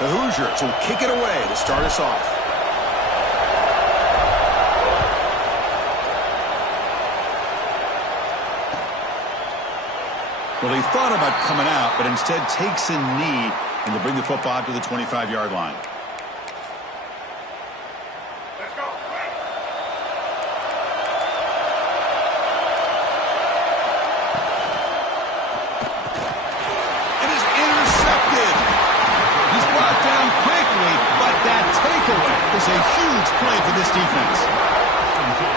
The Hoosiers will kick it away to start us off. Well, he thought about coming out, but instead takes a knee and to bring the football out to the 25-yard line. Let's go. It is intercepted. He's brought down quickly, but that takeaway is a huge play for this defense.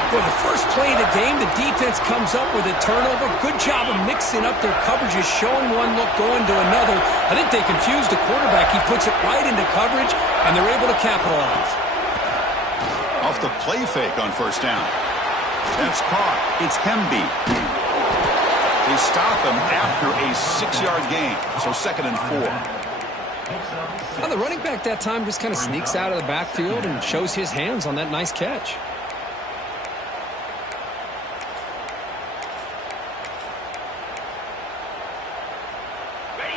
For the first play of the game, the defense comes up with a turnover. Good job of mixing up their coverages, showing one look, going to another. I think they confused the quarterback. He puts it right into coverage, and they're able to capitalize. Off the play fake on first down. That's caught. It's Hemby. They stop him after a 6-yard gain, so 2nd and 4. Now, the running back that time just kind of sneaks out of the backfield and shows his hands on that nice catch.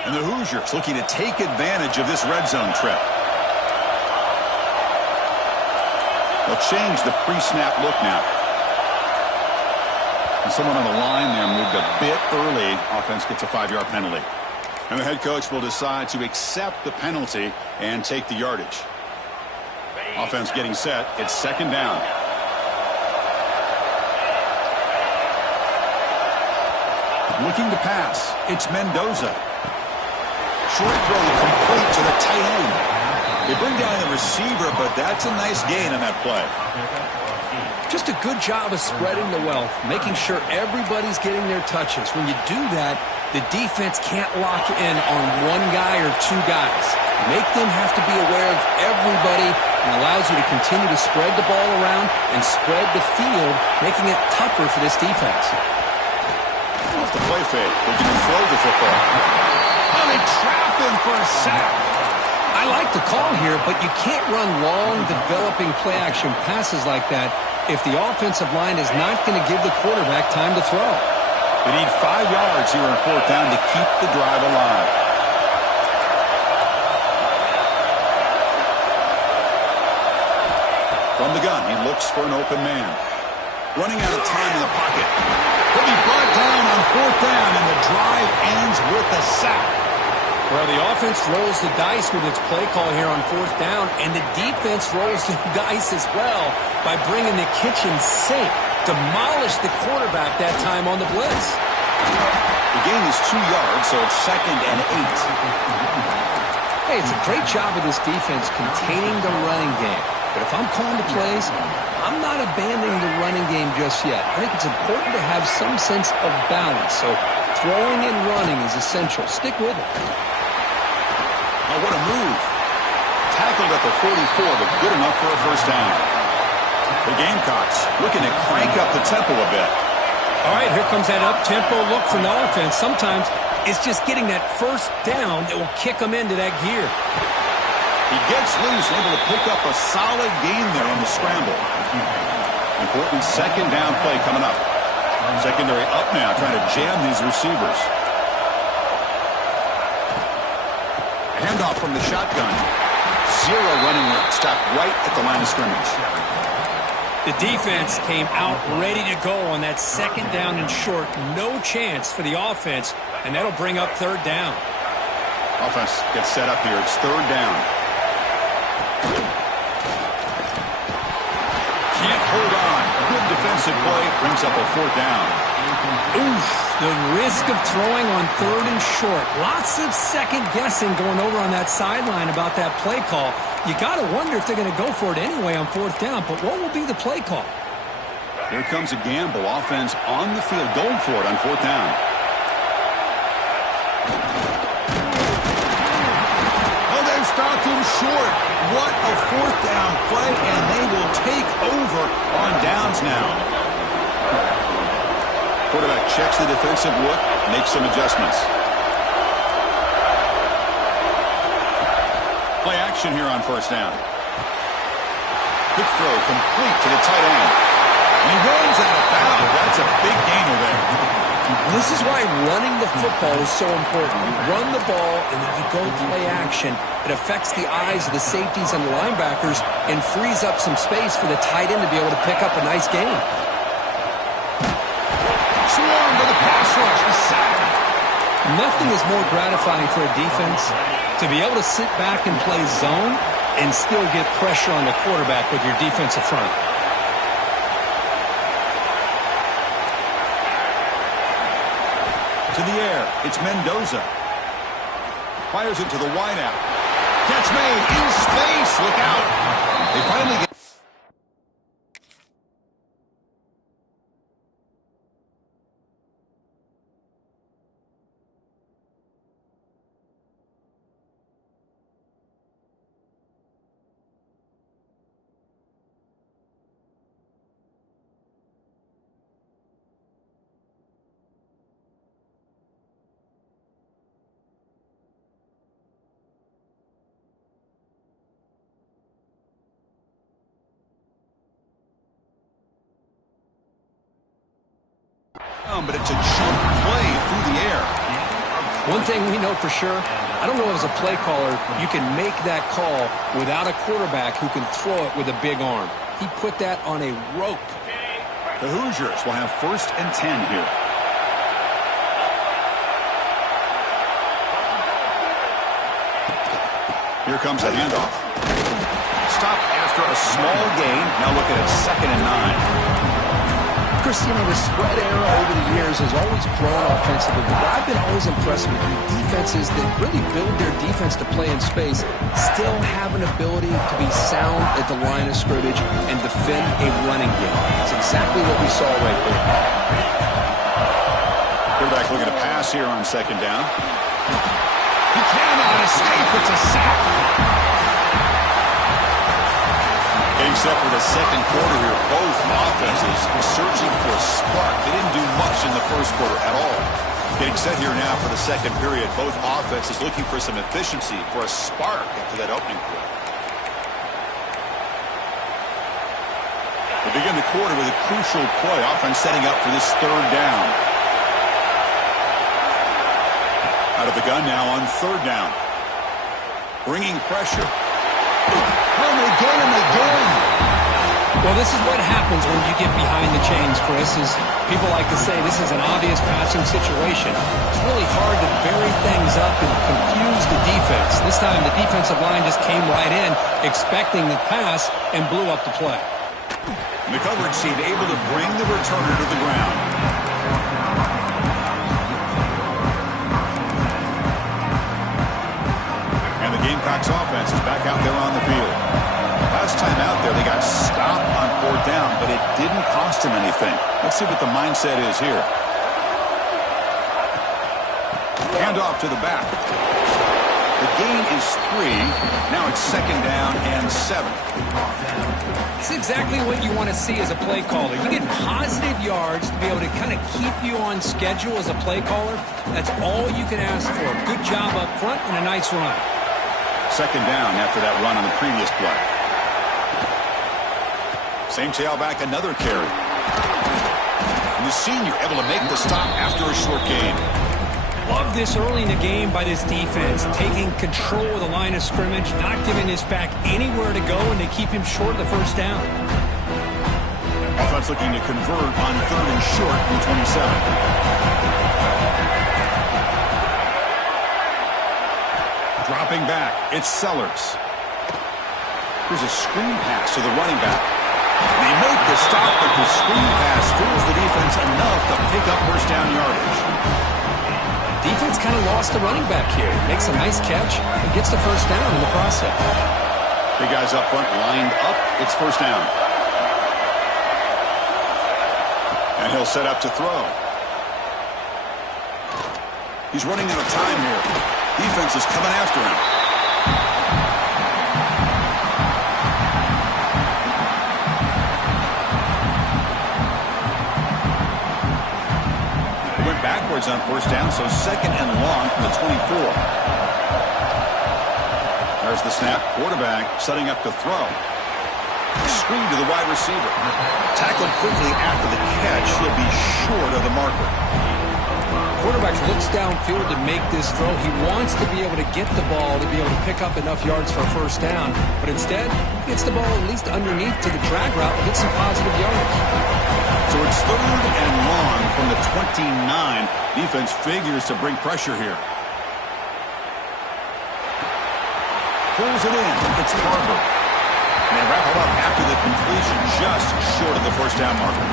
And the Hoosiers looking to take advantage of this red zone trip. They'll change the pre-snap look now. And someone on the line there moved a bit early. Offense gets a 5-yard penalty. And the head coach will decide to accept the penalty and take the yardage. Offense getting set. It's 2nd down. Looking to pass. It's Mendoza. Short throw complete to the tight end. They bring down the receiver, but that's a nice gain on that play. Just a good job of spreading the wealth, making sure everybody's getting their touches. When you do that, the defense can't lock in on one guy or two guys. Make them have to be aware of everybody and allows you to continue to spread the ball around and spread the field, making it tougher for this defense. Off the play fake, they're going to throw the football. Oh, they trap him for a sack. I like the call here, but you can't run long, developing play-action passes like that if the offensive line is not going to give the quarterback time to throw. They need 5 yards here on 4th down to keep the drive alive. From the gun, he looks for an open man. Running out of time in the pocket. He'll be brought down on 4th down, and the drive ends with a sack. Well, the offense rolls the dice with its play call here on 4th down, and the defense rolls the dice as well by bringing the kitchen sink. Demolished the quarterback that time on the blitz. The gain is 2 yards, so it's 2nd and 8. Hey, it's a great job of this defense containing the running game. But if I'm calling the plays, I'm not abandoning the running game just yet. I think it's important to have some sense of balance. So throwing and running is essential. Stick with it. Oh, what a move. Tackled at the 44, but good enough for a first down. The Gamecocks looking to crank up the tempo a bit. All right, here comes that up-tempo look from the offense. Sometimes it's just getting that first down that will kick them into that gear. He gets loose, able to pick up a solid gain there on the scramble. Important 2nd down play coming up. Secondary up now, trying to jam these receivers. Handoff from the shotgun. 0 running room. Stopped right at the line of scrimmage. The defense came out ready to go on that 2nd down and short. No chance for the offense, and that'll bring up 3rd down. Offense gets set up here. It's 3rd down. Can't hold on. Good defensive play. Brings up a 4th down. Oof, the risk of throwing on 3rd and short. Lots of second guessing going over on that sideline about that play call. You got to wonder if they're going to go for it anyway on 4th down, but what will be the play call? Here comes a gamble. Offense on the field going for it on 4th down. Oh, they've stopped him short. What a 4th down play, and they will take over on downs now. Quarterback checks the defensive look, makes some adjustments. Play action here on 1st down. Quick throw complete to the tight end. And he runs out of bounds. That's a big gainer there. This is why running the football is so important. You run the ball, and then you go play action. It affects the eyes of the safeties and the linebackers and frees up some space for the tight end to be able to pick up a nice gain. Swarmed by the pass rush. He's sacked. Nothing is more gratifying for a defense to be able to sit back and play zone and still get pressure on the quarterback with your defensive front. To the air, it's Mendoza. Fires it to the wideout. Catch made in space. Look out. They finally get... But it's a chunk play through the air. One thing we know for sure, I don't know as a play caller, you can make that call without a quarterback who can throw it with a big arm. He put that on a rope. The Hoosiers will have 1st and 10 here. Here comes a handoff. Stop after a small gain. Now looking at 2nd and 9. Chris, the spread era over the years has always grown offensively, but I've been always impressed with defenses that really build their defense to play in space, still have an ability to be sound at the line of scrimmage and defend a running game. It's exactly what we saw right there. Quarterback looking to pass here on 2nd down. He cannot escape. It's a sack. Getting set for the 2nd quarter here. Both offenses searching for a spark. They didn't do much in the 1st quarter at all. Getting set here now for the 2nd period. Both offenses looking for some efficiency, for a spark after that opening quarter. We begin the quarter with a crucial play. Offense setting up for this 3rd down. Out of the gun now on 3rd down. Bringing pressure. Home again and again. Well, this is what happens when you get behind the chains, Chris. Is people like to say this is an obvious passing situation. It's really hard to vary things up and confuse the defense. This time the defensive line just came right in, expecting the pass, and blew up the play. And the coverage team able to bring the returner to the ground. And the Gamecocks offense is back out there on the field. Last time out there, they got stopped on 4th down, but it didn't cost them anything. Let's see what the mindset is here. Handoff to the back. The gain is 3. Now it's 2nd down and 7. It's exactly what you want to see as a play caller. You get positive yards to be able to kind of keep you on schedule as a play caller. That's all you can ask for. Good job up front and a nice run. 2nd down after that run on the previous play. Same tailback, another carry. And the senior able to make the stop after a short gain. Love this early in the game by this defense, taking control of the line of scrimmage, not giving this back anywhere to go, and they keep him short of the 1st down. Offense looking to convert on 3rd and short from the 27. Dropping back, it's Sellers. Here's a screen pass to the running back. They make the stop, but the screen pass fools the defense enough to pick up 1st down yardage. Defense kind of lost the running back here. Makes a nice catch and gets the 1st down in the process. Big guys up front lined up. It's 1st down. And he'll set up to throw. He's running out of time here. Defense is coming after him. He went backwards on 1st down, so 2nd and long from the 24. There's the snap. Quarterback setting up to throw. Screen to the wide receiver. Tackled quickly after the catch. He'll be short of the marker. Quarterback looks downfield to make this throw. He wants to be able to get the ball to be able to pick up enough yards for a first down. But instead, he gets the ball at least underneath to the drag route and gets some positive yards. So it's 3rd and long from the 29. Defense figures to bring pressure here. Pulls it in. It's Barber. And they wrap it up after the completion, just short of the first down marker.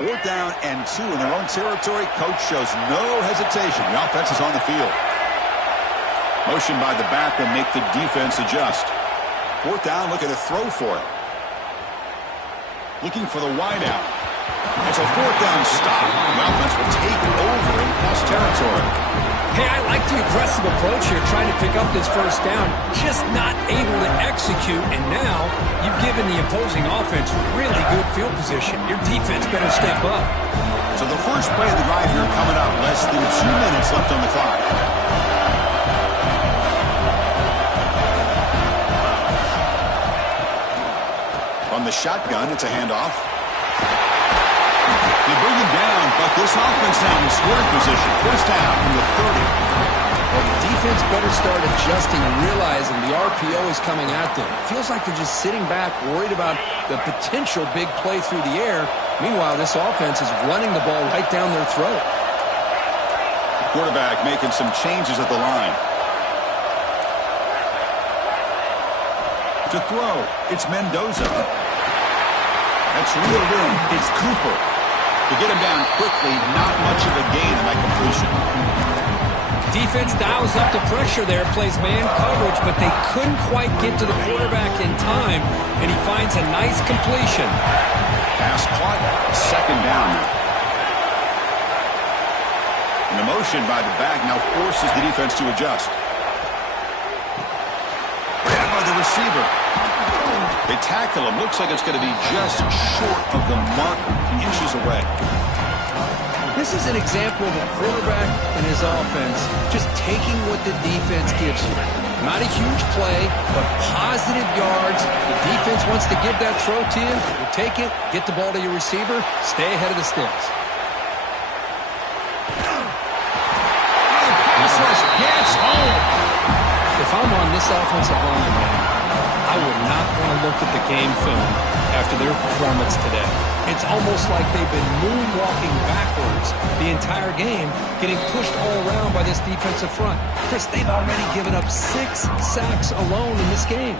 Fourth down and 2 in their own territory. Coach shows no hesitation. The offense is on the field. Motion by the back will make the defense adjust. Fourth down, looking to throw for it. Looking for the wide out. It's a fourth down stop. The offense will take over in cross territory. Hey, I like the aggressive approach here, trying to pick up this first down, just not able to execute, and now you've given the opposing offense really good field position. Your defense better step up. So the first play of the drive here coming up, less than 2 minutes left on the clock. From the shotgun, it's a handoff. They bring him down, but this offense now in scoring position. First down from the 30. Well, the defense better start adjusting and realizing the RPO is coming at them. Feels like they're just sitting back, worried about the potential big play through the air. Meanwhile, this offense is running the ball right down their throat. Quarterback making some changes at the line. To throw, it's Mendoza. That's reeled in. It's Cooper. To get him down quickly, not much of a gain in that completion. Defense dials up the pressure there, plays man coverage, but they couldn't quite get to the quarterback in time, and he finds a nice completion. Pass caught, second down. And the motion by the back now forces the defense to adjust. Grabbed by the receiver. They tackle him. Looks like it's going to be just short of the marker, inches away. This is an example of a quarterback and his offense just taking what the defense gives you. Not a huge play, but positive yards. The defense wants to give that throw to you. You take it, get the ball to your receiver, stay ahead of the sticks. Pass rush gets home. If I'm on this offensive line, I would not want to look at the game film after their performance today. It's almost like they've been moonwalking backwards the entire game, getting pushed all around by this defensive front. Chris, they've already given up 6 sacks alone in this game.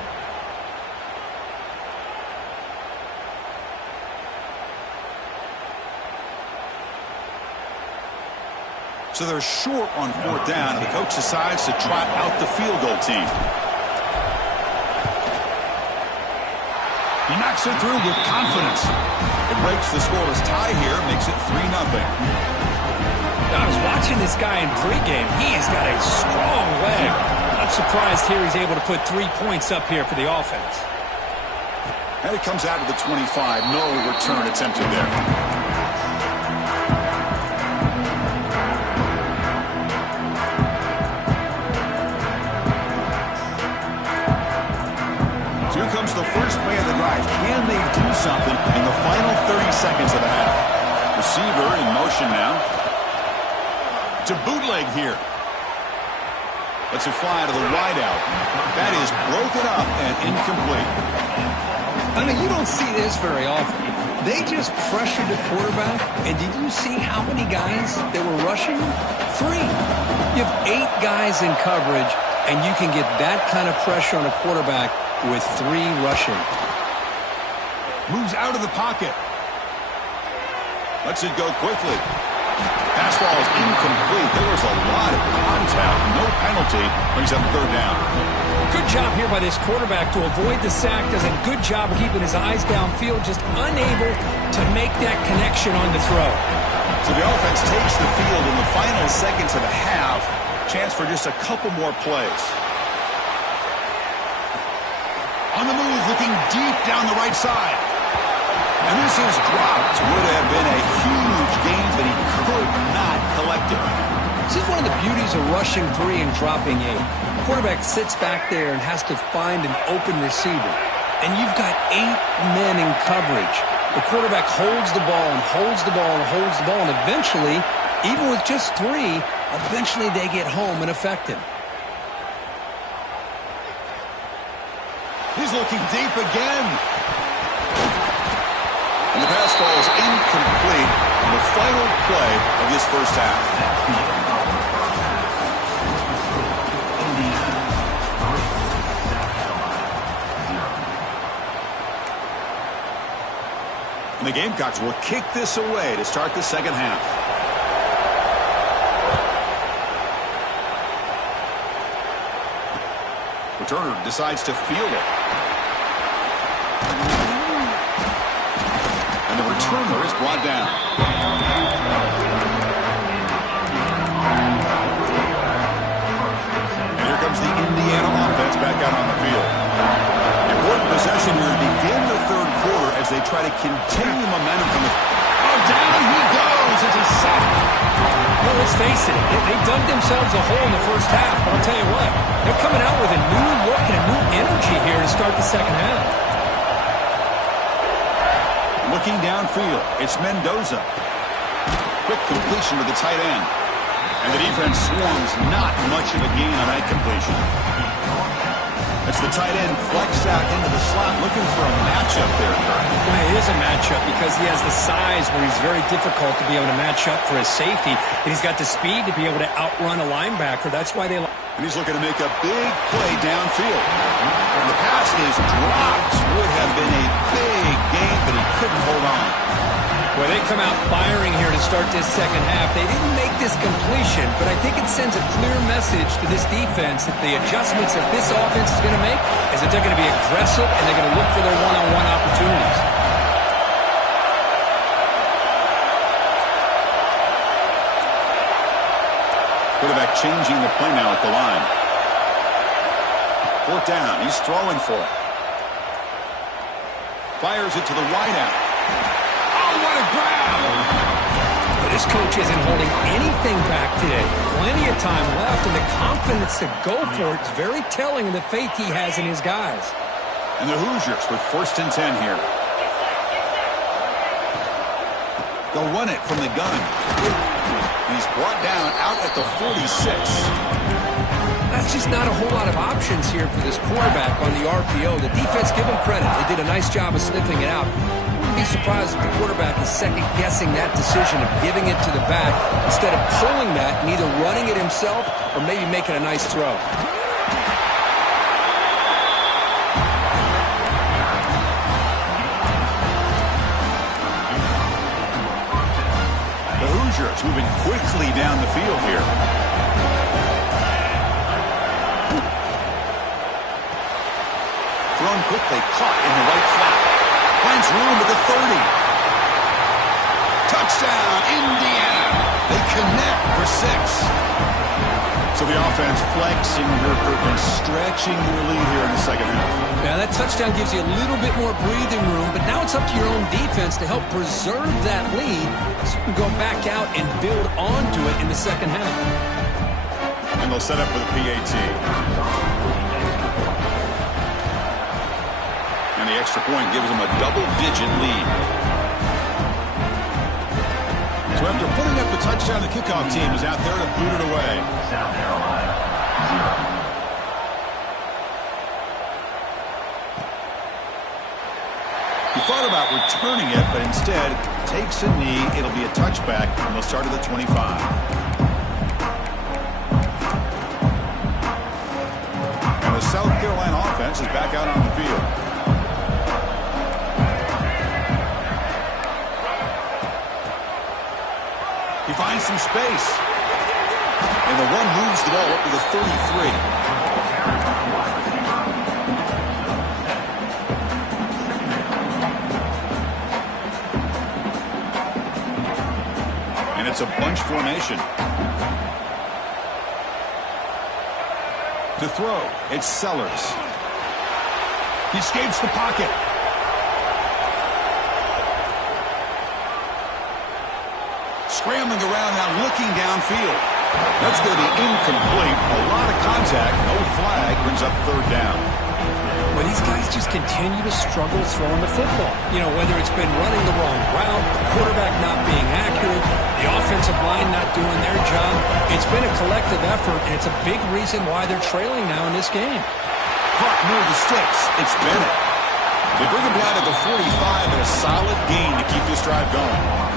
So they're short on fourth down, and the coach decides to trot out the field goal team. He knocks it through with confidence. It breaks the scoreless tie here, makes it 3-0. I was watching this guy in pregame. He has got a strong leg. Not surprised here he's able to put 3 points up here for the offense. And it comes out to the 25. No return attempted there. Here comes the first play of the drive. Can they do something in the final 30 seconds of the half? Receiver in motion now. To bootleg here. Lets it fly to the wideout. That is broken up and incomplete. I mean, you don't see this very often. They just pressured the quarterback, and did you see how many guys they were rushing? 3. You have 8 guys in coverage, and you can get that kind of pressure on a quarterback with 3 rushing. Moves out of the pocket. Lets it go quickly. Pass ball is incomplete. There was a lot of contact. No penalty. Brings up third down. Good job here by this quarterback to avoid the sack. Does a good job keeping his eyes downfield. Just unable to make that connection on the throw. So the offense takes the field in the final seconds of the half. Chance for just a couple more plays. On the move, looking deep down the right side. And this is dropped. Would have been a huge gain, but he could not collected. This is one of the beauties of rushing 3 and dropping 8. The quarterback sits back there and has to find an open receiver. And you've got 8 men in coverage. The quarterback holds the ball and holds the ball and holds the ball, and eventually, even with just 3, eventually they get home and affect him. He's looking deep again. And the pass falls incomplete on the final play of this first half. And the Gamecocks will kick this away to start the second half. Returner decides to field it. And the returner is brought down. And here comes the Indiana offense back out on the field. Important possession here to begin the third quarter as they try to continue momentum from the... Oh, down he goes. It's a sack. Well, let's face it. They dug themselves a hole in the first half. But I'll tell you what, they're coming out with a new look and a new energy here to start the second half. Looking downfield, it's Mendoza. Quick completion to the tight end. And the defense swarms, not much of a gain on that completion. As the tight end flexed out into the slot, looking for a matchup there, Kirk. Well, it is a matchup because he has the size where he's very difficult to be able to match up for his safety. And he's got the speed to be able to outrun a linebacker. That's why they... And he's looking to make a big play downfield. And the pass is dropped. Would have been a big gain, but he couldn't hold on. Well, they come out firing here to start this second half. They didn't make this completion, but I think it sends a clear message to this defense that the adjustments that this offense is going to make is that they're going to be aggressive and they're going to look for their one-on-one opportunities. Quarterback changing the play now at the line. Fourth down. He's throwing for it. Fires it to the wideout. Oh, what a grab! But this coach isn't holding anything back today. Plenty of time left, and the confidence to go for it is very telling of the faith he has in his guys. And the Hoosiers with 1st and 10 here. They'll run it from the gun. He's brought down out at the 46. That's just not a whole lot of options here for this quarterback on the RPO. The defense, give them credit. They did a nice job of sniffing it out. Wouldn't be surprised if the quarterback is second-guessing that decision of giving it to the back instead of pulling that and either running it himself or maybe making a nice throw. The Hoosiers moving quickly down the field here. Thrown quickly, caught in the right flat. Finds room at the 30. Touchdown, Indiana. They connect for 6. So the offense flexing here, and stretching their lead here in the second half. Now that touchdown gives you a little bit more breathing room, but now it's up to your own defense to help preserve that lead so you can go back out and build onto it in the second half. And they'll set up for the PAT. And the extra point gives them a double-digit lead. So after putting up the touchdown, the kickoff team is out there to boot it away. South Carolina, 0. He thought about returning it, but instead takes a knee. It'll be a touchback, and they'll start at the 25. And the South Carolina offense is back out on the field. He finds some space. And the one moves the ball up to the 33. And it's a bunch formation. To throw, it's Sellers. He escapes the pocket. scrambling around now, looking downfield. That's going to be incomplete. A lot of contact. No flag. Brings up third down. But these guys just continue to struggle throwing the football. You know, whether it's been running the wrong route, the quarterback not being accurate, the offensive line not doing their job. It's been a collective effort, and it's a big reason why they're trailing now in this game. Caught near the sticks. It's Bennett. They bring him down at the 45 and a solid gain to keep this drive going.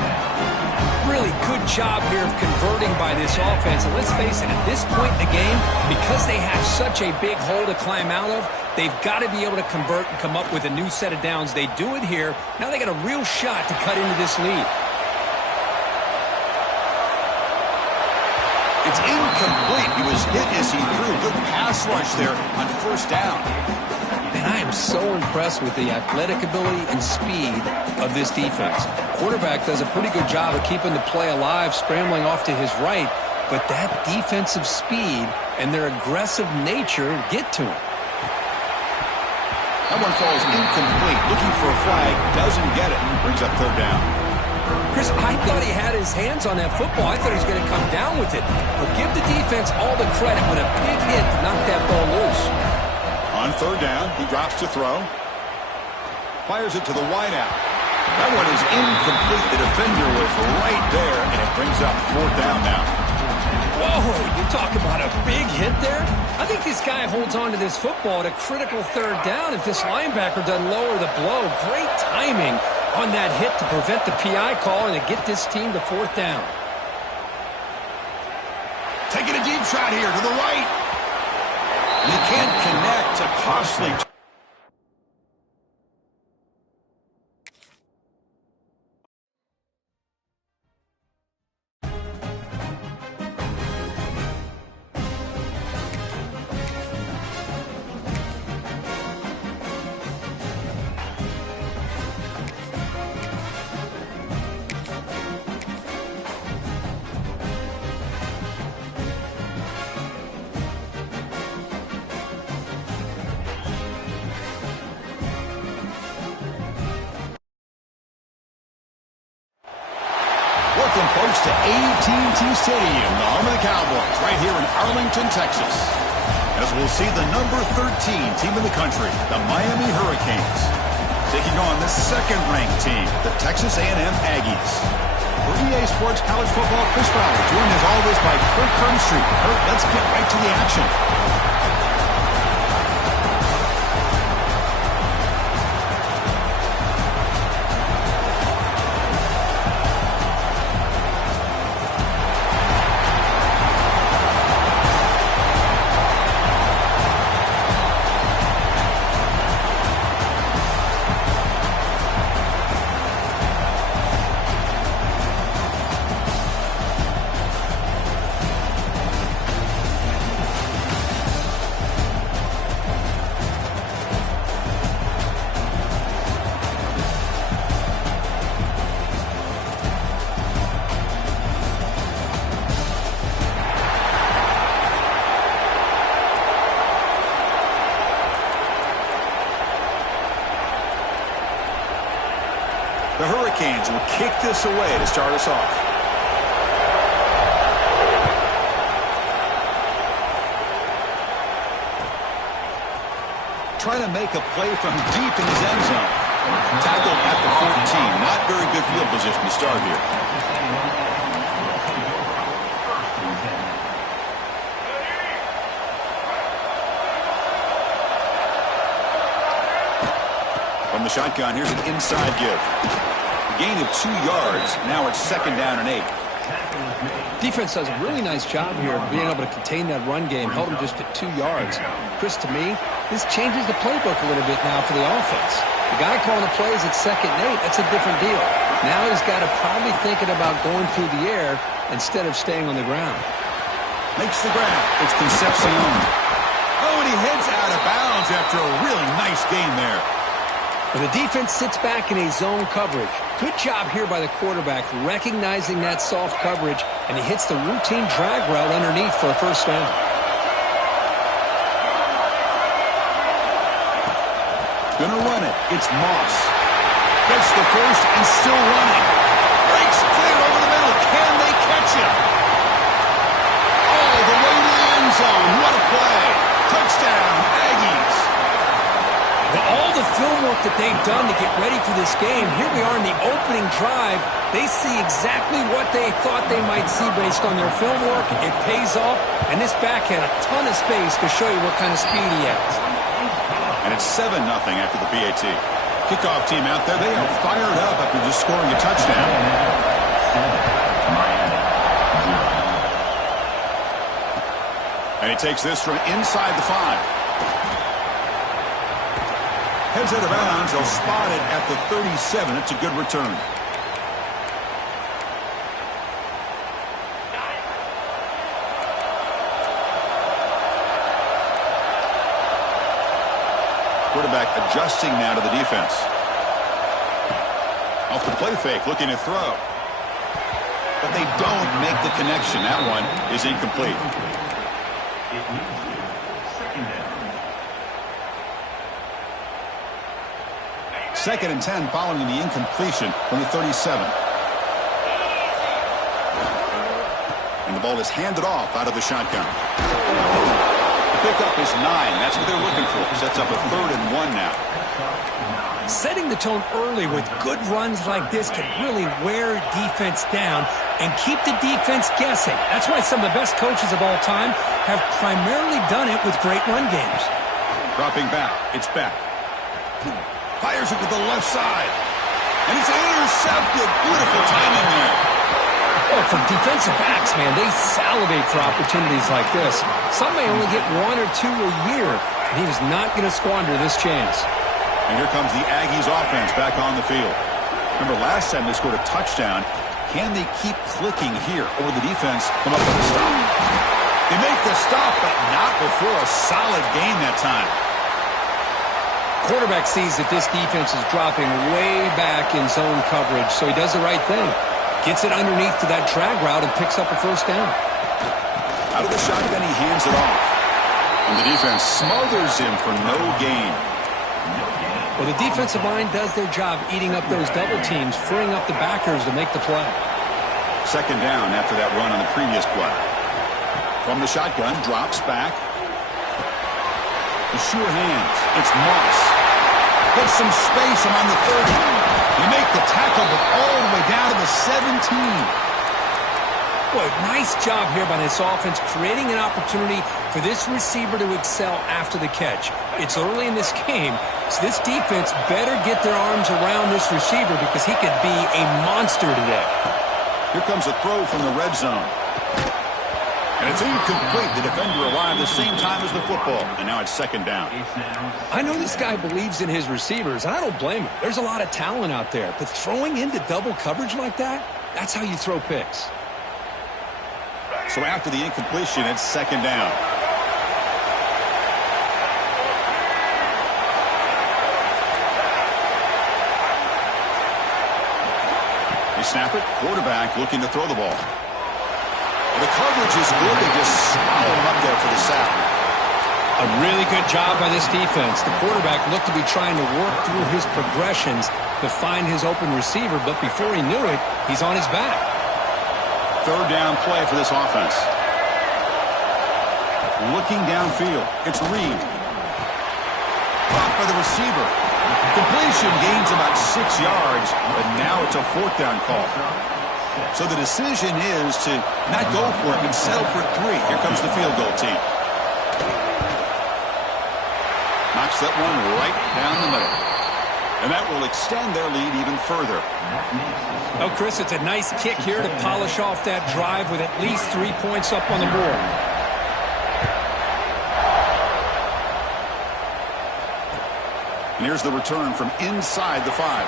Really good job here of converting by this offense. And let's face it, at this point in the game, because they have such a big hole to climb out of, they've got to be able to convert and come up with a new set of downs. They do it here. Now they got a real shot to cut into this lead. It's incomplete. He was hit as he threw. Good pass rush there on first down. And I am so impressed with the athletic ability and speed of this defense. Quarterback does a pretty good job of keeping the play alive, scrambling off to his right, but that defensive speed and their aggressive nature get to him. That one falls incomplete. Looking for a flag. Doesn't get it. Brings up third down. Chris, I thought he had his hands on that football. I thought he was going to come down with it. But give the defense all the credit with a big hit to knock that ball loose. On third down, he drops to throw. Fires it to the wideout. That one is incomplete. The defender was right there, and it brings up fourth down now. Whoa, you talk about a big hit there? I think this guy holds on to this football at a critical third down if this linebacker doesn't lower the blow. Great timing on that hit to prevent the PI call and to get this team to fourth down. Taking a deep shot here to the right. You can't connect. A costly. Welcome, folks, to A&T Stadium, the home of the Cowboys, right here in Arlington, Texas. As we'll see the number 13 team in the country, the Miami Hurricanes, taking on the second-ranked team, the Texas A&M Aggies. For EA Sports College Football, Chris Fowler, joined as always by Kurt Crumbstreet. Kurt, let's get right to the action. The Hurricanes will kick this away to start us off. Trying to make a play from deep in his end zone. Tackled at the 14. Not very good field position to start here. From the shotgun, here's an inside give. A gain of 2 yards. Now it's second down and 8. Defense does a really nice job here of being able to contain that run game. Held him just at 2 yards. Chris, to me, this changes the playbook a little bit now for the offense. The guy calling the plays at second and 8, that's a different deal. Now he's got to probably thinking about going through the air instead of staying on the ground. Makes the grab. It's Concepcion. Oh, and he heads out of bounds after a really nice gain there. The defense sits back in a zone coverage. Good job here by the quarterback, recognizing that soft coverage, and he hits the routine drag route underneath for a first down. Gonna run it. It's Moss. Gets the first and still running. Breaks clear over the middle. Can Gotcha! All the way to the end zone. What a play. Touchdown, Aggies. Well, all the film work that they've done to get ready for this game, here we are in the opening drive. They see exactly what they thought they might see based on their film work. It pays off, and this back had a ton of space to show you what kind of speed he has. And it's 7-0 after the PAT. Kickoff team out there, they are fired up after just scoring a touchdown. And he takes this from inside the 5. Heads out of bounds. They'll spot it at the 37. It's a good return. Quarterback adjusting now to the defense. Off the play fake, looking to throw. But they don't make the connection. That one is incomplete. Second and 10 following the incompletion from the 37. And the ball is handed off out of the shotgun. The pickup is 9. That's what they're looking for. Sets up a 3rd and 1 now. Setting the tone early with good runs like this can really wear defense down and keep the defense guessing. That's why some of the best coaches of all time have primarily done it with great run games. Dropping back. It's back. Fires it to the left side. And it's intercepted. Beautiful timing there. Well, for defensive backs, man, they salivate for opportunities like this. Some may only get 1 or 2 a year, and he was not going to squander this chance. And here comes the Aggies offense back on the field. Remember last time they scored a touchdown. Can they keep clicking here? Or the defense come up with a stop? They make the stop, but not before a solid gain that time. Quarterback sees that this defense is dropping way back in zone coverage, so he does the right thing. Gets it underneath to that drag route and picks up a 1st down. Out of the shotgun, he hands it off. And the defense smothers him for no gain. Well, the defensive line does their job eating up those double teams, freeing up the backers to make the play. 2nd down after that run on the previous play. From the shotgun, drops back. The sure hands. It's Moss. Gets some space around the 30. They make the tackle, but all the way down to the 17. Boy, nice job here by this offense, creating an opportunity for this receiver to excel after the catch. It's early in this game, so this defense better get their arms around this receiver because he could be a monster today. Here comes a throw from the red zone. And it's incomplete. The defender arrived the same time as the football. And now it's 2nd down. I know this guy believes in his receivers, and I don't blame him. There's a lot of talent out there. But throwing into double coverage like that, that's how you throw picks. So after the incompletion, it's 2nd down. They snap it. Quarterback looking to throw the ball. The coverage is good. They just swallow him up there for the sack. A really good job by this defense. The quarterback looked to be trying to work through his progressions to find his open receiver, but before he knew it, he's on his back. 3rd down play for this offense. Looking downfield. It's Reed. Caught by the receiver. Completion gains about 6 yards, but now it's a 4th down call. So the decision is to not go for it and settle for 3. Here comes the field goal team. Knocks that one right down the middle. And that will extend their lead even further. Oh, Chris, it's a nice kick here to polish off that drive with at least 3 points up on the board. And here's the return from inside the 5.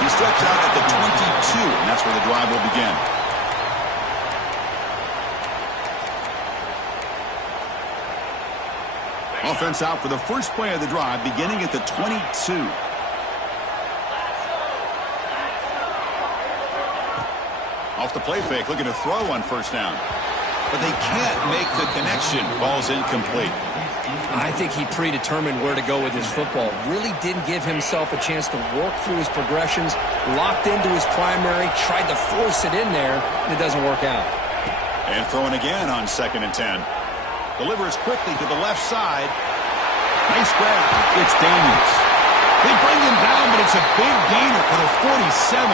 He steps out at the 22, and that's where the drive will begin. Offense out for the first play of the drive, beginning at the 22. Off the play fake, looking to throw on 1st down. But they can't make the connection. Ball's incomplete. I think he predetermined where to go with his football. Really didn't give himself a chance to work through his progressions, locked into his primary, tried to force it in there, and it doesn't work out. And throwing again on 2nd and 10. Delivers quickly to the left side. Nice grab. It's Daniels. They bring him down, but it's a big gainer for the 47.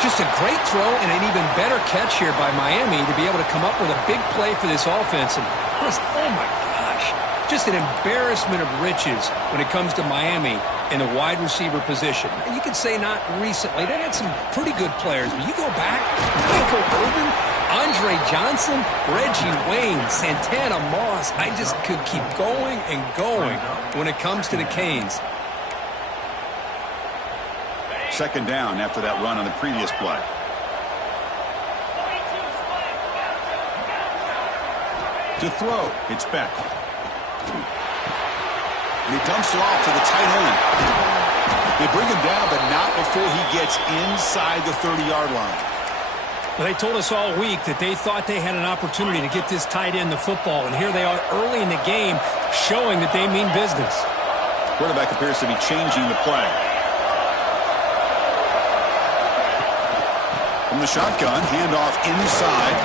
Just a great throw and an even better catch here by Miami to be able to come up with a big play for this offense. And Chris, oh my gosh, just an embarrassment of riches when it comes to Miami in the wide receiver position. And you could say not recently. They had some pretty good players, but you go back, Michael Irvin, Andre Johnson, Reggie Wayne, Santana Moss. I just could keep going and going when it comes to the Canes. 2nd down after that run on the previous play. To throw, it's Beck. And he dumps it off to the tight end. They bring him down, but not before he gets inside the 30-yard line. Well, they told us all week that they thought they had an opportunity to get this tight end the football, and here they are early in the game showing that they mean business. Quarterback appears to be changing the play. From the shotgun, handoff inside.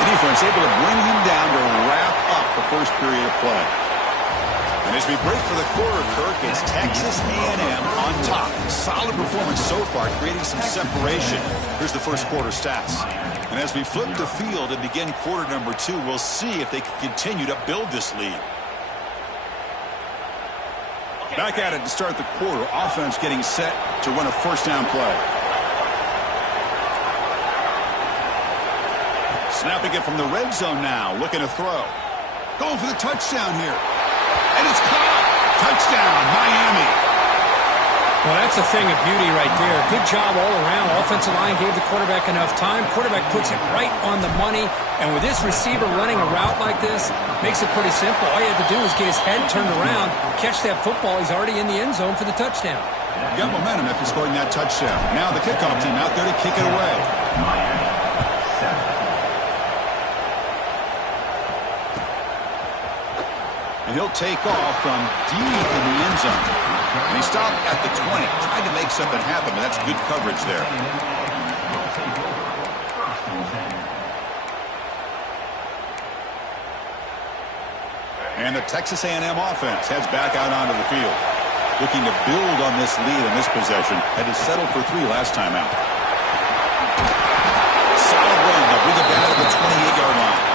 The defense able to bring him down to wrap up the first period of play. And as we break for the quarter, Kirk, it's Texas A&M on top. Solid performance so far, creating some separation. Here's the first quarter stats. And as we flip the field and begin quarter number 2, we'll see if they can continue to build this lead. Back at it to start the quarter. Offense getting set to run a first down play. Snapping it from the red zone now. Looking to throw. Going for the touchdown here. And it's caught. Touchdown, Miami. Well, that's a thing of beauty right there. Good job all around. Offensive line gave the quarterback enough time. Quarterback puts it right on the money. And with this receiver running a route like this, makes it pretty simple. All you have to do is get his head turned around, catch that football. He's already in the end zone for the touchdown. Got momentum after scoring that touchdown. Now the kickoff team out there to kick it away. And he'll take off from deep in the end zone. And he stopped at the 20, trying to make something happen, but that's good coverage there. And the Texas A&M offense heads back out onto the field, looking to build on this lead in this possession. Had to settle for 3 last time out. Solid run. They'll bring it down to the 28-yard line.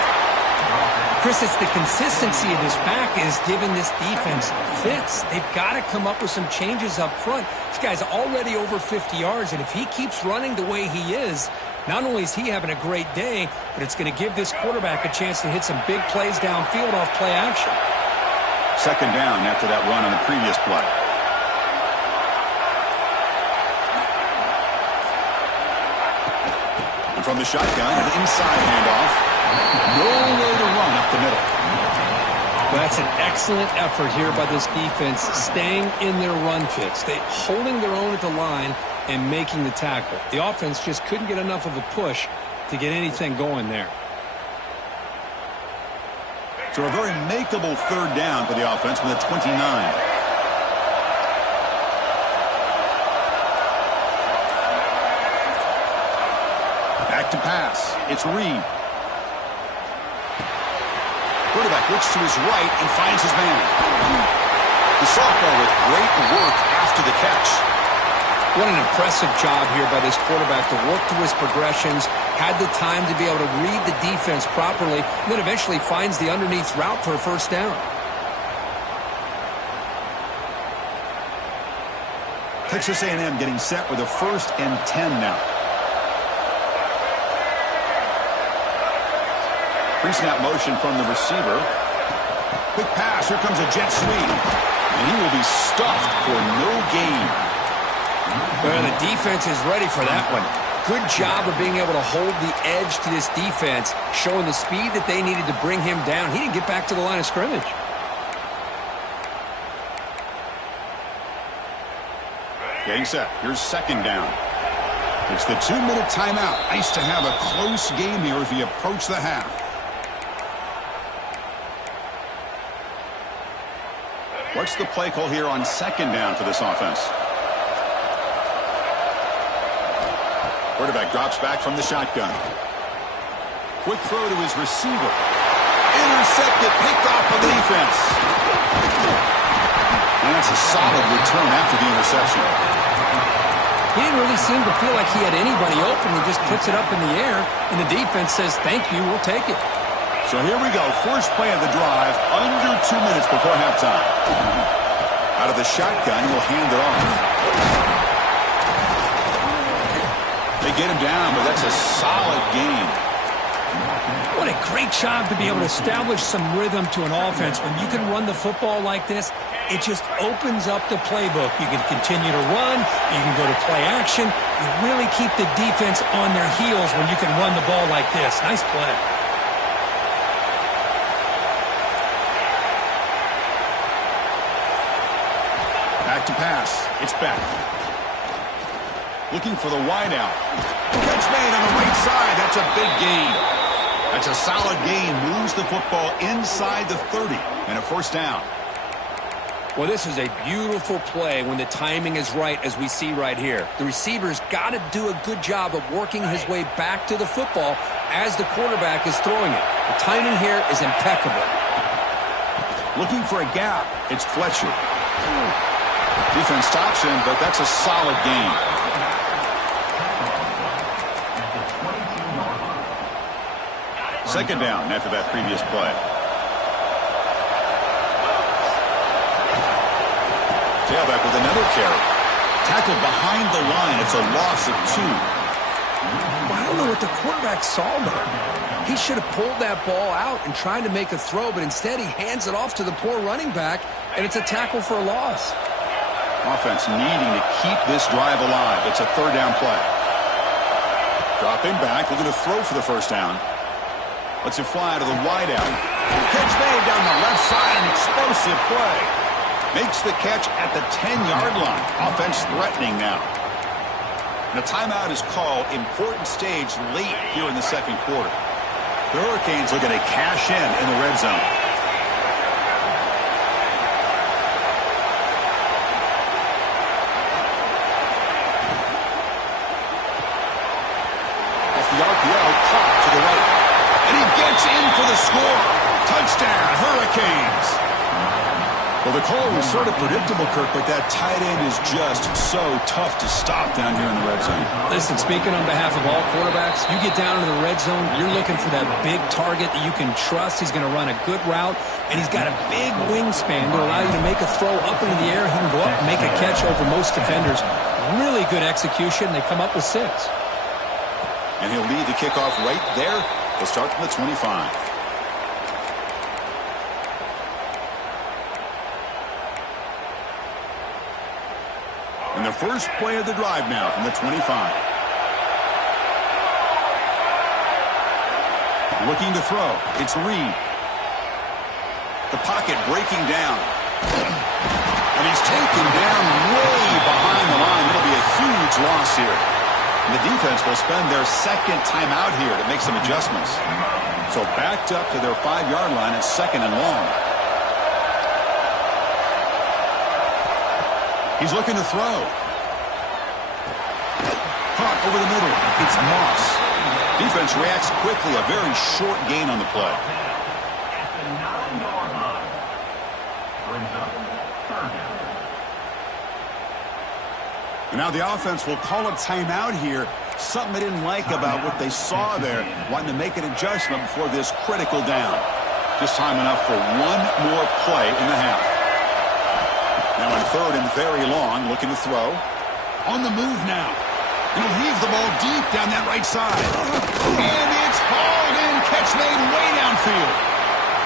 Chris, it's the consistency of this back is giving this defense fits. They've got to come up with some changes up front. This guy's already over 50 yards, and if he keeps running the way he is, not only is he having a great day, but it's going to give this quarterback a chance to hit some big plays downfield off play action. 2nd down after that run on the previous play. And from the shotgun, an inside handoff. No way to run up the middle. That's an excellent effort here by this defense, staying in their run fits. They holding their own at the line and making the tackle. The offense just couldn't get enough of a push to get anything going there. So a very makeable 3rd down for the offense with a 29. Back to pass. It's Reed. Quarterback looks to his right and finds his man. The sophomore with great work after the catch. What an impressive job here by this quarterback to work through his progressions, had the time to be able to read the defense properly, and then eventually finds the underneath route for a first down. Texas A&M getting set with a 1st and 10 now. Pre-snap motion from the receiver. Quick pass. Here comes a jet sweep. And he will be stuffed for no gain. Well, the defense is ready for that one. Good job of being able to hold the edge to this defense, showing the speed that they needed to bring him down. He didn't get back to the line of scrimmage. Getting set. Here's 2nd down. It's the 2-minute timeout. Nice to have a close game here as we approach the half. What's the play call here on second down for this offense? Quarterback drops back from the shotgun. Quick throw to his receiver. Intercepted, picked off by the defense. And that's a solid return after the interception. He didn't really seem to feel like he had anybody open. He just puts it up in the air, and the defense says, thank you, we'll take it. So here we go. First play of the drive, under 2 minutes before halftime. Out of the shotgun, he'll hand it off. They get him down, but that's a solid gain. What a great job to be able to establish some rhythm to an offense. When you can run the football like this, it just opens up the playbook. You can continue to run. You can go to play action. You really keep the defense on their heels when you can run the ball like this. Nice play. Back to pass. It's back. Looking for the wideout. Catch made on the right side. That's a big gain. That's a solid gain. Moves the football inside the 30. And a first down. Well, this is a beautiful play when the timing is right, as we see right here. The receiver's got to do a good job of working his way back to the football as the quarterback is throwing it. The timing here is impeccable. Looking for a gap. It's Fletcher. Defense stops him, but that's a solid gain. Second down after that previous play. Tailback with another carry. Tackled behind the line. It's a loss of 2. I don't know what the quarterback saw there. He should have pulled that ball out and tried to make a throw, but instead he hands it off to the poor running back, and it's a tackle for a loss. Offense needing to keep this drive alive. It's a third down play. Dropping back, looking to throw for the first down. Lets it fly to the wideout. Catch made down the left side, an explosive play. Makes the catch at the 10-yard line. Offense threatening now. And a timeout is called. Important stage late here in the second quarter. The Hurricanes looking to cash in the red zone. The RPO caught to the right. And he gets in for the score. Touchdown, Hurricanes. Well, the call was sort of predictable, Kirk, but that tight end is just so tough to stop down here in the red zone. Listen, speaking on behalf of all quarterbacks, you get down into the red zone, you're looking for that big target that you can trust. He's going to run a good route, and he's got a big wingspan to allow you to make a throw up into the air. He can go up and make a catch over most defenders. Really good execution. They come up with 6. And he'll lead the kickoff right there. He'll start from the 25. And the first play of the drive now from the 25. Looking to throw. It's Reed. The pocket breaking down. And he's taken down way behind the line. It'll be a huge loss here. And the defense will spend their second timeout here to make some adjustments. So backed up to their 5-yard line. It's second and long. He's looking to throw. Caught over the middle. It's Moss. Defense reacts quickly. A very short gain on the play. And now the offense will call a timeout here. Something they didn't like about what they saw there. Wanting to make an adjustment before this critical down. Just time enough for one more play in the half. Now on third and very long, looking to throw. On the move now. He'll heave the ball deep down that right side. And it's hauled in. Catch made way downfield.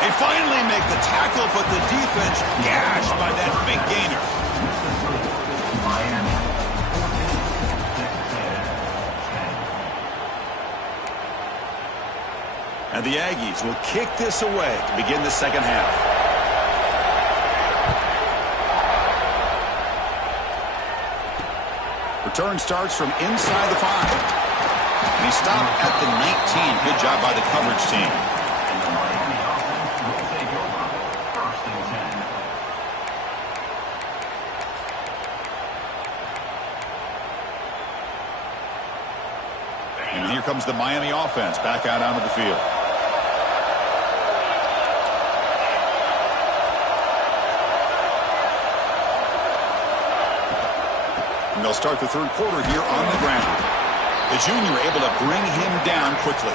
They finally make the tackle, but the defense gashed by that big gainer. And the Aggies will kick this away to begin the second half. Return starts from inside the 5. And he stopped at the 19. Good job by the coverage team. comes the Miami offense back out onto the field. And they'll start the third quarter here on the ground. The junior able to bring him down quickly.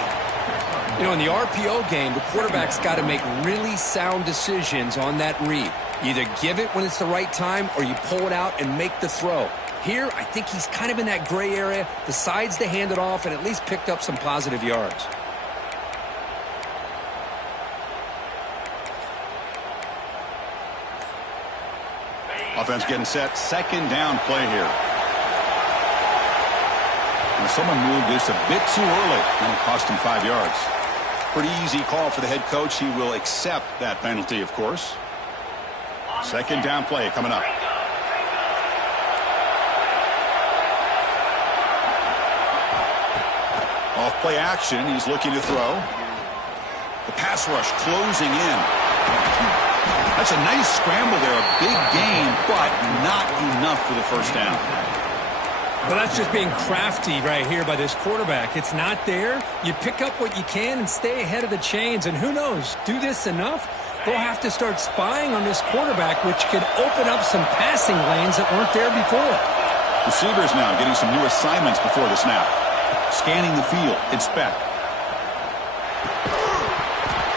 You know, in the RPO game, the quarterback's got to make really sound decisions on that read. Either give it when it's the right time or you pull it out and make the throw. Here, I think he's kind of in that gray area, decides to hand it off and at least picked up some positive yards. Offense getting set. Second down play here. And someone moved just a bit too early, and it cost him 5 yards. Pretty easy call for the head coach. He will accept that penalty, of course. Second down play coming up. Off play action. He's looking to throw. The pass rush closing in. That's a nice scramble there. A big gain, but not enough for the first down. Well, that's just being crafty right here by this quarterback. It's not there. You pick up what you can and stay ahead of the chains. And who knows, do this enough, they'll have to start spying on this quarterback, which could open up some passing lanes that weren't there before. Receivers now getting some new assignments before the snap. Scanning the field. It's back.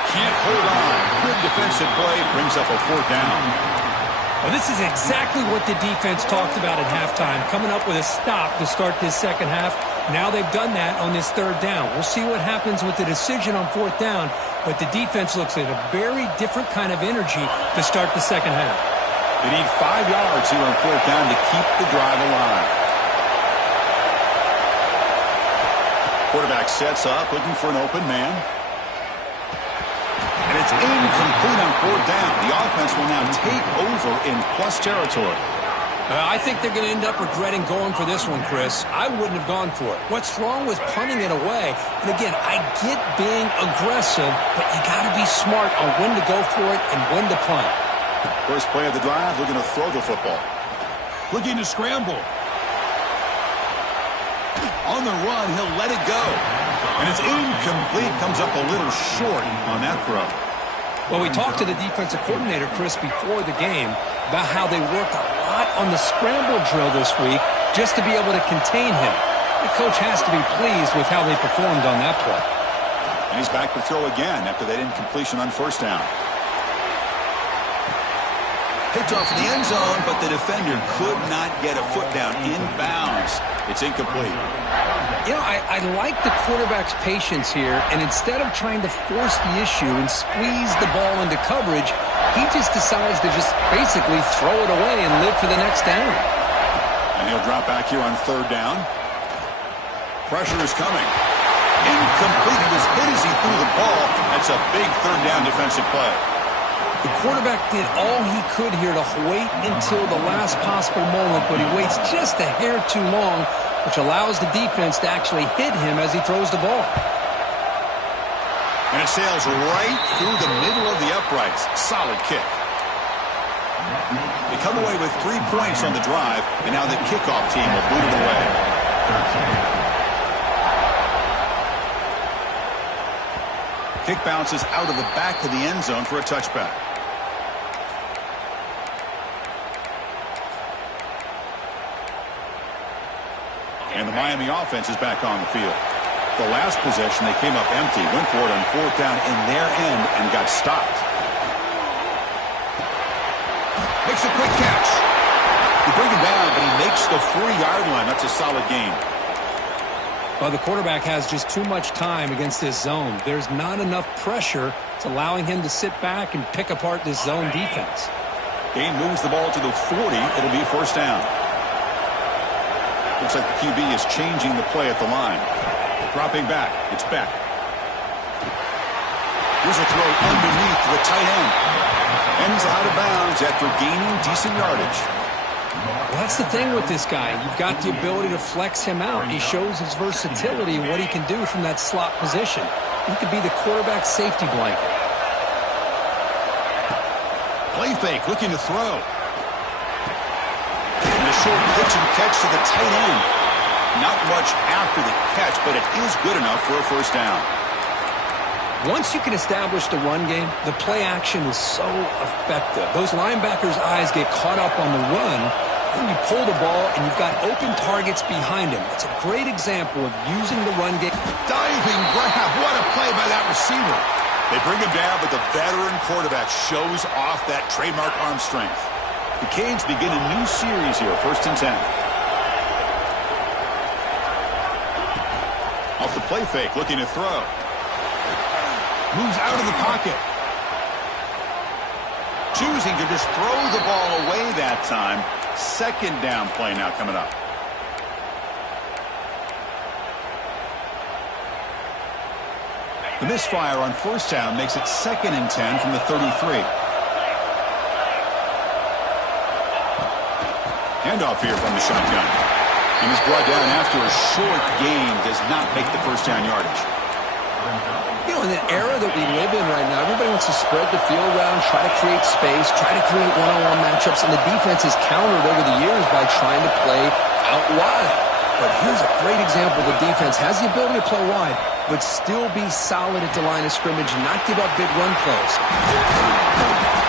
Can't hold on. Good defensive play. Brings up a fourth down. Well, this is exactly what the defense talked about at halftime, coming up with a stop to start this second half. Now they've done that on this third down. We'll see what happens with the decision on fourth down, but the defense looks at a very different kind of energy to start the second half. They need 5 yards here on fourth down to keep the drive alive. Quarterback sets up, looking for an open man. And it's incomplete on fourth down. The offense will now take over in plus territory. I think they're going to end up regretting going for this one, Chris. I wouldn't have gone for it. What's wrong with punting it away? And again, I get being aggressive, but you got to be smart on when to go for it and when to punt. First play of the drive, looking to throw the football. Looking to scramble. On the run, he'll let it go. And it's incomplete, comes up a little short on that throw. Well, we talked to the defensive coordinator, Chris, before the game about how they work a lot on the scramble drill this week just to be able to contain him. The coach has to be pleased with how they performed on that play. And he's back to throw again after that incompletion on first down. Picked off in the end zone, but the defender could not get a foot down inbounds. It's incomplete. You know, I like the quarterback's patience here, and instead of trying to force the issue and squeeze the ball into coverage, he just decides to just basically throw it away and live for the next down. And he'll drop back here on third down. Pressure is coming. Incomplete. He was hit as he threw the ball. That's a big third down defensive play. The quarterback did all he could here to wait until the last possible moment, but he waits just a hair too long, which allows the defense to actually hit him as he throws the ball. And it sails right through the middle of the uprights. Solid kick. They come away with 3 points on the drive, and now the kickoff team will boot it away. Kick bounces out of the back of the end zone for a touchback. And the Miami offense is back on the field. The last possession, they came up empty, went for it on fourth down in their end and got stopped. Makes a quick catch. They bring him down, but he makes the 4-yard line. That's a solid gain. Well, the quarterback has just too much time against this zone. There's not enough pressure. It's allowing him to sit back and pick apart this zone defense. Game moves the ball to the 40. It'll be first down. Looks like the QB is changing the play at the line. Dropping back. It's back. Here's a throw underneath to the tight end. And he's out of bounds after gaining decent yardage. Well, that's the thing with this guy. You've got the ability to flex him out. He shows his versatility and what he can do from that slot position. He could be the quarterback's safety blanket. Play fake, looking to throw. And a short pitch and catch to the tight end. Not much after the catch, but it is good enough for a first down. Once you can establish the run game, the play action is so effective. Those linebackers' eyes get caught up on the run, and you pull the ball, and you've got open targets behind him. It's a great example of using the run game. Diving grab. What a play by that receiver. They bring him down, but the veteran quarterback shows off that trademark arm strength. The Canes begin a new series here, 1st and 10. Off the play fake, looking to throw. Moves out of the pocket. Choosing to just throw the ball away that time. 2nd down play now coming up. The misfire on 1st down makes it 2nd and 10 from the 33. Handoff here from the shotgun. And is brought down after a short gain. Does not make the 1st down yardage. You know, in the era that we live in right now, everybody wants to spread the field around, try to create space, try to create one-on-one matchups, and the defense has countered over the years by trying to play out wide. But here's a great example. The defense has the ability to play wide, but still be solid at the line of scrimmage, not give up big run plays.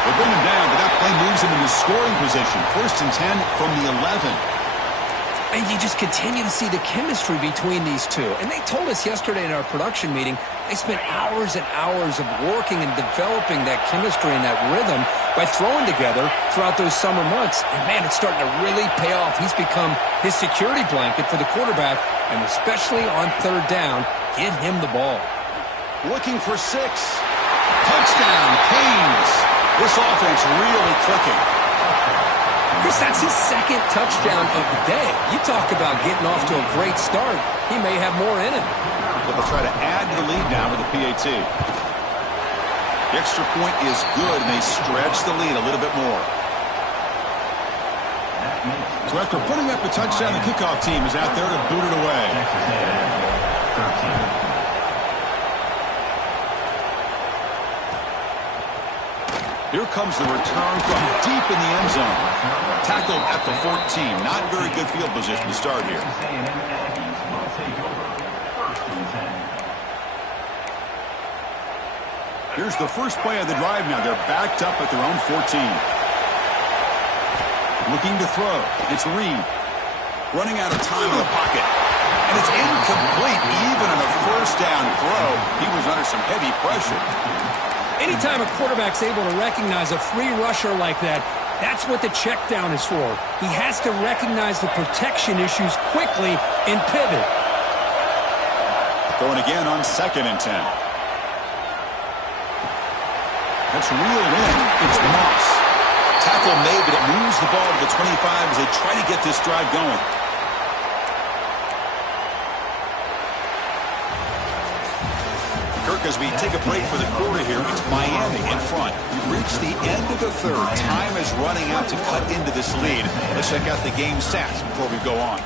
They bring him down, but that play moves him into scoring position. 1st and 10 from the 11. And you just continue to see the chemistry between these two. And they told us yesterday in our production meeting, they spent hours and hours of working and developing that chemistry and that rhythm by throwing together throughout those summer months. And, man, it's starting to really pay off. He's become his security blanket for the quarterback, and especially on 3rd down, get him the ball. Looking for 6. Touchdown, Canes. This offense really clicking. Chris, that's his 2nd touchdown of the day. You talk about getting off to a great start. He may have more in him. But they'll try to add to the lead now with the PAT. The extra point is good, and they stretch the lead a little bit more. So after putting up a touchdown, the kickoff team is out there to boot it away. Texas A&M, 13. Here comes the return from deep in the end zone. Tackled at the 14. Not very good field position to start here. Here's the first play of the drive now. They're backed up at their own 14. Looking to throw. It's Reed. Running out of time in the pocket. And it's incomplete. Even on a 1st down throw, he was under some heavy pressure. Anytime a quarterback's able to recognize a free rusher like that, that's what the check down is for. He has to recognize the protection issues quickly and pivot. Throwing again on 2nd and 10. That's reeled in. It's Moss. Tackle made, but it moves the ball to the 25 as they try to get this drive going. Kirk, as we take a break for the quarter here, it's Miami in front. We've reached the end of the 3rd. Time is running out to cut into this lead. Let's check out the game stats before we go on.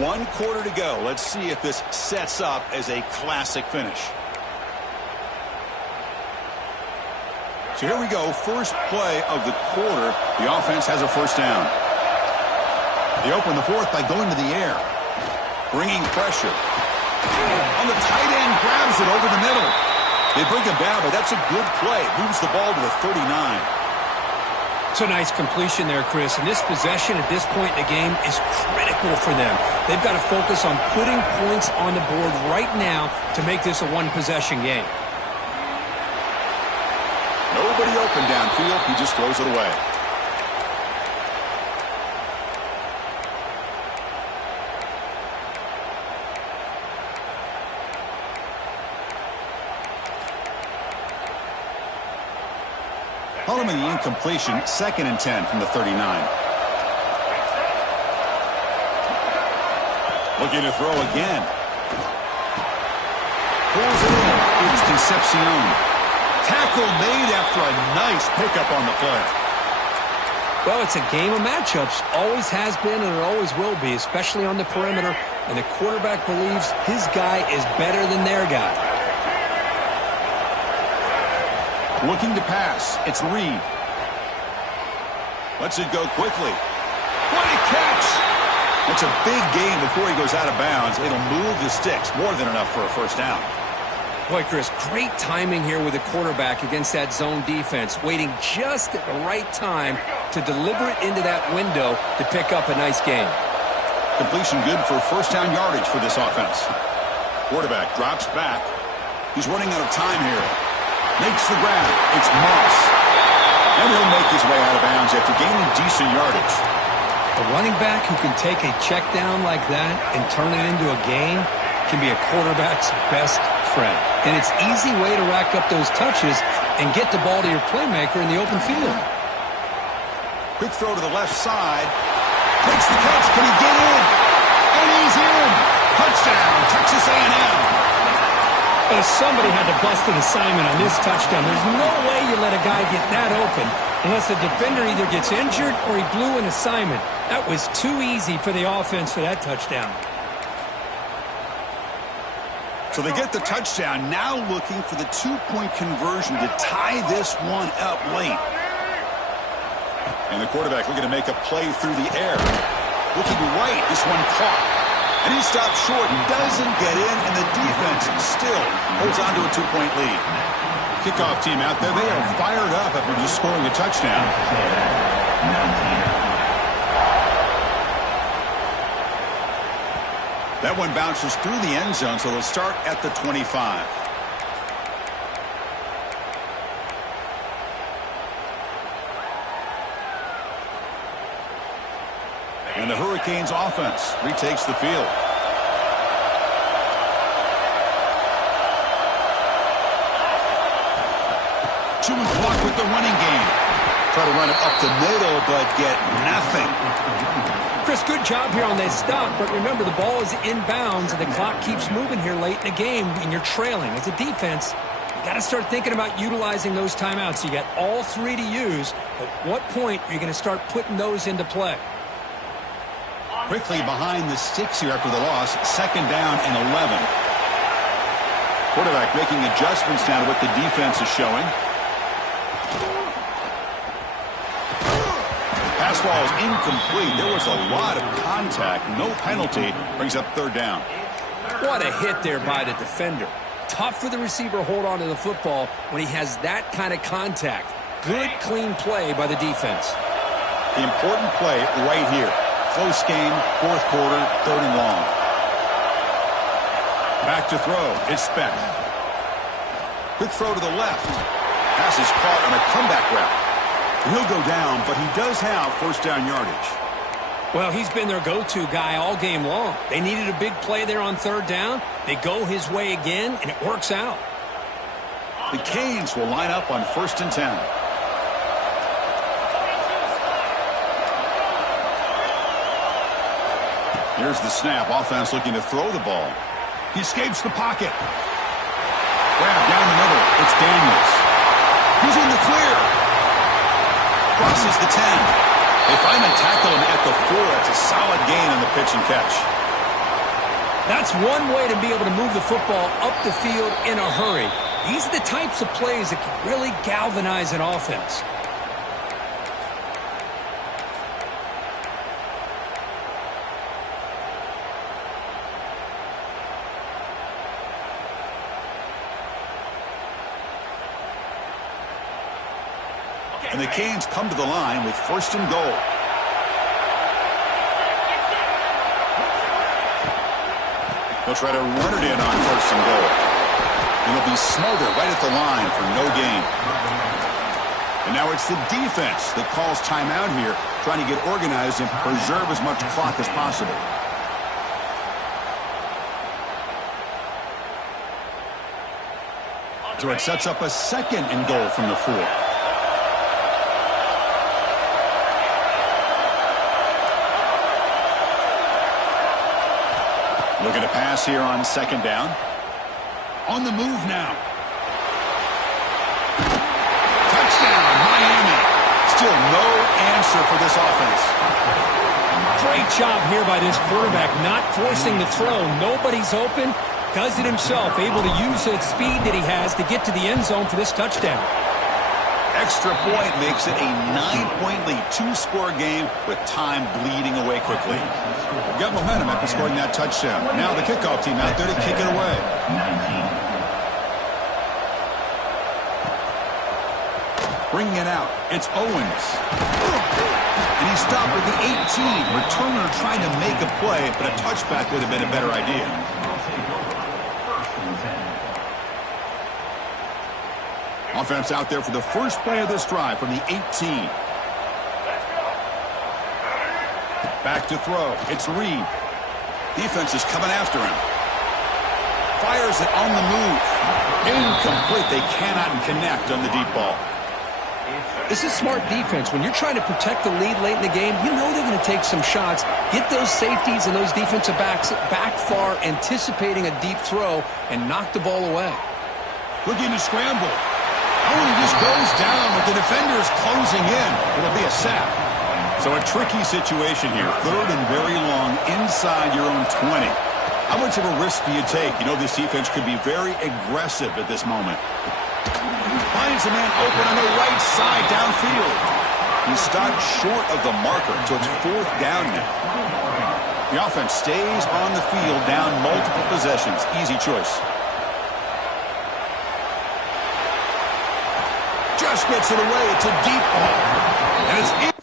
1 quarter to go. Let's see if this sets up as a classic finish. So here we go. First play of the quarter. The offense has a 1st down. They open the 4th by going to the air. Bringing pressure. On the tight end, grabs it over the middle. They bring him down, but that's a good play. Moves the ball to the 39. It's a nice completion there, Chris. And this possession at this point in the game is critical for them. They've got to focus on putting points on the board right now to make this a 1-possession game. Nobody open downfield. He just throws it away. Following the incompletion, 2nd and 10 from the 39. Looking to throw again. Pulls it in. It's Concepcion. Tackle made after a nice pickup on the play. Well, it's a game of matchups. Always has been and it always will be, especially on the perimeter. And the quarterback believes his guy is better than their guy. Looking to pass. It's Reed. Lets it go quickly. What a catch! It's a big game before he goes out of bounds. It'll move the sticks, more than enough for a first down. Boy, Chris, great timing here with the quarterback against that zone defense, waiting just at the right time to deliver it into that window to pick up a nice gain. Completion good for first down yardage for this offense. Quarterback drops back. He's running out of time here. Makes the grab. It's Moss. And he'll make his way out of bounds after gaining decent yardage. A running back who can take a check down like that and turn it into a gain can be a quarterback's best friend. And it's an easy way to rack up those touches and get the ball to your playmaker in the open field. Quick throw to the left side. Takes the catch. Can he get in? And he's in. Touchdown, Texas A&M. Well, somebody had to bust an assignment on this touchdown. There's no way you let a guy get that open unless the defender either gets injured or he blew an assignment. That was too easy for the offense for that touchdown. So they get the touchdown, now looking for the two-point conversion to tie this one up late. And the quarterback looking to make a play through the air. Looking right, this one caught. And he stops short and doesn't get in, and the defense still holds on to a two-point lead. Kickoff team out there, they are fired up after just scoring a touchdown. That one bounces through the end zone, so they'll start at the 25. And the Hurricanes offense retakes the field. Chewing clock with the running game. Try to run it up the middle, but get nothing. Chris, good job here on that stop, but remember the ball is inbounds and the clock keeps moving here late in the game and you're trailing. As a defense, you got to start thinking about utilizing those timeouts. You got all three to use. At what point are you going to start putting those into play? Quickly behind the sticks here after the loss. Second down and 11. Quarterback making adjustments now to what the defense is showing. Pass ball is incomplete. There was a lot of contact. No penalty. Brings up third down. What a hit there by the defender. Tough for the receiver to hold on to the football when he has that kind of contact. Good, clean play by the defense. The important play right here. Close game, fourth quarter, third and long. Back to throw. It's Speck. Quick throw to the left. Pass is caught on a comeback route. He'll go down, but he does have first down yardage. Well, he's been their go-to guy all game long. They needed a big play there on third down. They go his way again, and it works out. The Canes will line up on 1st and 10. Here's the snap. Offense looking to throw the ball. He escapes the pocket. Grab down the middle. It's Daniels. He's in the clear. Crosses the 10. They finally tackle him at the 4. It's a solid gain on the pitch and catch. That's one way to be able to move the football up the field in a hurry. These are the types of plays that can really galvanize an offense. And the Canes come to the line with 1st and goal. They'll try to run it in on 1st and goal. And it'll be smothered right at the line for no gain. And now it's the defense that calls timeout here, trying to get organized and preserve as much clock as possible. So it sets up a 2nd and goal from the 4. Looking to pass here on 2nd down. On the move now. Touchdown, Miami. Still no answer for this offense. Great job here by this quarterback, not forcing the throw. Nobody's open. Does it himself, able to use the speed that he has to get to the end zone for this touchdown. extra point makes it a 9-point lead, 2-score game with time bleeding away quickly. Got momentum after scoring that touchdown. Now the kickoff team out there to kick it away. 19. Bringing it out, it's Owens. And he stopped with the 18. Returner trying to make a play, but a touchback would have been a better idea. Offense out there for the first play of this drive from the 18. Back to throw. It's Reed. Defense is coming after him. Fires it on the move. Incomplete. They cannot connect on the deep ball. This is smart defense. When you're trying to protect the lead late in the game, you know they're going to take some shots. Get those safeties and those defensive backs back far, anticipating a deep throw, and knock the ball away. Looking to scramble. Oh, he just goes down with the defenders closing in. It'll be a sack. So a tricky situation here. 3rd and very long inside your own 20. How much of a risk do you take? You know this defense could be very aggressive at this moment. Finds a man open on the right side downfield. He stopped short of the marker, so it's 4th down now. The offense stays on the field down multiple possessions. Easy choice. Just gets it away. It's a deep ball. And it's in.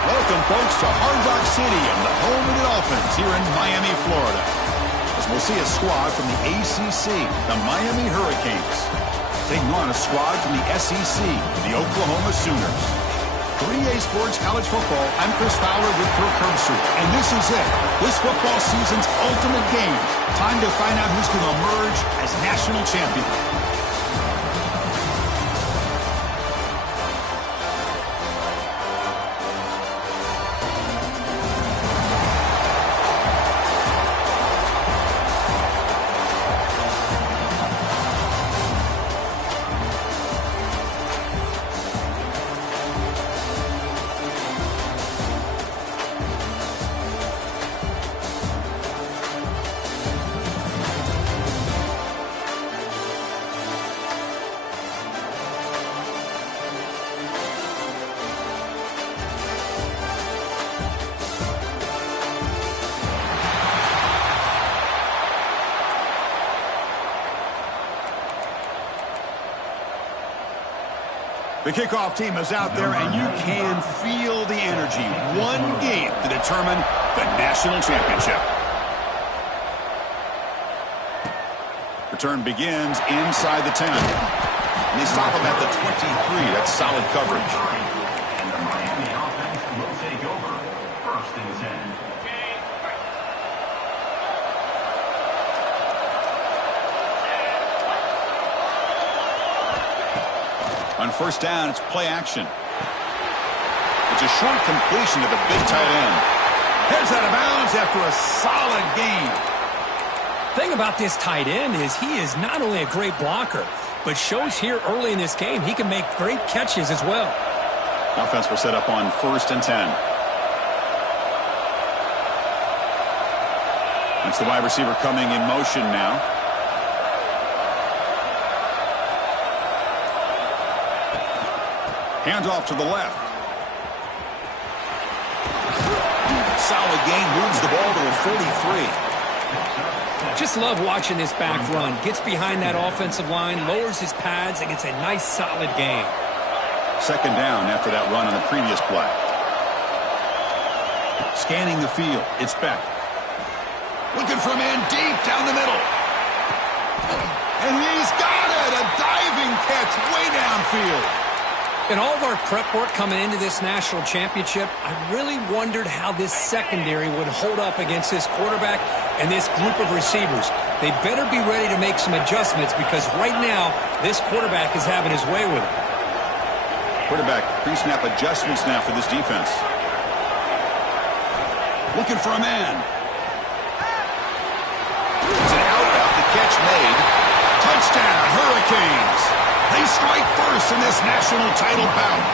Welcome, folks, to Hard Rock Stadium, the home of the Dolphins here in Miami, Florida. As we'll see a squad from the ACC, the Miami Hurricanes, taking on a squad from the SEC, the Oklahoma Sooners. 3A Sports College Football, I'm Chris Fowler with Kirk Herbstreit, and this is it. This football season's ultimate game. Time to find out who's going to emerge as national champion. The kickoff team is out there, and you can feel the energy. One game to determine the national championship. Return begins inside the 10. And they stop him at the 23. That's solid coverage. And the Miami offense will take over. First and 10. On first down, it's play action. It's a short completion to the big tight end. Heads out of bounds after a solid gain. Thing about this tight end is he is not only a great blocker, but shows here early in this game he can make great catches as well. Offense will set up on first and 10. That's the wide receiver coming in motion now. Handoff to the left. Solid gain, moves the ball to a 43. Just love watching this back run. Gets behind that offensive line, lowers his pads, and gets a nice solid gain. Second down after that run on the previous play. Scanning the field, it's Beck. Looking for a man deep down the middle. And he's got it! A diving catch way downfield. In all of our prep work coming into this national championship, I really wondered how this secondary would hold up against this quarterback and this group of receivers. They better be ready to make some adjustments because right now, this quarterback is having his way with it. Quarterback pre-snap adjustments now for this defense. Looking for a man. It's an out route, the catch made. Touchdown, Hurricanes. They strike first in this national title bout.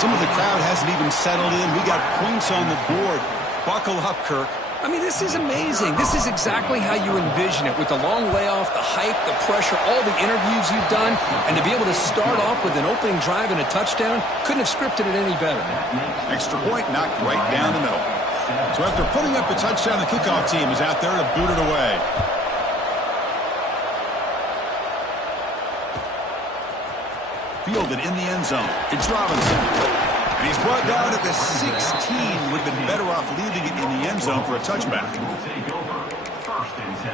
Some of the crowd hasn't even settled in. We got points on the board. Buckle up, Kirk. I mean, this is amazing. This is exactly how you envision it with the long layoff, the hype, the pressure, all the interviews you've done, and to be able to start off with an opening drive and a touchdown, couldn't have scripted it any better. Extra point knocked right down the middle. So after putting up a touchdown, the kickoff team is out there to boot it away. Fielded in the end zone. It's Robinson. And he's brought down at the 16. Would have been better off leaving it in the end zone for a touchback. Take over. First and 10.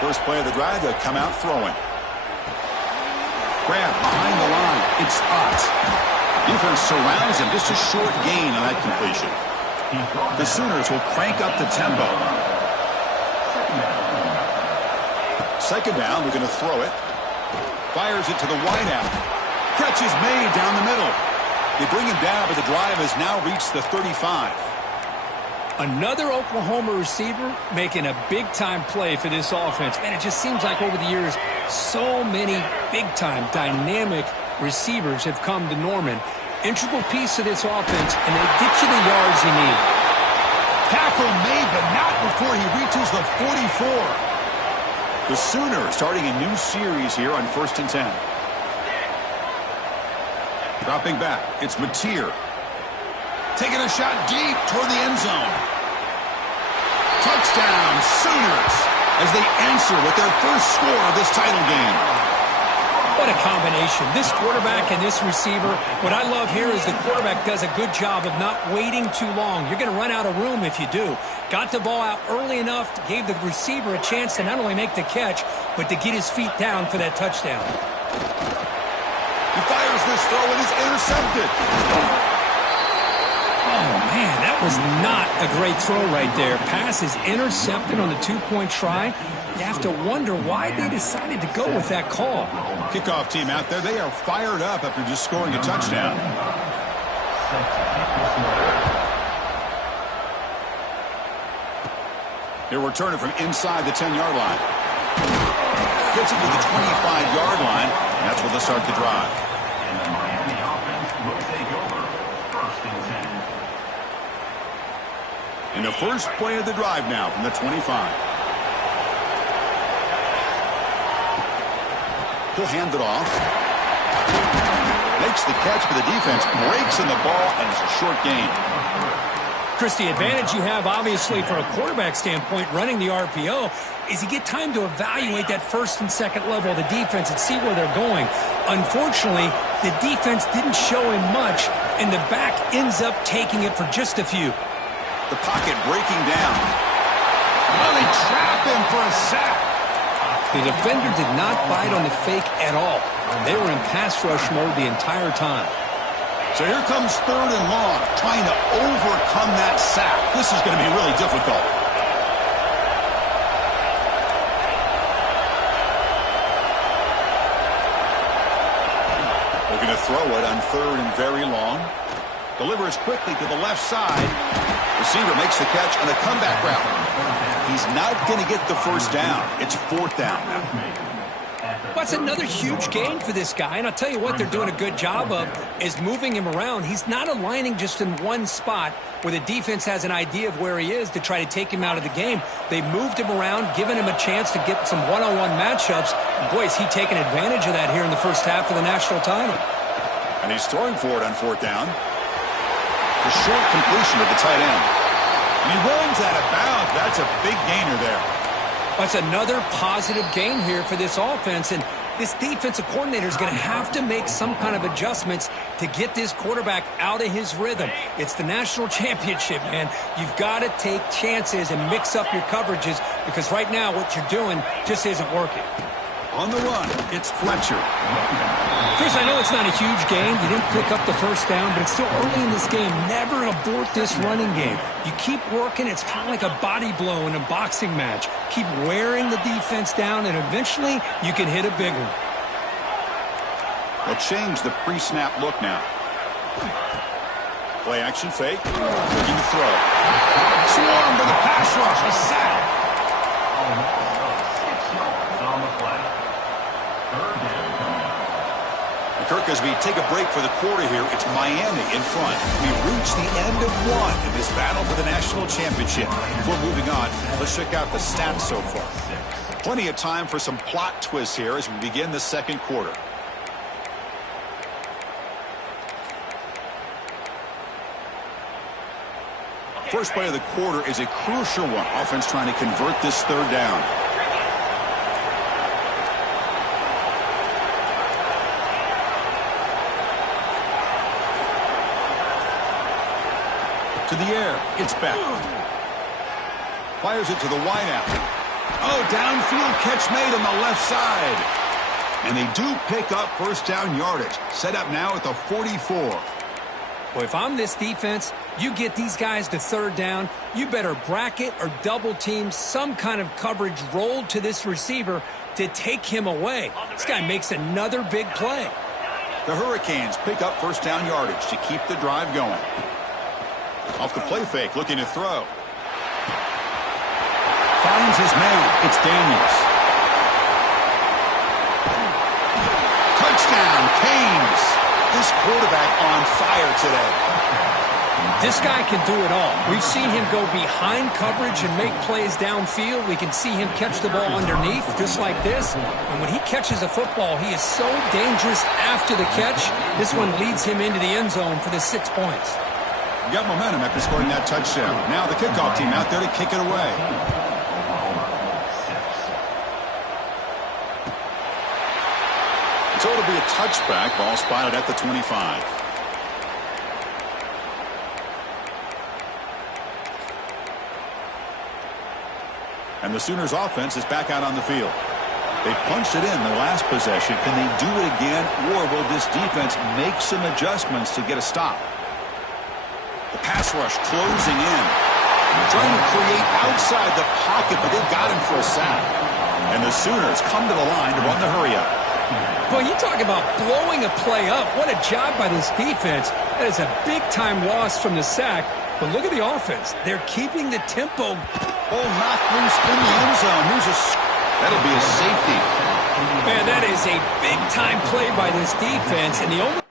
First play of the drive, they'll come out throwing. Grab behind the line. It's Ott. Defense surrounds him. Just a short gain on that completion. The Sooners will crank up the tempo. Second down, we're going to throw it. Fires it to the wideout. Catch is made down the middle. They bring him down, but the drive has now reached the 35. Another Oklahoma receiver making a big-time play for this offense. Man, it just seems like over the years, so many big-time, dynamic receivers have come to Norman. Integral piece of this offense, and they get you the yards you need. Tackle made, but not before he reaches the 44. The Sooners starting a new series here on first and 10. Dropping back, it's Mateer. Taking a shot deep toward the end zone. Touchdown, Sooners, as they answer with their first score of this title game. What a combination. This quarterback and this receiver. What I love here is the quarterback does a good job of not waiting too long. You're going to run out of room if you do. Got the ball out early enough, gave the receiver a chance to not only make the catch, but to get his feet down for that touchdown. He fires this throw and is intercepted. Oh, man, that was not a great throw right there. Pass is intercepted on the two-point try. You have to wonder why they decided to go with that call. Kickoff team out there, they are fired up after just scoring a touchdown. They're returning from inside the 10-yard line. Gets it to the 25-yard line, and that's where they'll start the drive. And the Miami offense will take over. First and 10. And the first play of the drive now from the 25. He'll hand it off. They makes the catch, but the defense breaks in the ball, and it's a short gain. Chris, the advantage you have, obviously, from a quarterback standpoint, running the RPO, is you get time to evaluate that first and second level of the defense and see where they're going. Unfortunately, the defense didn't show him much, and the back ends up taking it for just a few. The pocket breaking down. Oh, they trap him for a sack. The defender did not bite on the fake at all. They were in pass rush mode the entire time. So here comes 3rd and long, trying to overcome that sack. This is going to be really difficult. Looking to throw it on 3rd and very long. Delivers quickly to the left side. Receiver makes the catch on a comeback route. He's not going to get the first down. It's 4th down now. That's another huge gain for this guy, and I'll tell you what they're doing a good job of is moving him around. He's not aligning just in one spot where the defense has an idea of where he is to try to take him out of the game. They moved him around, giving him a chance to get some one-on-one matchups. And boy, is he taking advantage of that here in the first half of the national title. And he's throwing for it on 4th down. The short completion of the tight end. And he runs out of bounds. That's a big gainer there. That's another positive gain here for this offense, and this defensive coordinator is going to have to make some kind of adjustments to get this quarterback out of his rhythm. It's the national championship, man. You've got to take chances and mix up your coverages because right now what you're doing just isn't working. On the run, it's Fletcher. Chris, I know it's not a huge game. You didn't pick up the first down, but it's still early in this game. Never abort this running game. You keep working. It's kind of like a body blow in a boxing match. Keep wearing the defense down, and eventually you can hit a big one. They'll change the pre-snap look now. Play action fake. Looking to throw. Swarm to the pass rush. A sack. Kirk, as we take a break for the quarter here, it's Miami in front. We've reached the end of one in this battle for the national championship. Before moving on, let's check out the stats so far. Plenty of time for some plot twists here as we begin the second quarter. First play of the quarter is a crucial one. Offense trying to convert this 3rd down. To the air, it's back. Fires it to the wideout. Oh, downfield catch made on the left side. And they do pick up first down yardage. Set up now at the 44. Well, if I'm this defense, you get these guys to 3rd down, you better bracket or double team some kind of coverage rolled to this receiver to take him away. This guy makes another big play. The Hurricanes pick up first down yardage to keep the drive going. Off the play fake, looking to throw. Finds his man. It's Daniels. Touchdown, Canes. This quarterback on fire today. This guy can do it all. We've seen him go behind coverage and make plays downfield. We can see him catch the ball underneath, just like this. And when he catches a football, he is so dangerous after the catch. This one leads him into the end zone for the 6 points. Got momentum after scoring that touchdown. Now the kickoff team out there to kick it away. So it'll be a touchback. Ball spotted at the 25. And the Sooners offense is back out on the field. They punched it in the last possession. Can they do it again, or will this defense make some adjustments to get a stop? The pass rush closing in. Trying to create outside the pocket, but they've got him for a sack. And the Sooners come to the line to run the hurry-up. Boy, you talk about blowing a play up. What a job by this defense. That is a big-time loss from the sack. But look at the offense. They're keeping the tempo. Oh, knocked loose in the end zone. That'll be a safety. Man, that is a big-time play by this defense. And the only